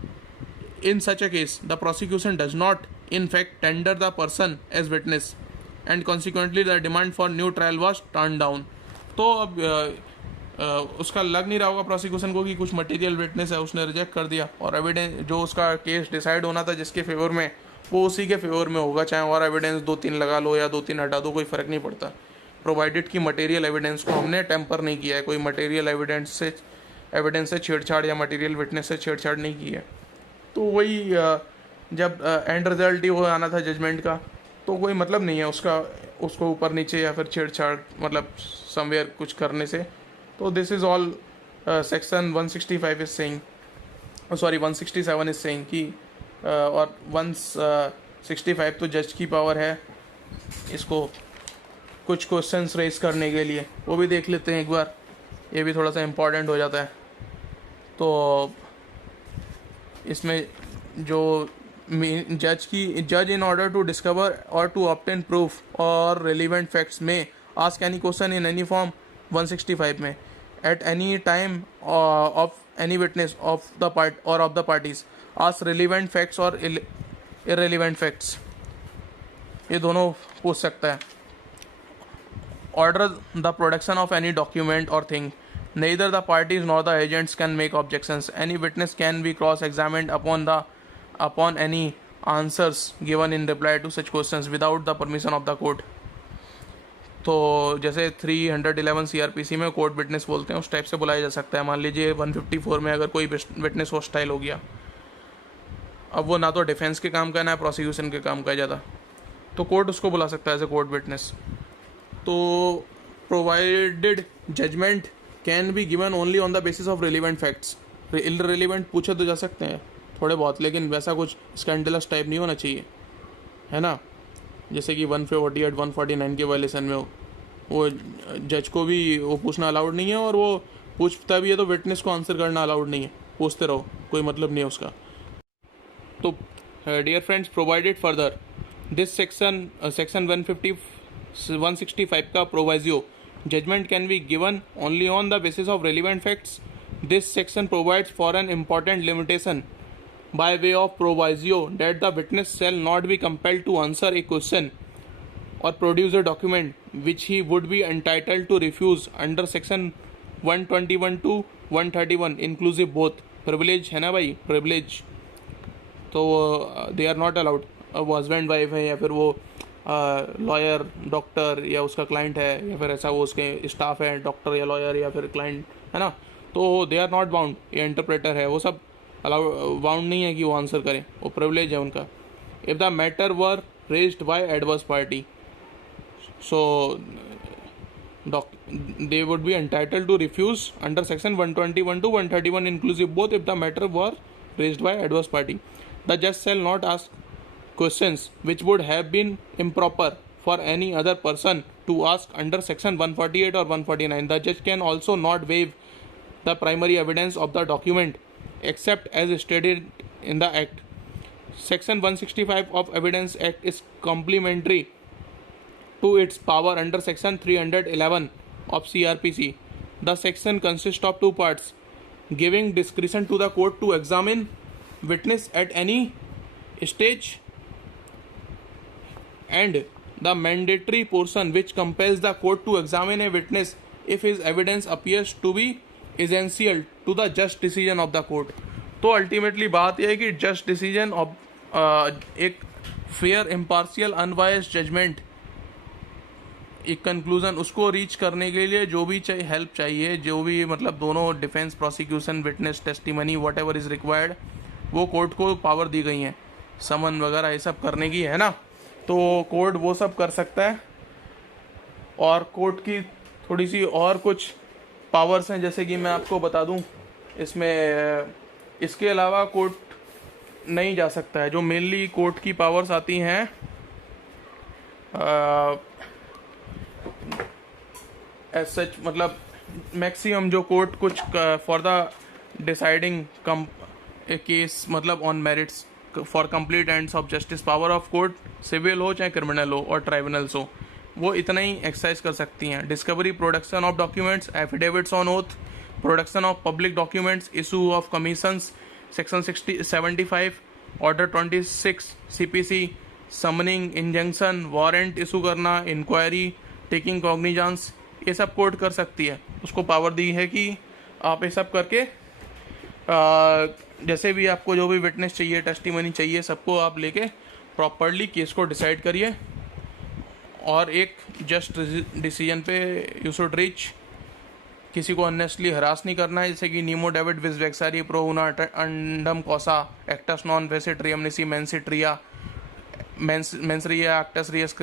In such a case, the prosecution does not, in fact, tender the person as witness, and consequently the demand for new trial was turned down. तो अब उसका लग नहीं रहा होगा prosecution को कि कुछ मटेरियल विटनेस है, उसने रिजेक्ट कर दिया, और एविडेंस जो उसका केस डिसाइड होना था जिसके फेवर में, वो उसी के फेवर में होगा, चाहे और एविडेंस 2-3 लगा लो या 2-3 हटा दो, कोई फ़र्क नहीं पड़ता, प्रोवाइडेड कि मटेरियल एविडेंस को हमने टेम्पर नहीं किया है, कोई मटेरियल एविडेंस से छेड़छाड़ या मटेरियल विटनेस से छेड़छाड़ नहीं की है। तो वही जब एंड रिजल्ट ही वो आना था जजमेंट का, तो कोई मतलब नहीं है उसको ऊपर नीचे या फिर छेड़छाड़ मतलब समवेयर कुछ करने से। तो this is all section 165 is saying, sorry 167 is saying कि और 165 तो जज की पावर है इसको कुछ क्वेश्चंस रेज करने के लिए, वो भी देख लेते हैं एक बार, ये भी थोड़ा सा इम्पॉर्टेंट हो जाता है। तो इसमें जो जज इन ऑर्डर टू डिस्कवर और टू ऑब्टेन प्रूफ और रिलेवेंट फैक्ट्स में ask any question in any form 165 में at any time of any witness of the parties ask relevant facts or irrelevant facts, ये दोनों पूछ सकता है। order the production of any document or thing, neither the parties nor the agents can make objections, any witness can be cross examined upon any answers given in reply to such questions without the permission of the court। तो जैसे 311 CRPC में court witness बोलते हैं, उस type से बुलाया जा सकता है। मान लीजिए 154 में अगर कोई विटनेस हॉस्टाइल हो गया, अब वो ना तो डिफेंस के काम का ना प्रोसिक्यूशन के काम का ज़्यादा, तो कोर्ट उसको बुला सकता है एज ए कोर्ट विटनेस। तो provided judgement can be given only on the basis of relevant facts, irrelevant पूछे तो जा सकते हैं थोड़े बहुत, लेकिन वैसा कुछ स्कैंडलस टाइप नहीं होना चाहिए, है ना, जैसे कि 148 149 के वायलेशन में वो जज को भी वो पूछना अलाउड नहीं है, और वो पूछता भी है तो विटनेस को आंसर करना अलाउड नहीं है, पूछते रहो, कोई मतलब नहीं है उसका। तो dear friends, provided further this section 165 का proviso, judgment can be given only on the basis of relevant facts. This section provides for an important limitation by way of proviso that the witness shall not be compelled to answer a question or produce a document which he would be entitled to refuse under section 121 to 131 inclusive both। privilege है ना भाई, privilege, तो they are not allowed। अब वो husband wife है या फिर वो लॉयर डॉक्टर या उसका क्लाइंट है या फिर ऐसा वो उसके स्टाफ है डॉक्टर या लॉयर या फिर क्लाइंट, है ना, तो दे आर नॉट बाउंड। ये इंटरप्रेटर है, वो सब अलाउड बाउंड नहीं है कि वो आंसर करें, वो प्रिविलेज है उनका। If the matter were raised bye adverse party, so they would be entitled to refuse under section 121 to 131 inclusive both if the matter were raised by adverse party। The judge shall not ask questions which would have been improper for any other person to ask under section 148 or 149। The judge can also not waive the primary evidence of the document except as stated in the act। Section 165 of Evidence Act is complementary to its power under section 311 of CRPC। The section consists of two parts, giving discretion to the court to examine witness at any stage, and the mandatory portion which compels the court to examine a witness if his evidence appears to be essential to the just decision of the court। तो ultimately बात यह है कि just decision of एक fair impartial unbiased judgement, एक conclusion, उसको reach करने के लिए जो भी चाहिए हेल्प चाहिए, जो भी मतलब दोनों defence prosecution witness testimony what ever is required, वो कोर्ट को पावर दी गई हैं, समन वगैरह ये सब करने की, है ना। तो कोर्ट वो सब कर सकता है। और कोर्ट की थोड़ी सी और कुछ पावर्स हैं, जैसे कि मैं आपको बता दूं, इसमें इसके अलावा कोर्ट नहीं जा सकता है। जो मेनली कोर्ट की पावर्स आती हैं एज सच, मतलब मैक्सिमम जो कोर्ट कुछ फॉर द डिसाइडिंग केस, मतलब on merits for complete ends of justice, power of court civil हो चाहे क्रिमिनल हो और ट्राइब्यूनल्स हो, वो इतना ही एक्सरसाइज कर सकती हैं। Discovery, production of documents, affidavits on oath, production of public documents, issue of commissions, section 75, order 26 CPC, summoning, injunction, warrant issue करना, इंक्वायरी, टेकिंग कॉग्निजेंस, ये सब कोर्ट कर सकती है। उसको पावर दी है कि आप ये सब करके जैसे भी आपको जो भी विटनेस चाहिए, टेस्टिमनी चाहिए, सबको आप लेके प्रॉपरली केस को डिसाइड करिए और एक जस्ट डिसीजन पे यू शुड रीच। किसी को अननेसली हरास नहीं करना है, जैसे कि नीमो डेविड विज वेक्सारी प्रो उना अंडम कोसा acts non वेसिट्रियम निसी मेंसिट्रिया mens rea acts Reis